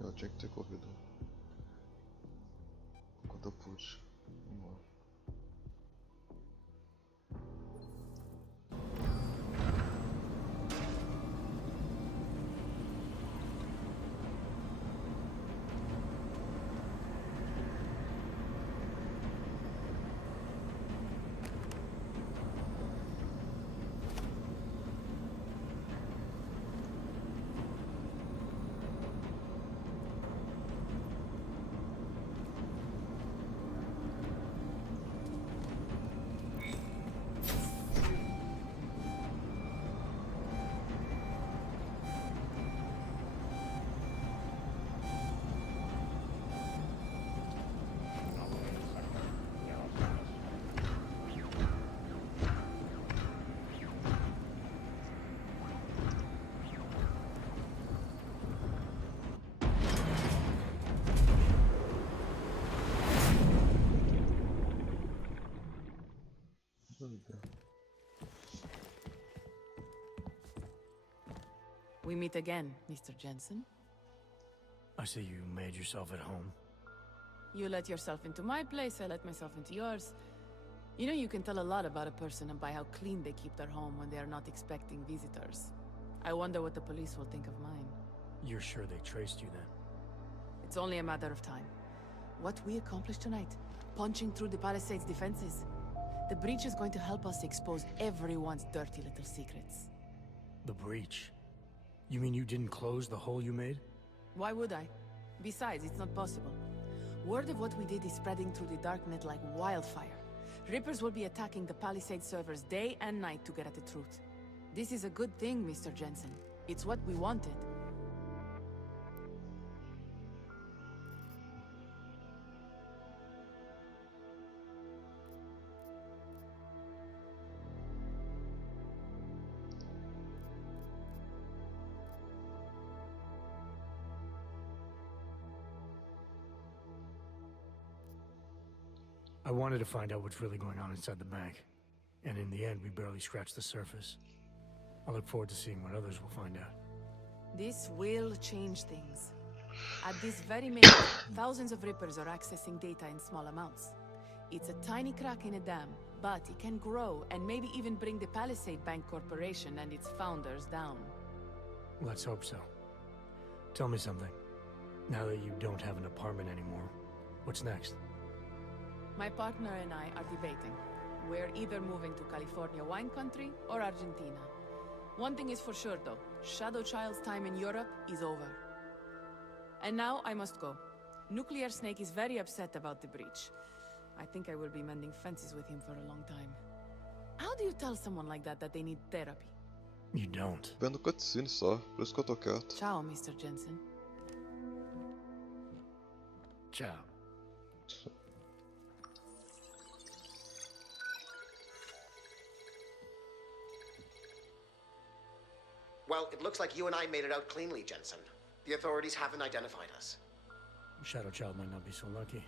Eu tinha que ter corrido. Enquanto eu pude. Vamos lá. We meet again, Mr. Jensen. I see you made yourself at home. You let yourself into my place, I let myself into yours. You know, you can tell a lot about a person by how clean they keep their home when they are not expecting visitors. I wonder what the police will think of mine. You're sure they traced you then? It's only a matter of time. What we accomplished tonight, punching through the Palisades' defenses. The breach is going to help us expose everyone's dirty little secrets. The breach? You mean you didn't close the hole you made? Why would I? Besides, it's not possible. Word of what we did is spreading through the darknet like wildfire. Rippers will be attacking the Palisade servers day and night to get at the truth. This is a good thing, Mr. Jensen. It's what we wanted. I wanted to find out what's really going on inside the bank. And in the end, we barely scratched the surface. I look forward to seeing what others will find out. This will change things. At this very minute, thousands of Rippers are accessing data in small amounts. It's a tiny crack in a dam, but it can grow and maybe even bring the Palisade Bank Corporation and its founders down. Let's hope so. Tell me something. Now that you don't have an apartment anymore, what's next? My partner and I are debating. We're either moving to California wine country or Argentina. One thing is for sure though, Shadow Child's time in Europe is over. And now I must go. Nuclear Snake is very upset about the breach. I think I will be mending fences with him for a long time. How do you tell someone like that they need therapy? You don't. Vendo cutscene só, por isso que eu tô quieto. Ciao, Mr. Jensen. Ciao. Well, it looks like you and I made it out cleanly, Jensen. The authorities haven't identified us. Shadow Child might not be so lucky.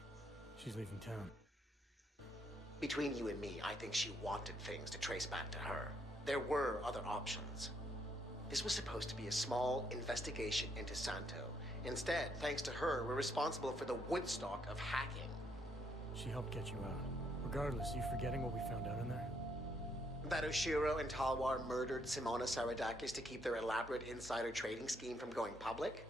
She's leaving town. Between you and me, I think she wanted things to trace back to her. There were other options. This was supposed to be a small investigation into Santo. Instead, thanks to her, we're responsible for the Woodstock of hacking. She helped get you out. Regardless, you forgetting what we found out in there? That Oshiro and Talwar murdered Simona Saradakis to keep their elaborate insider trading scheme from going public?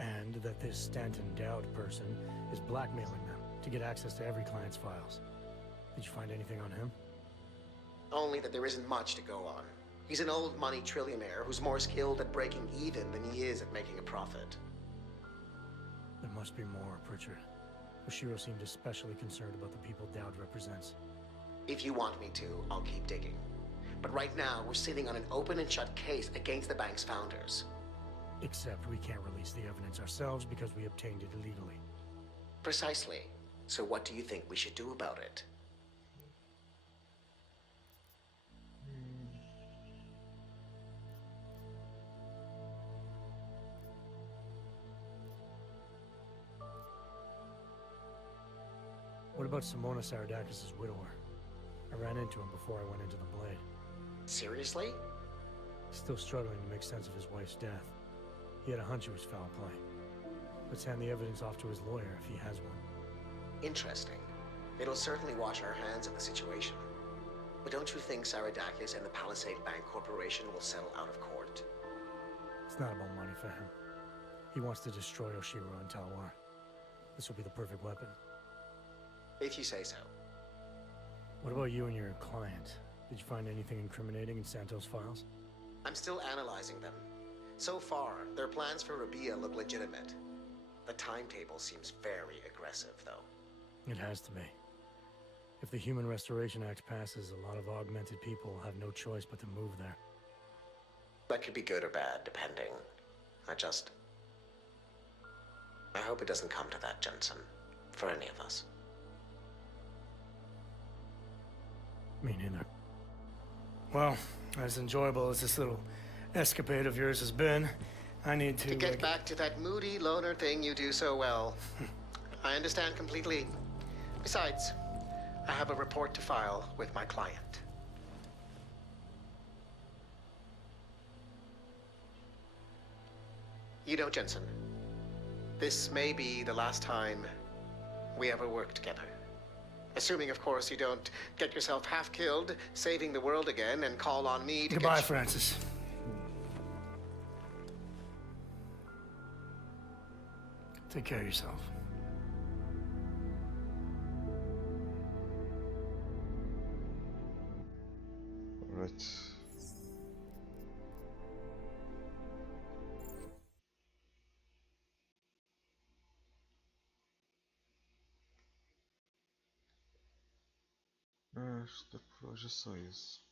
And that this Stanton Dowd person is blackmailing them to get access to every client's files. Did you find anything on him? Only that there isn't much to go on. He's an old money trillionaire who's more skilled at breaking even than he is at making a profit. There must be more, Pritchard. Oshiro seemed especially concerned about the people Dowd represents. If you want me to, I'll keep digging. But right now, we're sitting on an open and shut case against the bank's founders. Except we can't release the evidence ourselves because we obtained it illegally. Precisely. So what do you think we should do about it? What about Simona Saradakis' widower? I ran into him before I went into the Blade. Seriously? Still struggling to make sense of his wife's death. He had a hunch it was foul play. Let's hand the evidence off to his lawyer if he has one. Interesting. It'll certainly wash our hands of the situation. But don't you think Saradakis and the Palisade Bank Corporation will settle out of court? It's not about money for him. He wants to destroy Oshiro and Talwar. This will be the perfect weapon. If you say so. What about you and your client? Did you find anything incriminating in Santos' files? I'm still analyzing them. So far, their plans for Rabia look legitimate. The timetable seems very aggressive, though. It has to be. If the Human Restoration Act passes, a lot of augmented people will have no choice but to move there. That could be good or bad, depending. I hope it doesn't come to that, Jensen. For any of us. Me neither. Well, as enjoyable as this little escapade of yours has been, I need to... To get back to that moody loner thing you do so well. I understand completely. Besides, I have a report to file with my client. You know, Jensen, this may be the last time we ever work together. Assuming, of course, you don't get yourself half killed, saving the world again, and call on me to Goodbye, Francis. Take care of yourself. All right. Acho que por hoje é só isso.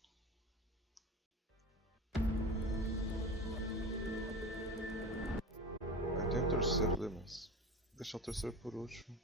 Tem o terceiro, mas deixa o terceiro por último.